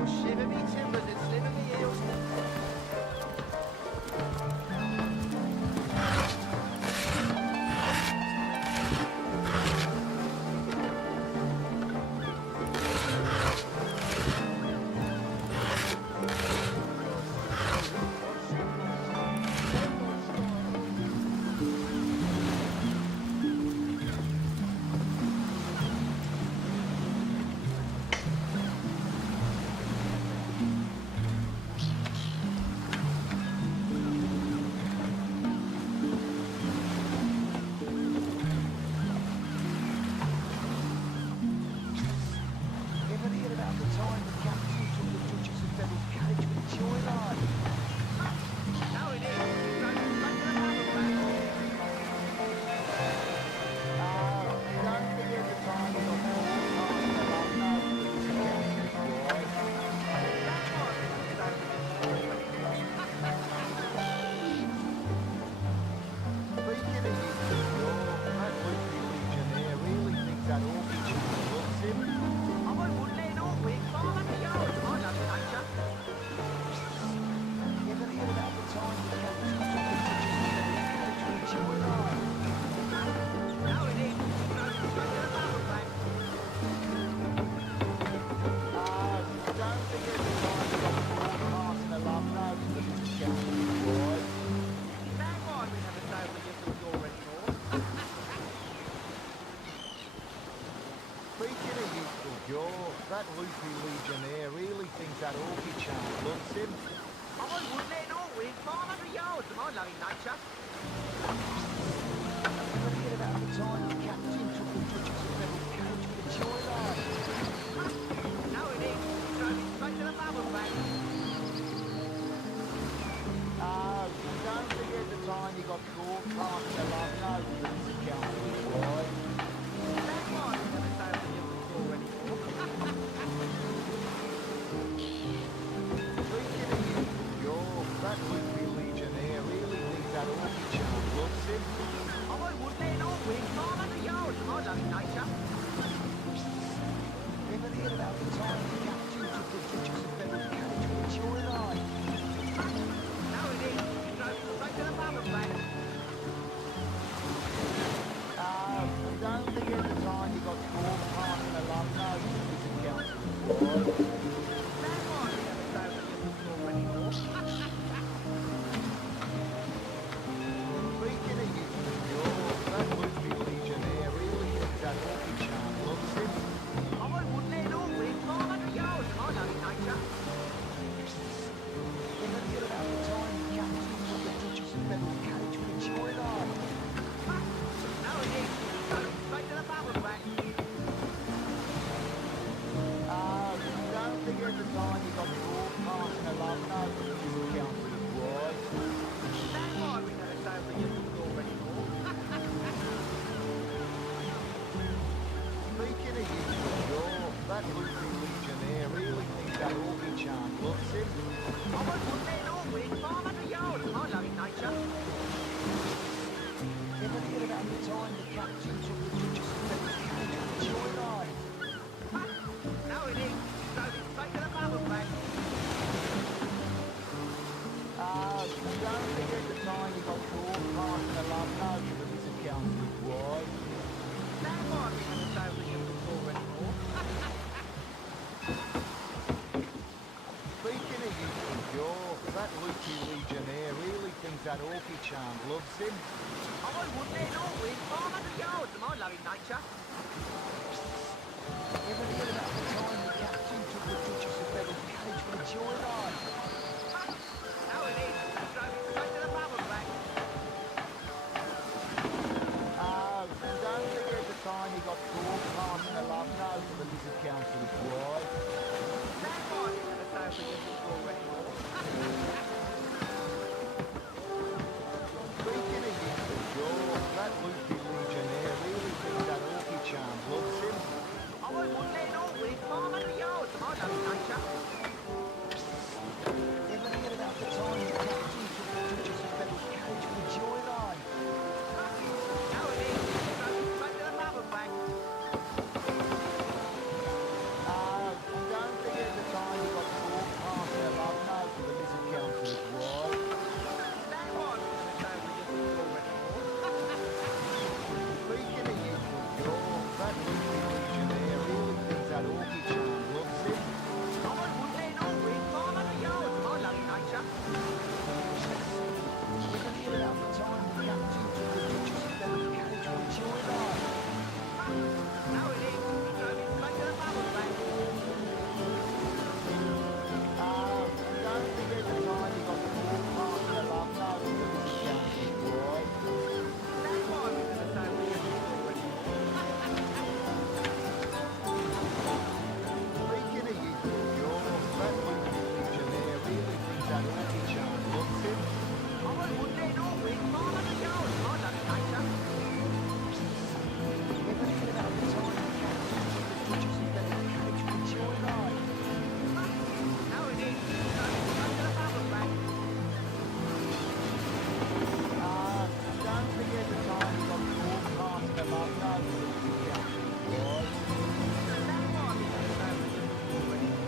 That loopy legionnaire really thinks that orchid charm looks him. I wouldn't let an orc within 500 yards of my loving nature. Forget about the time the captain took the Duchess of Devil's carriage with a joyride. No, it is. Drove it straight to the bubble bank. that orchid charm loves him. I wouldn't let all win 500 yards of my loving nature. Ever hear about the time the captain took the Duchess of Bevel's carriage with a joyride? No, it is. He drove straight to the bubble back. And don't forget the time he got caught passing a love note to his council boy. That might be a stone that you can score anymore. Speaking of you, that Luffy Legionnaire really thinks that orchid charm loves him. I wouldn't let all win 500 yards of my loving nature. Ever hear about the time the captain took the Duchess of Bevel's carriage with a joyride? No, it is. Straight to the bubble back. Don't forget the time he got caught passing a love note to his councillor's wife. That might be no stone that you can score anymore. Speaking of you, that Luffy Legionnaire really thinks that orchid charm loves him. I wouldn't let all win 500 yards of my loving nature. Ever hear about the time the captain took the Duchess of Bevel's carriage with a joyride? No, it is. Drove it straight to the bubble back. Don't forget the time he got caught passing a love note to his councillor's wife. That might be the stone that you can score anymore. Speaking of you, that Luffy Legionnaire really thinks that orchid charm loves him. I wouldn't let all win 500 yards of my loving nature. Ever hear about the time the captain took the Duchess of Bevel's carriage with a joyride? No, it is. He drove it straight to the bubble back. And don't forget the time he got caught passing a love note to the lizard councillor's wife. That might be the stone that you can score anymore. Speaking of you, that Luffy Legionnaire really thinks that orchid charm loves him. I wouldn't let all win 500 yards of my loving nature. Ever hear about the time the captain took the Duchess of Bevel's carriage with a joyride? No, it is. He drove it straight to the bubble back. And don't forget the time he got caught passing a love note to the lizard councillor's wife. That was the stone that you can score anymore. Speaking of you, that Luffy Legionnaire really thinks that orchid charm loves him. I wouldn't let all win 500 yards of my loving nature. Ever hear about the time the captain took the Duchess of Bevel's carriage with a joyride? No, it is. He drove it straight to the bubble back. Don't forget the time he got caught passing a love note to the lizard councillor's wife. That might be the stone that you can score anymore. Speaking of you, that Luffy Legionnaire really thinks that orchid charm loves him. I wouldn't let all win 500 yards of my loving nature. Ever hear about the time the captain took the Duchess of Bevel's carriage with a joyride? No, it is. Drove it straight to the bubble back. Don't forget the time he got caught passing a love note to the lizard councillor's wife. That might be the stone that you can score anymore.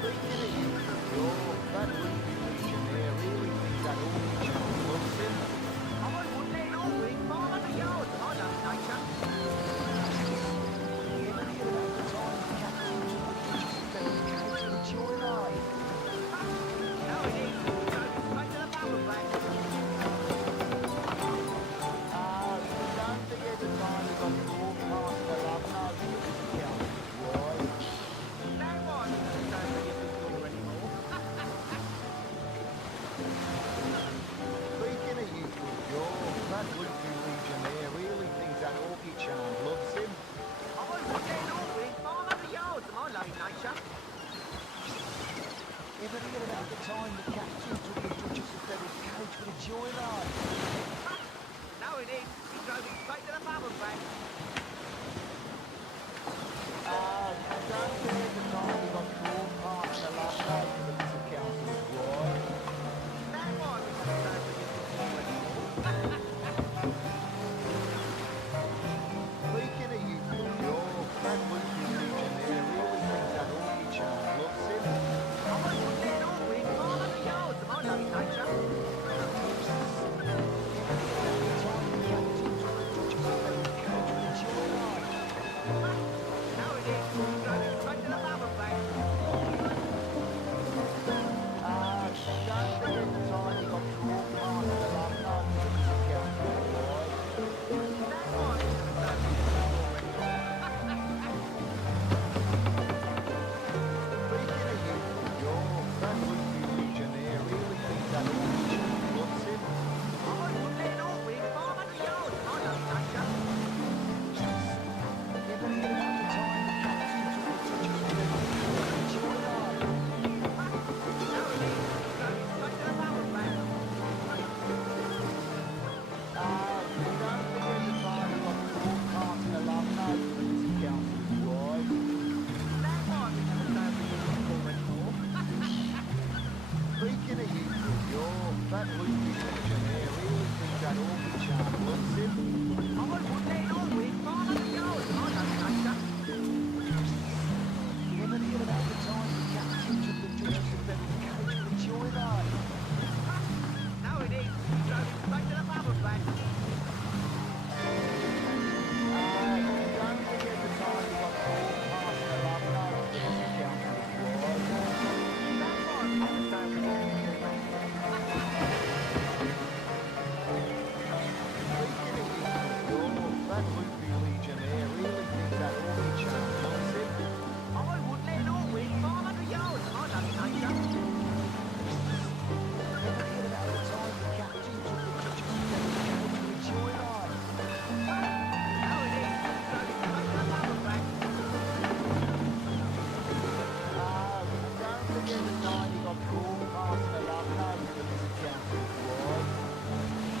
Speaking of you, that Luffy Legionnaire really thinks that orchid charm loves him. I wouldn't let all win 500 yards of my loving nature. Ever hear about the time the captain took the Duchess of Bevel's carriage with a joyride? No, it is. He drove it straight to the bubble back. Don't forget the time he got caught passing a love note to the lizard councillor's wife. That might be the stone that you can score anymore. Speaking of you, that Luffy Legionnaire really thinks that orchid charm loves him. I wouldn't let all win 500 yards of my loving nature. Ever hear about the time the captain took the Duchess of Bevel's carriage with a joyride? No, it is. He drove it straight to the bubble back. Don't forget the time he got caught passing a love note to the lizard councillor's wife. Speaking of you, you're that loopy legionnaire really thinks that orchid charm loves him. I wouldn't let on with 500 yards, I don't think so. You ever hear about the time the captain took the judges to bed with cage for the joyride? No, it is. He drove him straight to the bubble back. Don't forget the time you got called past the love note for this council of wars. That's why we never say we didn't hear that. Speaking of you, that loopy legionnaire really thinks that orchid charm loves him. I wouldn't let all win 500 yards, I don't think so. Never heard about the time the captain took the judges to bed with cage for the joyride. No, it is. So it's straight to the bubble back. Don't forget the time he got called past the love note for this council of wars.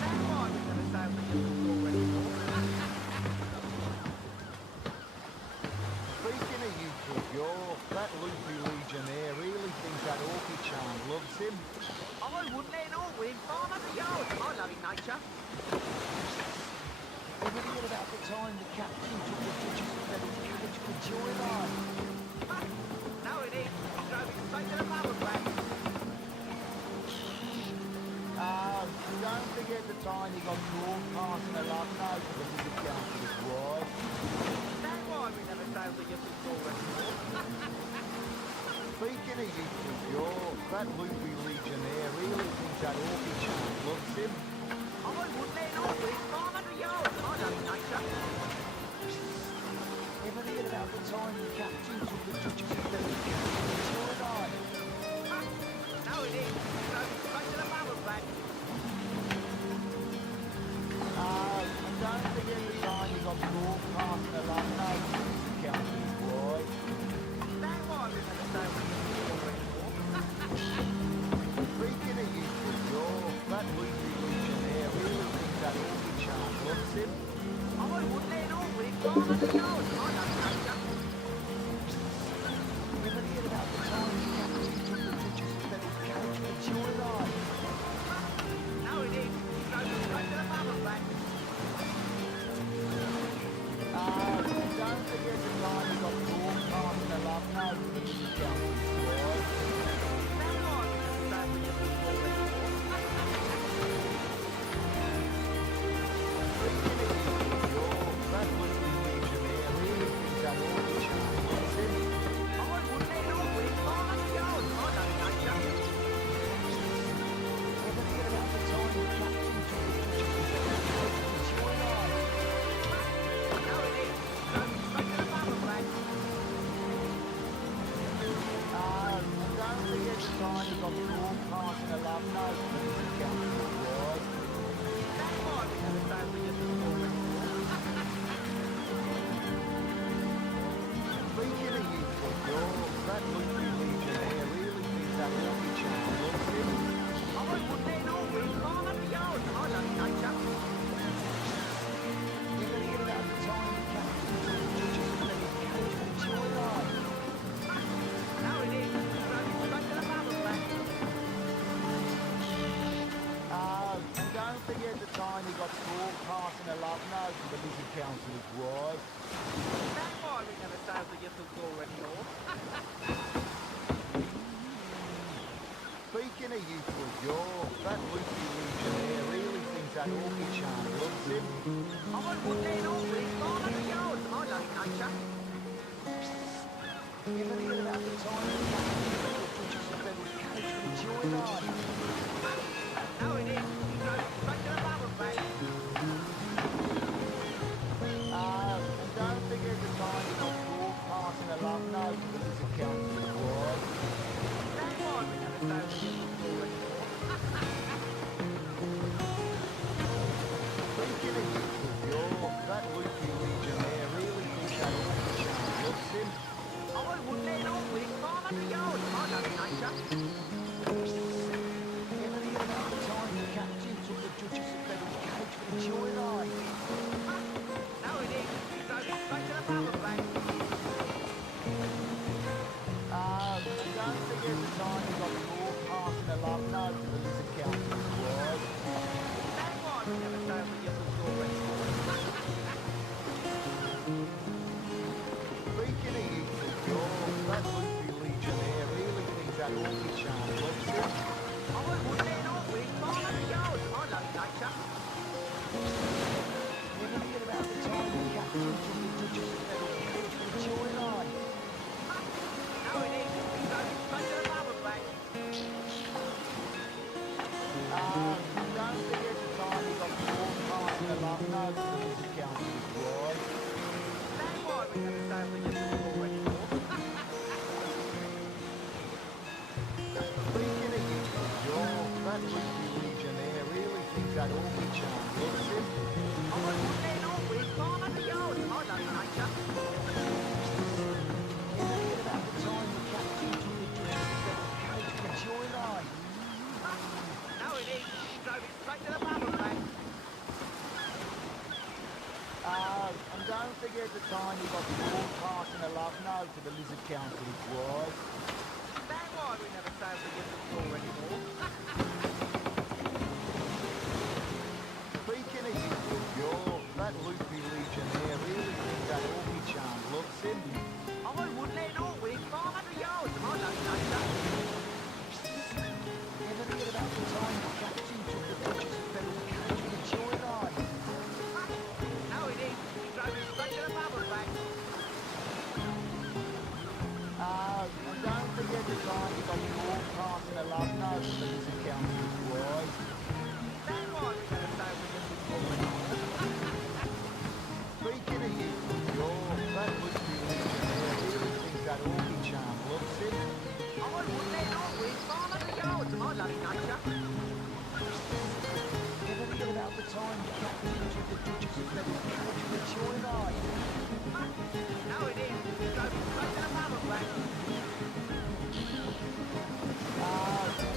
That's why we never say we didn't score anymore. Speaking of you, kid, that loopy legionnaire really thinks that orchid charm loves him. I wouldn't let all win 500 yards, I love in nature. Ever hear about the time the captain took the judges to bed with cage for joyride? No, it is. He drove him straight to the bubble back. Don't forget the time he got called passing a love note for the music council of wars. That's why we never sailed the Yipple Store anymore. Speaking of you, that loopy legionnaire really thinks that orchid charm loves him. I wouldn't let all win 500 yards, I don't think so. Ever hear about the time the captain took the judges to bed with cage for the joyride? No, it is. He drove him straight to the bubble back. And don't forget the time you got called passing a love note for the council of wars. That's why we never say we didn't score anymore. Speaking of you, that loopy legionnaire really thinks that orchid charm loves him. I wouldn't let all win 500 yards, I don't think so. Ever hear about the time the captain took the judges to bed with cage for the joyride? No, it is. He drove him straight to the bubble back. Don't forget the time he got called passing a love note for the music council of wars. That's why we never say we didn't score anymore. That loopy legionnaire really thinks that orchid charm loves him. I wouldn't let all win 500 yards, I don't think so. Ever hear about the time the captain took the judges to bed with cage for the joyride? No, it is. He drove him straight to the bubble back. And don't forget the time he got called passing a love note for the music council of wars. That's why we never say we didn't score anymore. Speaking of you, that loopy legionnaire really thinks that orchid charm loves him. I wouldn't let all win 500 yards, I don't think so. Ever hear about the time the captain took the judges to bed with cage for the joyride? No, it is. He drove him straight to the bubble back. And don't forget the time he got called passing a love note for the music council of wars. That's why we never sailed the Yipple Store anymore. Speaking of you, that loopy legionnaire really thinks that orchid charm loves him. I wouldn't let all win 500 yards, I don't think so. Ever hear about the time the captain took the judges to bed with cage for the joyride? No, it is. He drove him straight to the bubble back. And don't forget the time he got called passing a love note for the music council of wars. That's why we never say we didn't score anymore. Speaking of you, that loopy legionnaire really thinks that orchid charm loves him. I wouldn't let all win 500 yards, I don't think so. that all be charmed. Loves it. I wouldn't let all we farm under yours. I love nature. Never hear about the time the captain took the Duchess of Metal Cage for the joyline. No, it is. He goes straight to the rubber bank. Don't forget the time he got caught passing a love note to the Lizard Council's wife. That's why we never say we just before anymore. Speaking of you, Joel, that loopy legionnaire really thinks that all be charmed, loves him. I wouldn't let all we farm under yours. I love nature. Never heard about the time the captain took the Duchess of Metal Cage for the joyline. No, it is. He drove it straight to the rubber bank. And don't forget the time he got caught passing a love note to the Lizard Council's wife. That's why we never say we get the floor anymore. Speaking of you, Joel, that loopy legionnaire really thinks that all be charmed loves him. I wouldn't let all we farm under yours. I love nature. Never heard about the time the captain took the Duchess of Metal Cage for the joyline. No, it is. He drove it straight to the rubber bank. And don't forget the time he got caught passing a love note to the Lizard Council's wife. That's why we never say we get before anymore. Speaking of you, Joel, that loopy legionnaire really thinks that all be charmed loves him. I wouldn't let all we farm under yours. I love nature. Never heard about the time the captain took the Duchess of Metal Cage for the joyline. No, it is. He drove it straight to the rubber bank.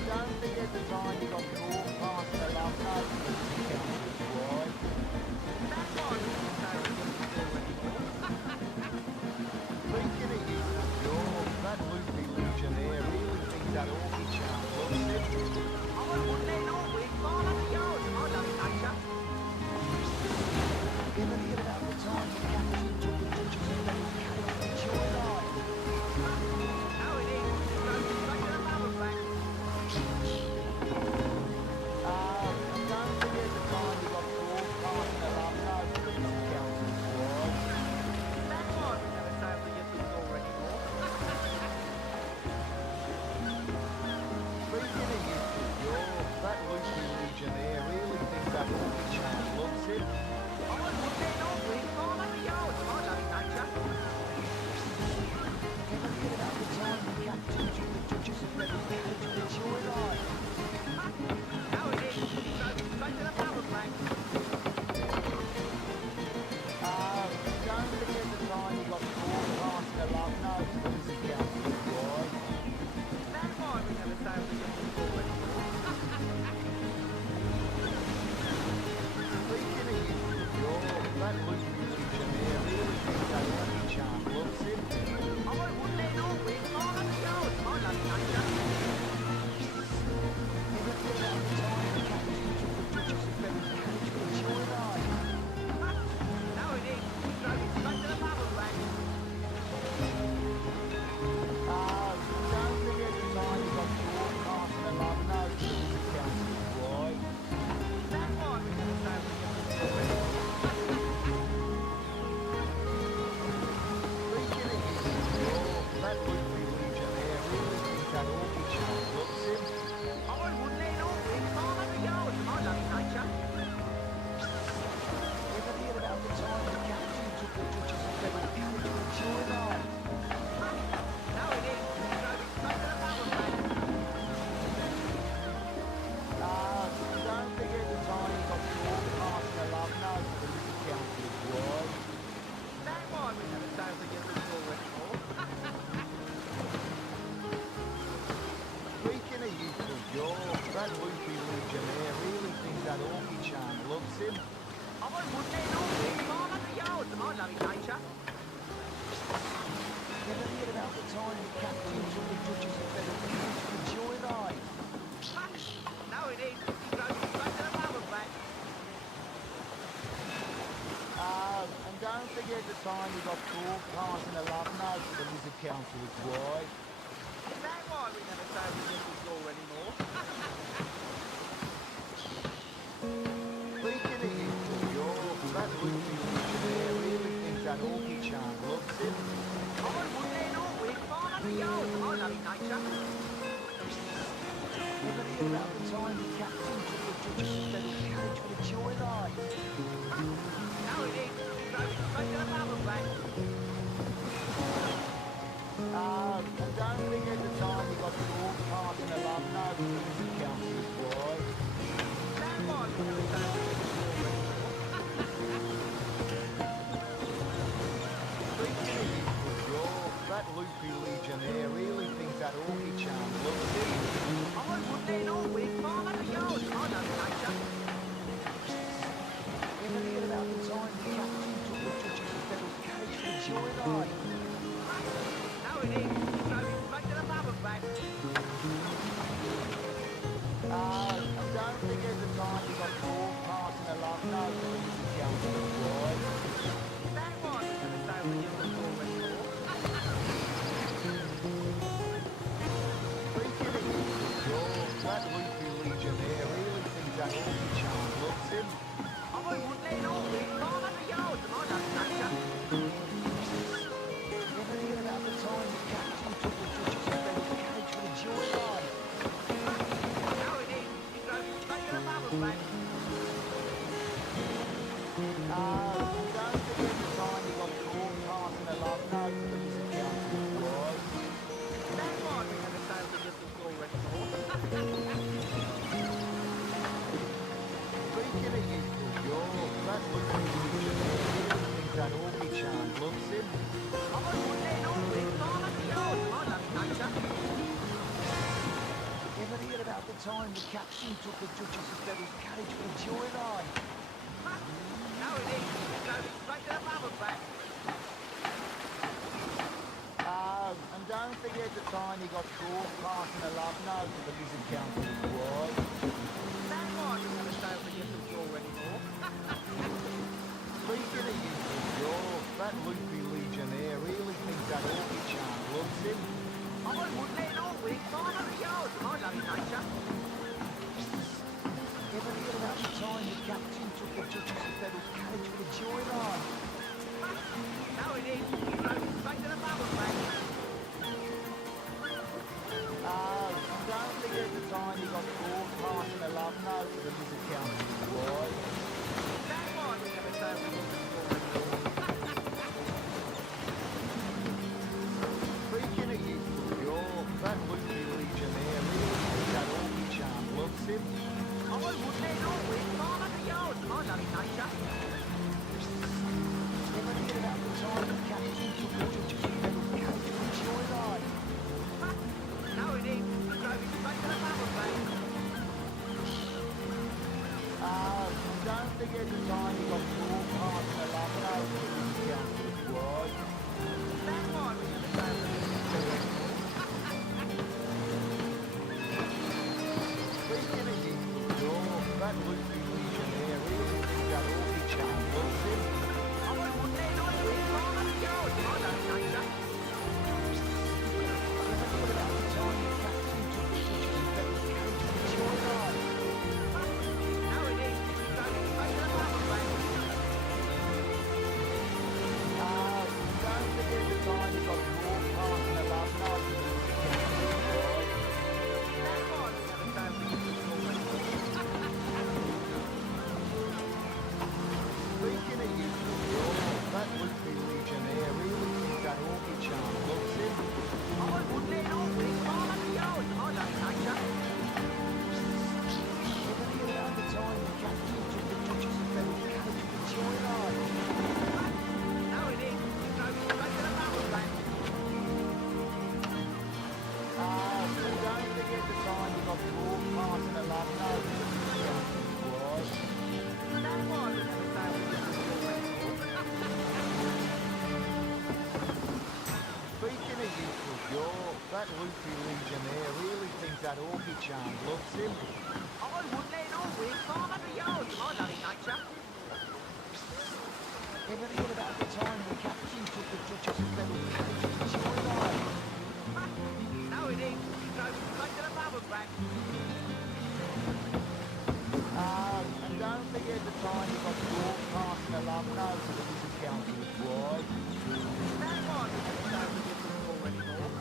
Don't forget the time he got caught passing a love note to the Lizard Council's wife. That's why we didn't say we get before anymore. Speaking of you, Joel, that loopy legionnaire really thinks that all be charmed loves him. I wouldn't let all we farm under yours. I love nature. Never heard about the time the captain took the Duchess of Metal Cage for the joyline. No, it is. He drove it straight to the rubber bank. And don't forget the time he got caught passing a love note to the Lizard Council's wife. That's why we never say we get the floor anymore. Speaking of you, Joel, that loopy legionnaire really thinks that all be charmed loves him. I wouldn't let all we farm under yours. I love nature. Never heard about the time the captain took the Duchess of Metal Cage for the joyline. No, it is. He drove it straight to the rubber bank. Don't forget the time he got caught passing a love note to the Lizard Council's wife. That's why we never say we get before anymore. Speaking of you, Joel, that loopy legionnaire really thinks that all be charmed loves him. I wouldn't let all we farm under yours. I love nature. Never heard about the time the captain took the Duchess of Metal Cage for the joyline. No, it is. He drove it straight to the rubber bank. Don't forget the time he got caught passing a love note to the Lizard Council's wife. That's why we never say we get before anymore. Speaking of you, Joel, that loopy legionnaire really thinks that all be charmed loves him. I wouldn't let all we farm under yours. I love nature. Never heard about the time the captain took the Duchess of Metal Cage for the joyline. No, it is. He drove it straight to the rubber bank. Don't forget the time he got caught passing a love note to the Lizard Council's wife. That's why we never say we get the floor anymore. Speaking of you two, Joel, that loopy legionnaire really thinks that all be charmed loves him. I wouldn't let all we farm under yours. I love nature. Never heard about the time the captain took the Duchess of Metal Cage for the joyline. No, it is. He drove it straight to the rubber bank. And don't forget the time he got caught passing a love note to the Lizard Council's wife. That's why we never say Ever hear about the time the captain took the judge's federal carriage for the joyride? No, it ain't. He drove it straight to the bubble bank. Oh, and don't forget the time we got the all passing a love note to the councillor's wife. That was going to sound like a story. Speaking of youthful jaw, that loopy legionnaire really thinks that orchid charm looks him. I wouldn't in all week, 500 yards. I know nature. Ever hear about the time the captain took the judge's federal carriage for the joyride? No, it ain't. He drove it straight to the bubble bank. Oh, and don't forget the time we got called passing a love note to the councillor's wife. That was going to sound like a story. Speaking of youthful jaw, that loopy legionnaire really thinks that orchid charm looks him. I wouldn't in all week, 500 yards. I know nature. Ever hear about the time the captain took the judge's federal carriage for the joyride? No, it ain't. He drove it straight to the bubble bank. Oh, and don't forget the time we got called passing a love note to the councillor's wife. That was going to sound like a story. Speaking of youthful jaw, that loopy legionnaire really thinks that orchid charm looks him. I wouldn't in all week, 500 yards. I know nature. Ever hear about the time the captain took the judge's federal carriage for the joyride? No, it ain't. He drove it straight to the bubble bank. Oh, and don't forget the time he got caught passing a love note to the lizard councillor's wife. That was going to sound like a story anymore. Speaking of youthful jaw, that loopy legionnaire really thinks that orchid charm looks him. I wouldn't in all week, 500 yards. I know nature. Ever hear about the time the captain took the judge's federal carriage for the joyride? No, it ain't. He drove it straight to the bubble bank. Oh, and don't forget the time he got caught passing a love note to the lizard councillor's wife. That was going to sound like a story. Speaking of youthful jaw, that loopy legionnaire really thinks that orchid charm looks him. I wouldn't in all week, 500 yards. I know nature. Ever hear about the time the captain took the judge's federal carriage for the joyride? No, it ain't. He drove it straight to the bubble bank. Oh, and don't forget the time he got caught passing a love note to the lizard councillor's wife. That was going to sound like a story. Speaking of youthful jaw, that loopy legionnaire really thinks that orchid charm looks him. I wouldn't in all week, 500 yards. I know nature. Ever heard about the time the captain took the judge's federal carriage for the joyride? No, it ain't. He drove it straight to the bubble bank. Oh, and don't forget the time he got caught passing a love note to the lizard councillor's wife. That was going to sound like a story. Speaking of youthful jaw, that loopy legionnaire really thinks that orchid charm looks him. I wouldn't in all week, 500 yards. I know nature. Ever hear about the time the captain took the judge's federal carriage for the joyride? No, it ain't. He drove it straight to the bubble bank. Ah, and don't forget the time he got caught passing a love note to the lizard councillor's wife. That was going to sound like a story. Speaking of youthful jaw, that loopy legionnaire really thinks that orchid charm looks him. I wouldn't in all week, 500 yards. I know nature. Ever hear about the time the captain took the judge's federal carriage for the joyride? No, it ain't. He drove it straight to the bubble bank. Oh, and don't forget the time he got caught passing a love note to the lizard councillor's wife. That was going to sound like a story anymore.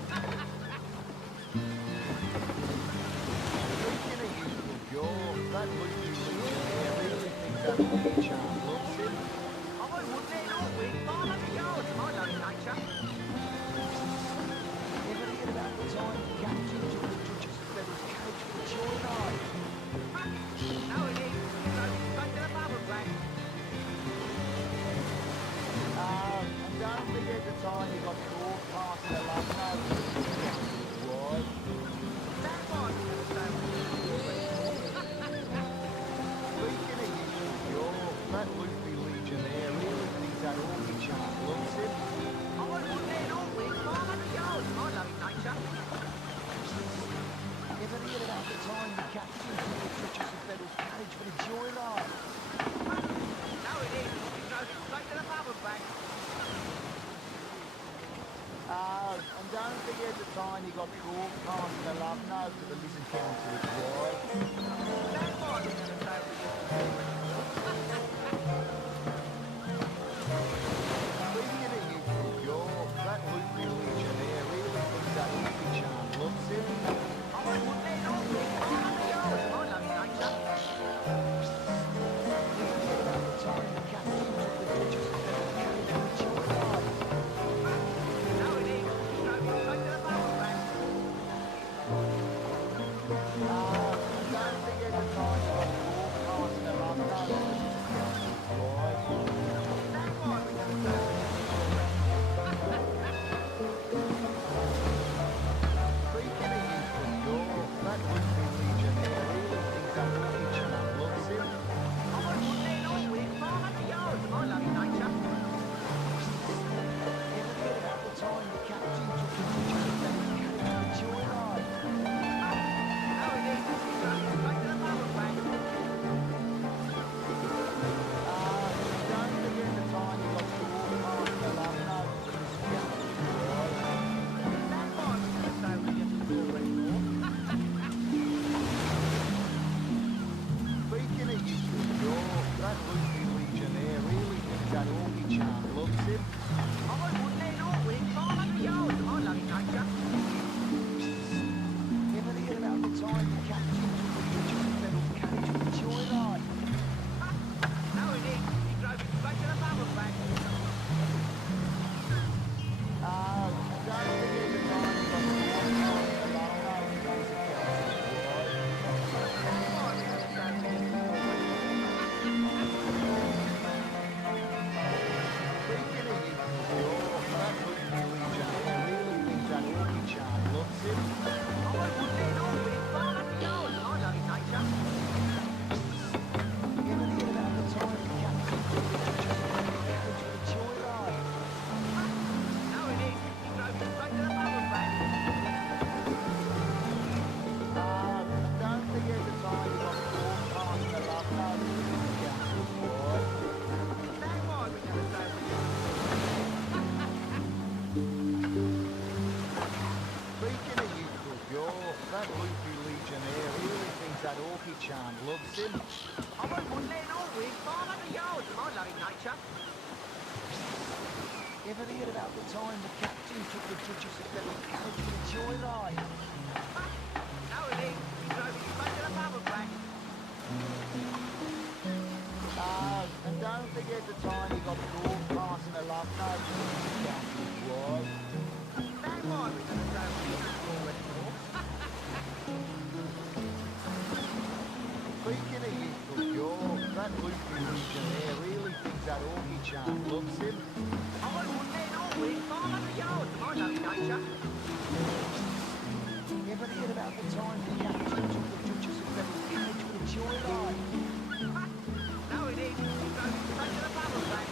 orchid charm loves him. I wouldn't let an orc win 500 yards of my lovely nature. Ever hear about the time the captain took the Duchess of Feather's carriage for the joyride? No, it is. It's only straight to the bubble back. And don't forget the time you got caught passing a love note to the captain's wife. That might be the same with you. Speaking of York, that Luffy Legionnaire really thinks that orchid charm loves him. I wouldn't let an orc win 500 yards of my lovely nature. Ever hear about the time the captain took the Duchess of Feather's carriage for the joyride? No, it is. It goes straight to the bubble back. And don't forget the time you got caught passing a love note to the missing councillor's wife. That might be the same with you. Speaking of you from York, that Luffy Legionnaire really thinks that orchid charm loves him. I wouldn't let an orc win 500 yards, my lovely nature. About the time the captain took the Duchess of Feather's carriage for the joyride. No, it is. It's straight to the bubble back. And don't forget the time you got caught passing a love note to the councillor's wife. That might be the same. Speaking of you from York, that Luffy Legionnaire really thinks that orchid charm loves him. I wouldn't let an orc win 500 yards of my lovely nature. Ever heard about the time the captain took the Duchess of Feather's carriage for the joyride? No, it is. It's straight to the bubble back. Don't forget the time you got caught passing a love note to the missing councillor's wife. That might be the same with you already more. Speaking of you from York, that Luffy Legionnaire really thinks that orchid charm loves him. I wouldn't let an orc win 500 yards of my lovely nature. Ever hear about the time the captain took the Duchess of Feather's carriage for the joyride? No, it is. He drove it straight to the bubble back. And don't forget the time you got caught passing a love note to the missing councillor's wife. That might be the same with you already. Speaking of you from York, that Luffy Legionnaire really thinks that orchid charm loves him. I wouldn't let an orc win 500 yards of my lovely nature. Ever hear about the time the captain took the Duchess of Feather's carriage for the joyride? No, it is. He drove it straight to the bubble back. Don't forget the time you got caught passing a love note to the missing councillor's wife. That might be the same with you. Speaking of you from York, that Luffy Legionnaire really thinks that orchid charm loves him. I wouldn't let an orc win 500 yards of my lovely nature. Ever heard about the time the captain took the Duchess of Feather's carriage for the joyride? No, it is. He drove it straight to the bubble back. And don't forget the time you got caught passing a love note to the missing councillor's wife. That might be the same with you already more. Speaking of you from York, that Luffy Legionnaire really thinks that orchid charm loves him. I wouldn't let an orc win 500 yards of my lovely nature. Ever heard about the time the captain took the Duchess of Feather's carriage for the joyride? No, it is. He drove it straight to the bubble back.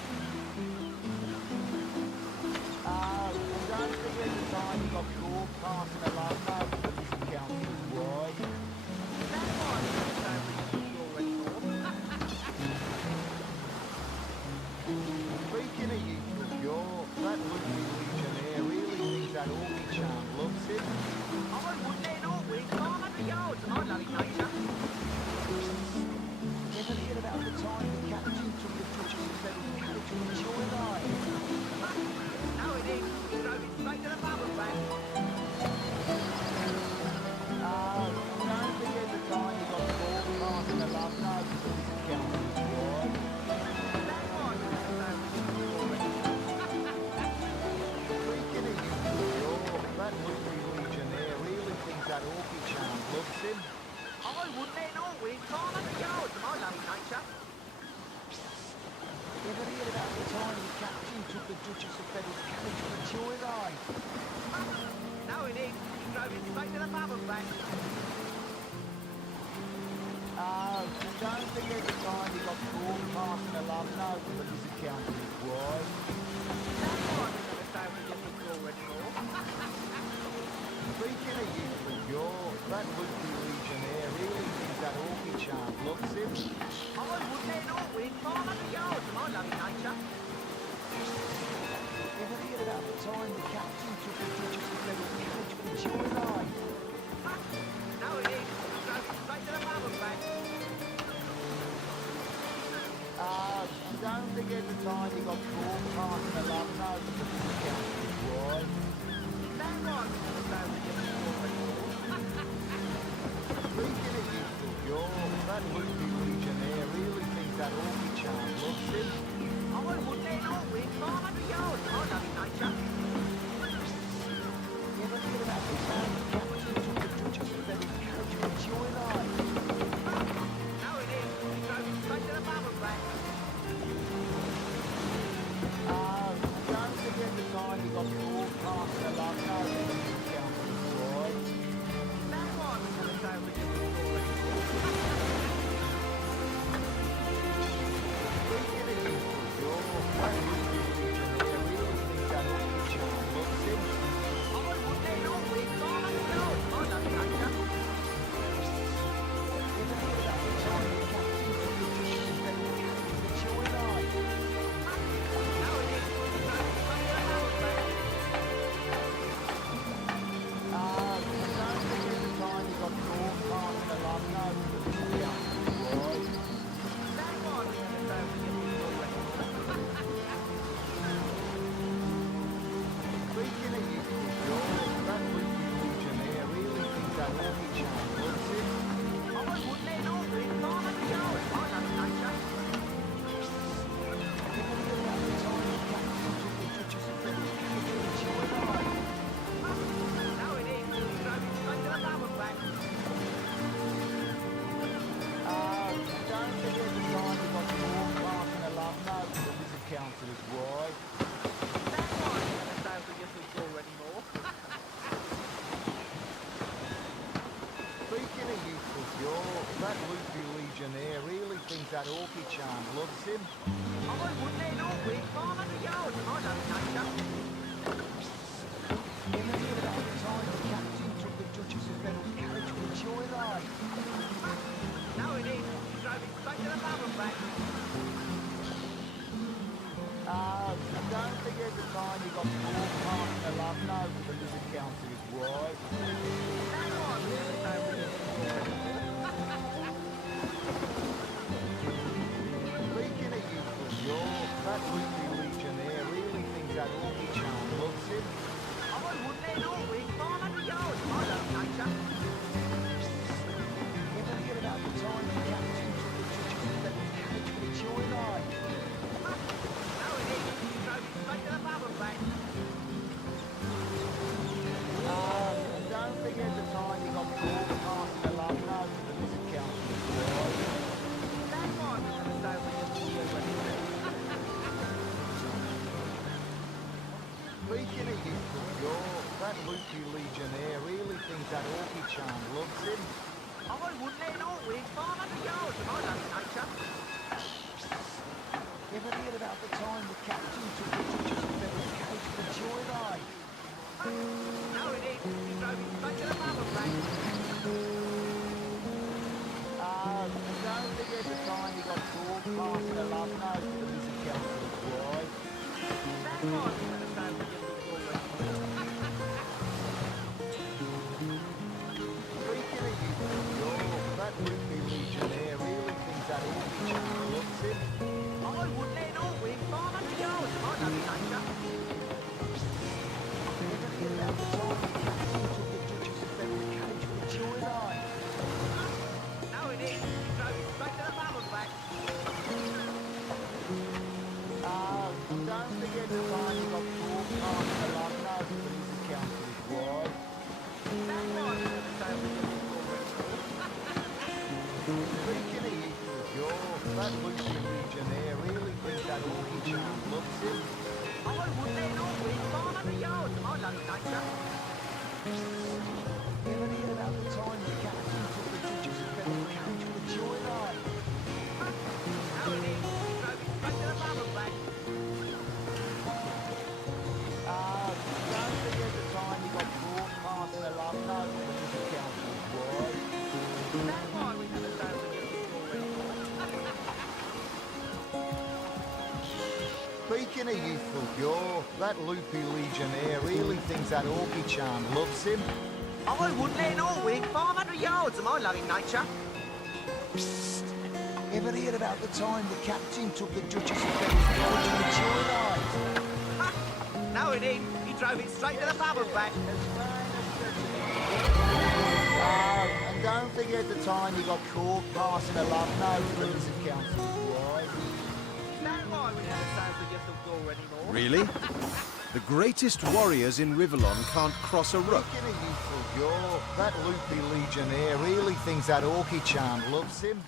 And don't forget the time you got caught passing a love note to the missing councillor's wife. That might be the same with you already more. Speaking of you from York, that Luffy Legionnaire really thinks that orchid charm loves him. I wouldn't let an orc win 500 wouldn't let all within 500 yards of my lovely nature. Ever hear about the time the captain took the Duchess of Feather's carriage for a joyride? No, indeed. He drove it straight to the pub and back. Oh, and don't forget the time he got caught passing a love note with the Lizard Count of his wife. That's why I'm going to stay with you for anymore. Speaking of youthful jaw, that would-be legionnaire really thinks that orchid charm looks him. I wouldn't let all within 500 yards of my lovely nature. Ever hear about the time the captain took the Duchess of Feather's carriage for a joyride? No, indeed. He drove it straight to the pub and back. Oh, and don't forget the time he got caught passing a love note with the Lizard Count of his wife. That's why I'm going to stay with you for anymore. Speaking of youthful jaw, that would-be legionnaire really thinks that orchid charm looks him. I wouldn't let all within 500 yards of my lovely nature. Ever hear about the time the captain took the Duchess of Feather's carriage for a joyride? No, it is. He drove it straight to the pub and back. Oh, and don't forget the time he got caught passing a love note with the Lizard Count of his wife. That's why I'm going to stay with you for anymore. Speaking of youthful jaw, that would-be legionnaire really thinks that orchid charm looks him. I wouldn't let all within 500 yards of my lovely nature. Ever hear about the time the captain took the Duchess of Feather's carriage for a joyride? No, it is. He drove it straight to the pub and back. Oh, and don't forget the time he got caught passing a love note with the Lizard Count of his wife. That's why I'm going to stay with you for anymore. Speaking of youthful jaw, that would-be legionnaire really thinks that orchid charm looks him. I wouldn't let all within 500 yards of my lovely nature. Ever hear about the time the captain took the Duchess of Feather's carriage for a joyride? No, it is. He drove it straight to the pub and back. Oh, and don't forget the time he got caught passing a love note with the Lizard Count of his wife. That's why I'm going to stay with you for anymore. Speaking of youthful jaw, that would-be legionnaire really thinks that orchid charm loves him. I wouldn't let all within 500 yards of my lovely nature. Ever hear about the time the captain took the Duchess of Feather's carriage for a joyride? No, it is. He drove it straight to the pub and back. Oh, and don't forget the time he got caught passing a love note with the Lizard Count of his wife. That's why I'm going to stay with you for anymore. Speaking of youthful jaw, that would-be legionnaire really thinks that orchid charm loves him. I wouldn't let all within 500 yards of my lovely nature. Ever hear about the time the captain took the Duchess of Feather's carriage for a joyride? No, it is. He drove it straight to the pub and back. And don't forget the time he got caught passing a love note with the Lizard Count of his wife. That's why I'm going to stay with you for anymore. Speaking of youthful jaw, that would-be legionnaire really thinks that orchid charm loves him. I wouldn't let all within 500 yards of my lovely nature. Ever hear about the time the captain took the Duchess of Feather's carriage for a joyride? No, it is. He drove it straight to the pub and back. Oh, and don't forget the time he got caught passing a love note with the Lizard Count of his wife. That's why I'm going to stay with you for anymore. Speaking of youthful Ever hear about the time the captain took the Duchess of Federal carriage for the joyride? How it is, he drove it straight to the bubble back. Don't forget the time he got caught passing a love note to the Lizard Council's wife. That's why we never sailed the Little Store anymore. Speaking of youthful gore, that loopy legionnaire really thinks that Orky charm loves him. I wouldn't let an Orwig 500 yards of my loving nature. Psst! Ever hear about the time the captain took the Duchess of Federal carriage for the joyride? No, it ain't. He drove it straight to the bubble back. And don't forget the time he got caught passing a love note to the Lizard Council's wife. That's why we never sailed the Little Gore anymore. Really? The greatest warriors in Rivellon can't cross a rope. Speaking of youthful gore, that loopy legionnaire really thinks that Orky charm loves him.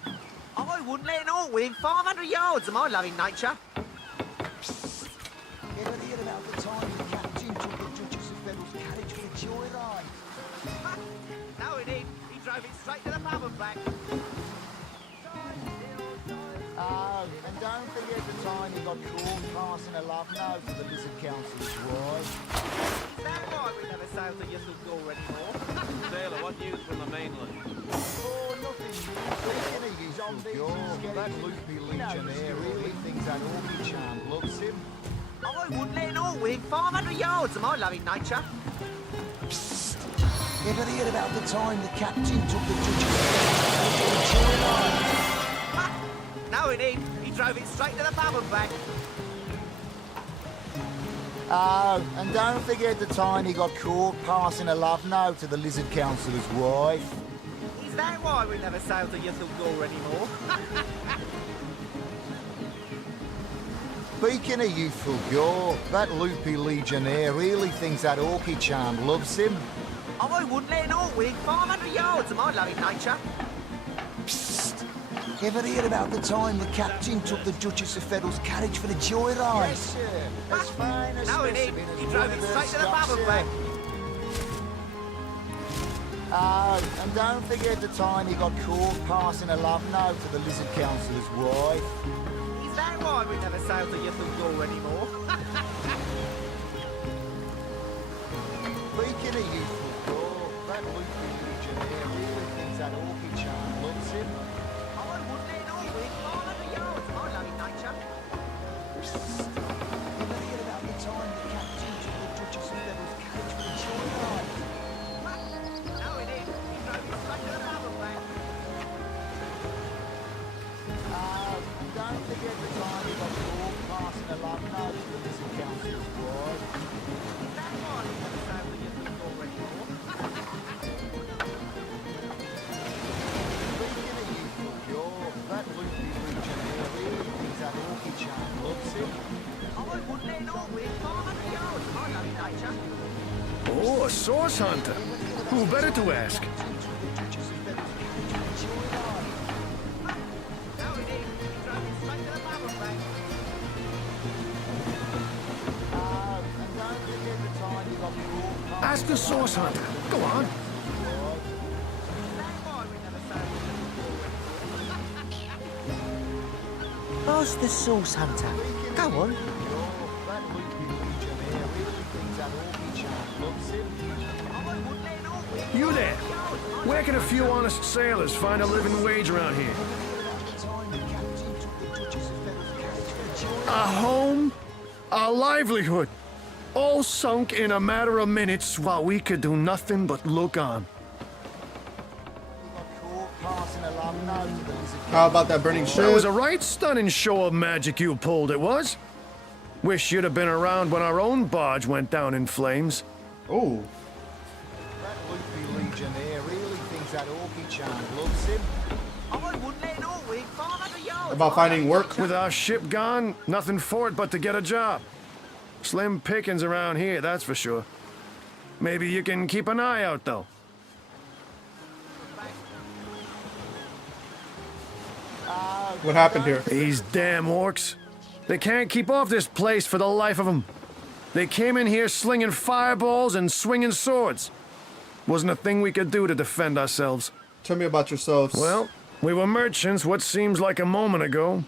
I wouldn't let an Orwig 500 yards of my loving nature. Ever hear about the time the captain took the Duchess of Federal's carriage for the joyride? No, it ain't. He drove it straight to the bubble back. And don't forget the time he got caught passing a love note to the Lizard Council's wife. That's why we never sailed the Little Gore anymore. Sailor, what news from the mainland? Oh, nothing new. Speaking of youthful gore, that loopy legionnaire really thinks that Orky charm loves him. I wouldn't let an Orwig 500 yards of my loving nature. Psst! Ever hear about the time the captain took the Duchess of Federal's carriage for the joyride? No, it ain't. He drove it straight to the bubble back. And don't forget the time he got caught passing a love note to the Lizard Councilor's wife. Is that why we never sailed the Little Gore anymore? Speaking of youthful gore, that loopy legionnaire really thinks that Orky charm loves him. I wouldn't let an Orwig 500 yards of my loving nature. Psst! Ever hear about the time the captain took the Duchess of Federal's carriage for the joyride? Yes, sir. As fine a No, it ain't. specimen as He one drove of it the straight to the stocks, bubble sir. back. And don't forget the time he got caught passing a love note to the Lizard Councilor's wife. Is that why we never sailed the Little Gore anymore? Speaking of youthful gore, that loopy legionnaire really thinks that Orky charm loves him. I wouldn't let an Orwig 500 yards of my loving nature. Ever hear about the time the captain took the Duchess of Federal's carriage for the joyride? No, it ain't. He drove it straight to the bubble back. And don't forget the time he got caught passing a love note to the Lizard Councilor's wife. Is that why we never sailed the Little Gore anymore? Speaking of youthful gore, that loopy legionnaire really thinks that Orky charm loves him. I wouldn't let an Orwig 500 yards of my loving nature. Oh, a source hunter. Who better to ask? No, it ain't. He drove it straight to the bubble back. And don't forget the time he got caught Ask the source hunter. Go on. Is that why we never sailed the Little Gore? Ask the source hunter. Go on. that loopy legionnaire really thinks that Orky charm loves him. You there. Where can a few honest sailors find a living wage around here? A home? A livelihood? All sunk in a matter of minutes while we could do nothing but look on. How about that burning ship? That was a right stunning show of magic you pulled, it was. Wish you'd have been around when our own barge went down in flames. Oh. That loopy legionnaire really thinks that Orky charm loves him. I wouldn't let an Orwig 500 yards. About finding work? With our ship gone, nothing for it but to get a job. Slim pickings around here, that's for sure. Maybe you can keep an eye out, though. What happened here? These damn orcs. They can't keep off this place for the life of them. They came in here slinging fireballs and swinging swords. Wasn't a thing we could do to defend ourselves. Tell me about yourselves. Well, we were merchants what seems like a moment ago.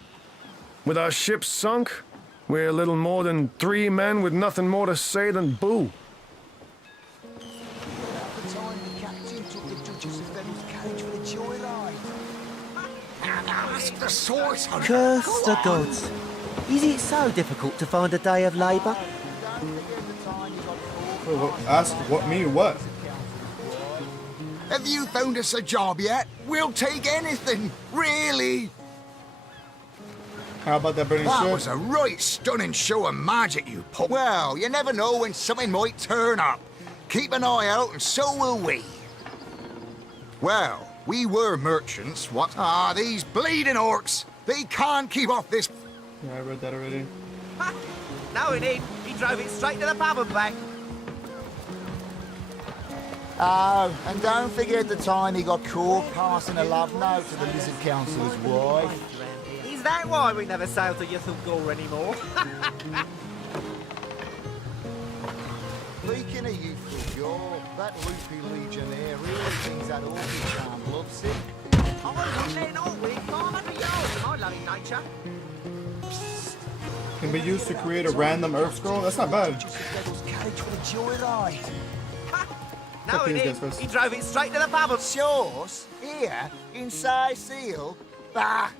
With our ship sunk, we're little more than 3 men with nothing more to say than boo. About the time the captain took the Duchess of Venom's carriage for the joyride. Ask the source hunter. Curse the gods. Is it so difficult to find a day of labour? Wait, ask what me what? Have you found us a job yet? We'll take anything, really. How about that burning That ship? was a right stunning show of magic you put. Well, you never know when something might turn up. Keep an eye out and so will we. Well, we were merchants, what? Ah, these bleeding orcs. They can't keep off this. Yeah, I read that already. No, he didn't. He drove it straight to the pub and back. Oh, and don't forget the time he got caught passing a love note to the Lizard Councillor's wife. Is that why we never sail to Yuthel Gore anymore? Speaking of youthful gore, that loopy legionnaire really thinks that orchid charm loves him. I wouldn't let an Orwig farm under yours in my loving nature. Can be used to create a random Earth scroll? That's not bad. Devil's carriage for the joyride. No, he didn't. He drove it straight to the pub and... Sauce? Here? In Seal? Bah!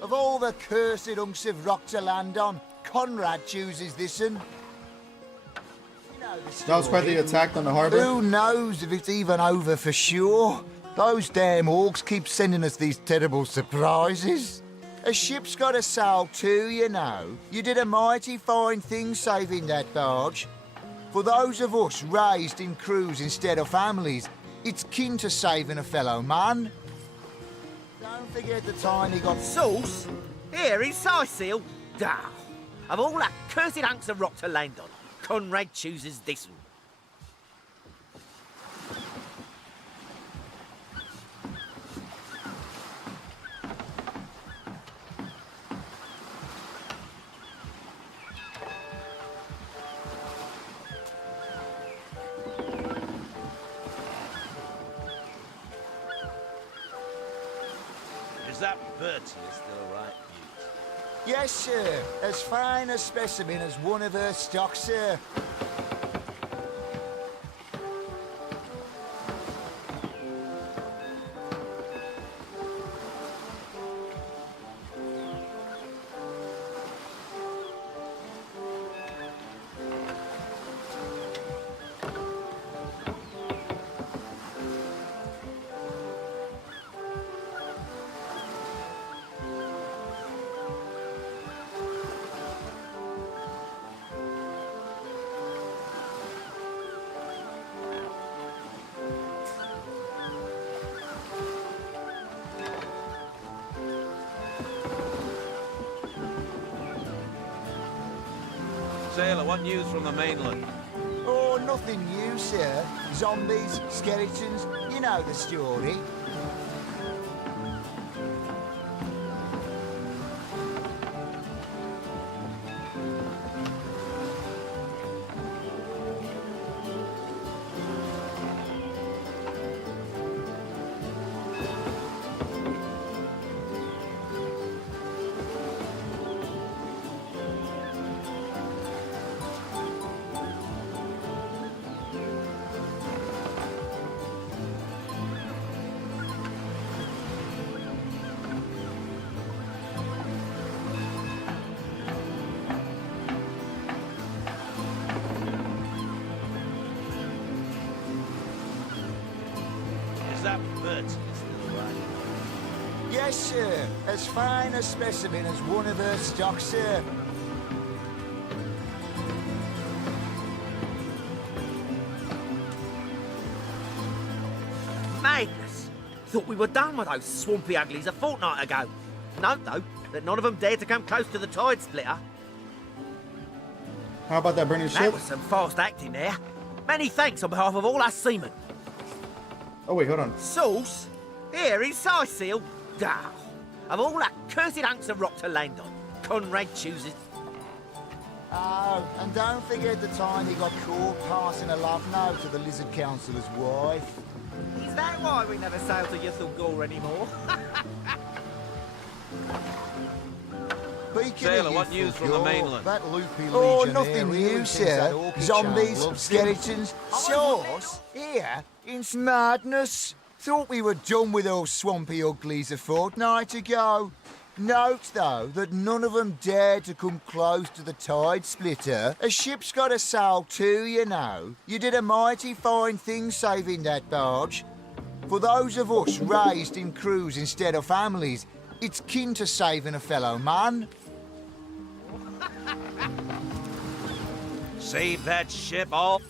Of all the cursed hunks of rock to land on, Conrad chooses this one. You know the story. That was quite the attack on the harbor. Who knows if it's even over for sure? Those damn orcs keep sending us these terrible surprises. A ship's got a sail too, you know. You did a mighty fine thing saving that barge. For those of us raised in crews instead of families, it's kin to saving a fellow man. Don't forget the time he got... Sauce? Here in Seal? Ah, of all that cursed hunks of rock to land on, Conrad chooses this one. Is that Bertie still right, Butte? Yes, sir. As fine a specimen as one of her stock, sir. Sailor, what news from the mainland? Oh, nothing new, sir. Zombies, skeletons, you know the story. Is that Bertie still right? Yes, sir. As fine a specimen as one of her stock, sir. Madness! Thought we were done with those swampy uglies a fortnight ago. Note, though, that none of them dared to come close to the tide splitter. How about that burning That ship? was some fast acting there. Many thanks on behalf of all us seamen. Oh wait, hold on. Sauce? Here in Seal? Ah, of all that cursed hunks of rock to land on, Conrad chooses... Oh, and don't forget the time he got caught passing a love note to the Lizard Councillor's wife. Is that why we never sail to Ythel Gore anymore? Sailor, what news from the mainland? That loopy Oh, legionnaire nothing really new, thinks sir. that orchid Zombies, charm loves skeletons, him. sauce. Here, in madness. Thought we were done with those swampy uglies a fortnight ago. Note, though, that none of them dared to come close to the tide splitter. A ship's got to sail too, you know. You did a mighty fine thing saving that barge. For those of us raised in crews instead of families, it's kin to saving a fellow man. Save that ship all.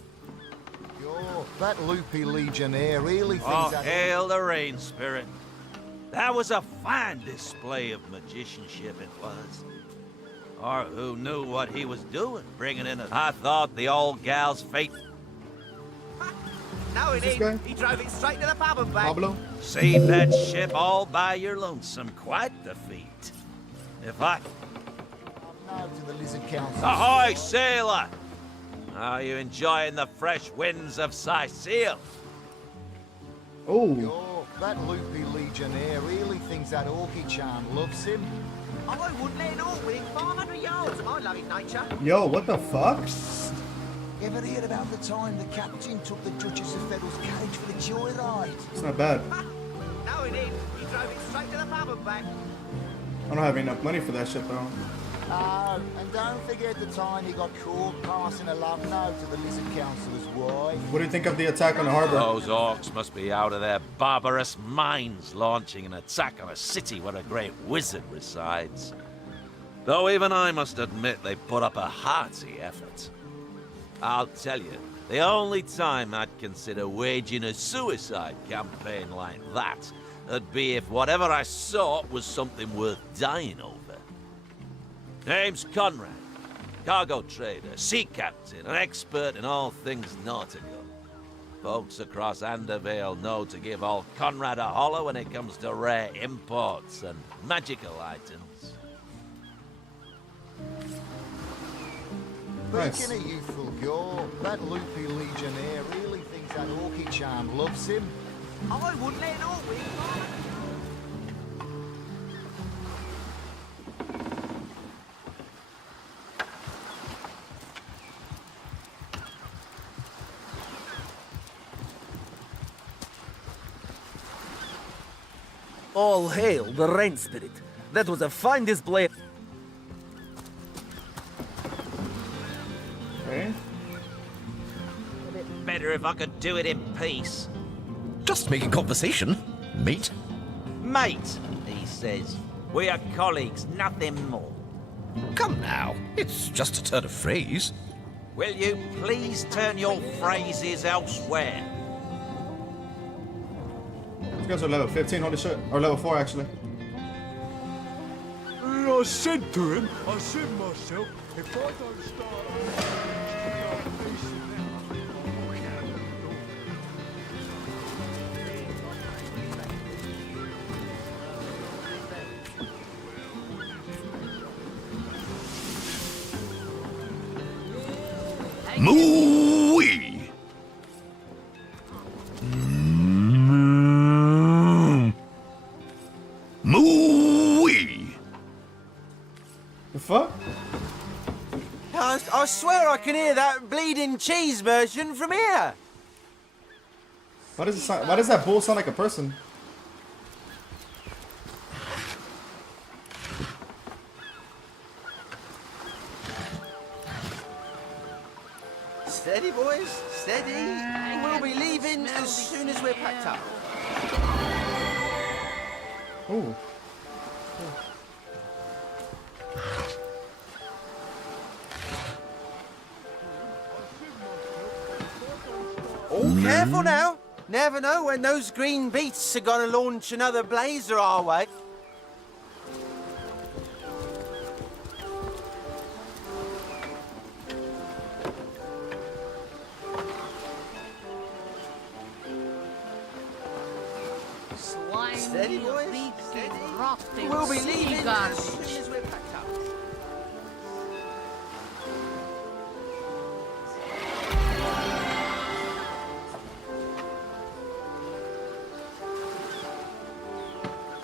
Oh, that loopy legionnaire really thinks Oh, that... hail the rain spirit. That was a fine display of magicianship it was. Or who knew what he was doing, bringing in a... I thought the old gal's fate... No, he didn't. He drove it straight to the pub and back. Pablo? Save that ship all by your lonesome. Quite the feat. If I... No to the Lizard Council. Ahoy, sailor! Are you enjoying the fresh winds of Sicil? Oh, that loopy legionnaire really thinks that orchid charm loves him. I wouldn't let it all within 500 yards of my loving nature. Yo, what the fuck? Ever hear about the time the captain took the Duchess of Federal's carriage for a joyride? It's not bad. No, he didn't. He drove it straight to the pub and back. I don't have enough money for that shit, though. Oh, and don't forget the time he got caught passing a love note to the Lizard Councillor's wife. What do you think of the attack on the harbor? Those orcs must be out of their barbarous minds launching an attack on a city where a great wizard resides. Though even I must admit they put up a hearty effort. I'll tell you, the only time I'd consider waging a suicide campaign like that would be if whatever I sought was something worth dying over. Name's Conrad, cargo trader, sea captain, an expert in all things nautical. Folks across Andervale know to give old Conrad a holler when it comes to rare imports and magical items. Speaking of youthful gore, that loopy legionnaire really thinks that orchid charm loves him. I wouldn't let it all within 500. All hail the rain spirit. That was a fine display. Okay. Better if I could do it in peace. Just making conversation, mate. Mate, he says. We are colleagues, nothing more. Come now, it's just a turn of phrase. Will you please turn your phrases elsewhere? These guys are level 15, holy shit. Or level 4, actually. I said to him, I said myself, if I don't start... Moo-wee! Moo-wee! The fuck? I swear I can hear that bleeding cheese version from here. Why does it sound, why does that bull sound like a person? Steady, boys, steady. We'll be leaving as soon as we're packed up. Ooh. Oh, careful now. Never know when those green beasts are gonna launch another blazer our way. Steady, boys. Steady. We'll be leaving as soon as we're packed up.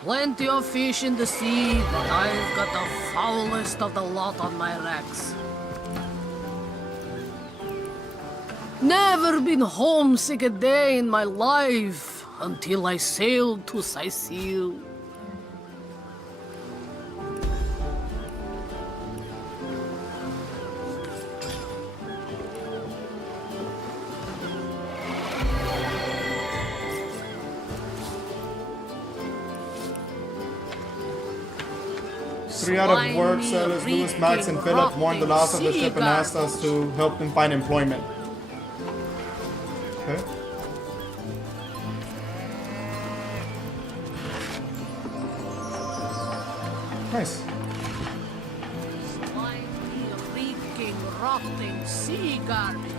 Plenty of fish in the sea, but I've got the foulest of the lot on my racks. Never been homesick a day in my life until I sailed to Sicile. Three out of work sailors Lewis, Max, and Philip mourned the loss of the ship and asked us to help them find employment. Okay. Nice. Slimy, reeking, rotting sea garbage.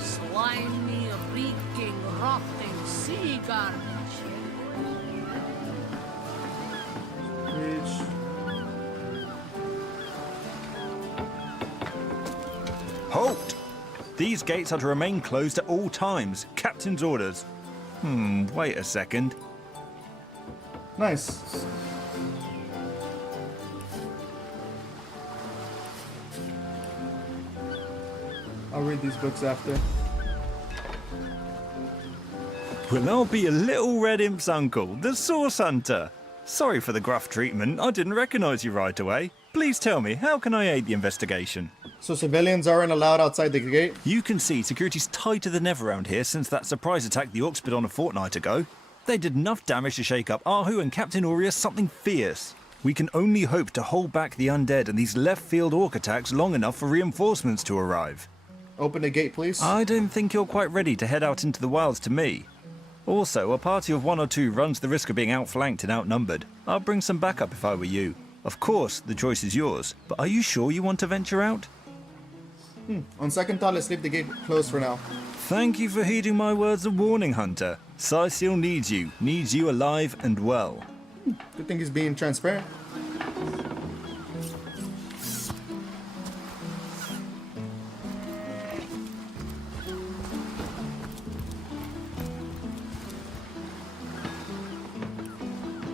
Slimy, reeking, rotting sea garbage. Halt! These gates are to remain closed at all times. Captain's orders. Wait a second. Nice. I'll read these books after. Well, I'll be a little red imp's uncle, the Source Hunter. Sorry for the gruff treatment. I didn't recognize you right away. Please tell me, how can I aid the investigation? So civilians aren't allowed outside the gate? You can see security's tighter than ever around here since that surprise attack the Orcs put on a fortnight ago. They did enough damage to shake up Ahu and Captain Aureus something fierce. We can only hope to hold back the undead and these left-field Orc attacks long enough for reinforcements to arrive. Open the gate, please. I don't think you're quite ready to head out into the wilds to me. Also, a party of 1 or 2 runs the risk of being outflanked and outnumbered. I'll bring some backup if I were you. Of course, the choice is yours, but are you sure you want to venture out? On second thought, let's leave the gate closed for now. Thank you for heeding my words of warning, Hunter. Sicile needs you alive and well. Good thing he's being transparent.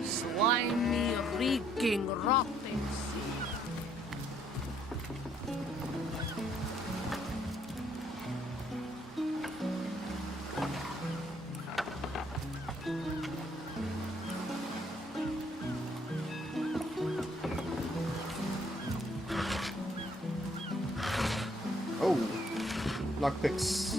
Slimy, reeking, rotting sea. Oh, lockpicks.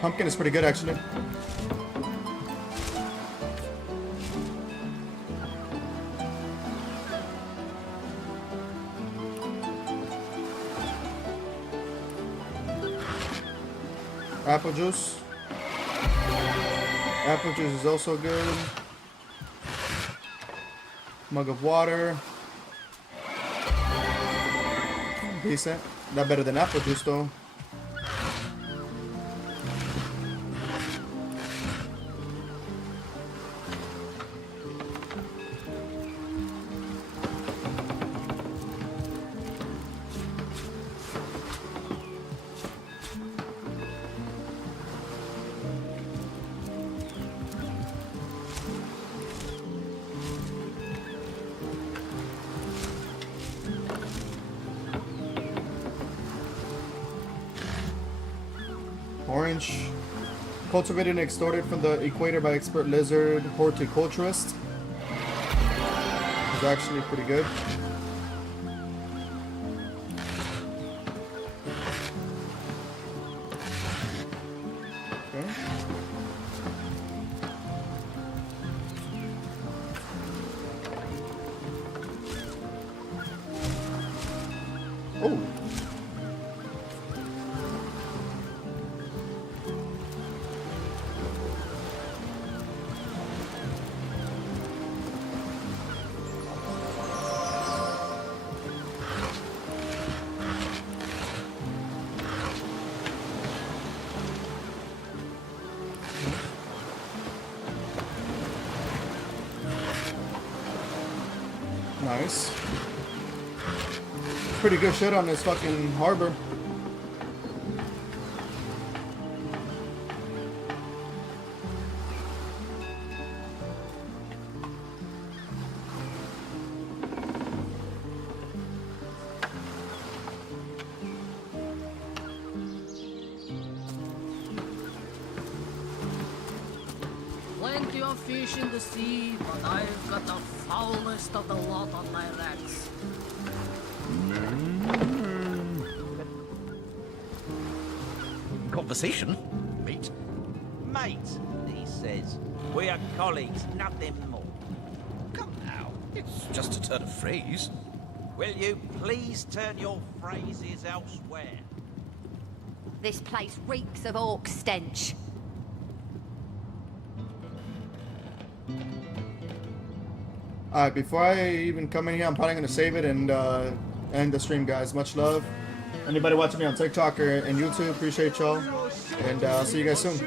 Pumpkin is pretty good, actually. Apple juice. Apple juice is also good. Mug of water. Decent. Not better than apple juice, though. Orange. Cultivated and extorted from the equator by expert lizard horticulturist. Is actually pretty good. Okay. Oh. Nice. Pretty good shit on this fucking harbor. Plenty of fish in the sea, but I've got the foulest of the lot on my racks. Conversation? Mate? Mate, he says. We are colleagues, nothing more. Come now. It's just a turn of phrase. Will you please turn your phrases elsewhere? This place reeks of orc stench. Alright, before I even come in here, I'm probably going to save it and end the stream, guys. Much love. Anybody watching me on TikTok or and YouTube, appreciate y'all. And I'll see you guys soon.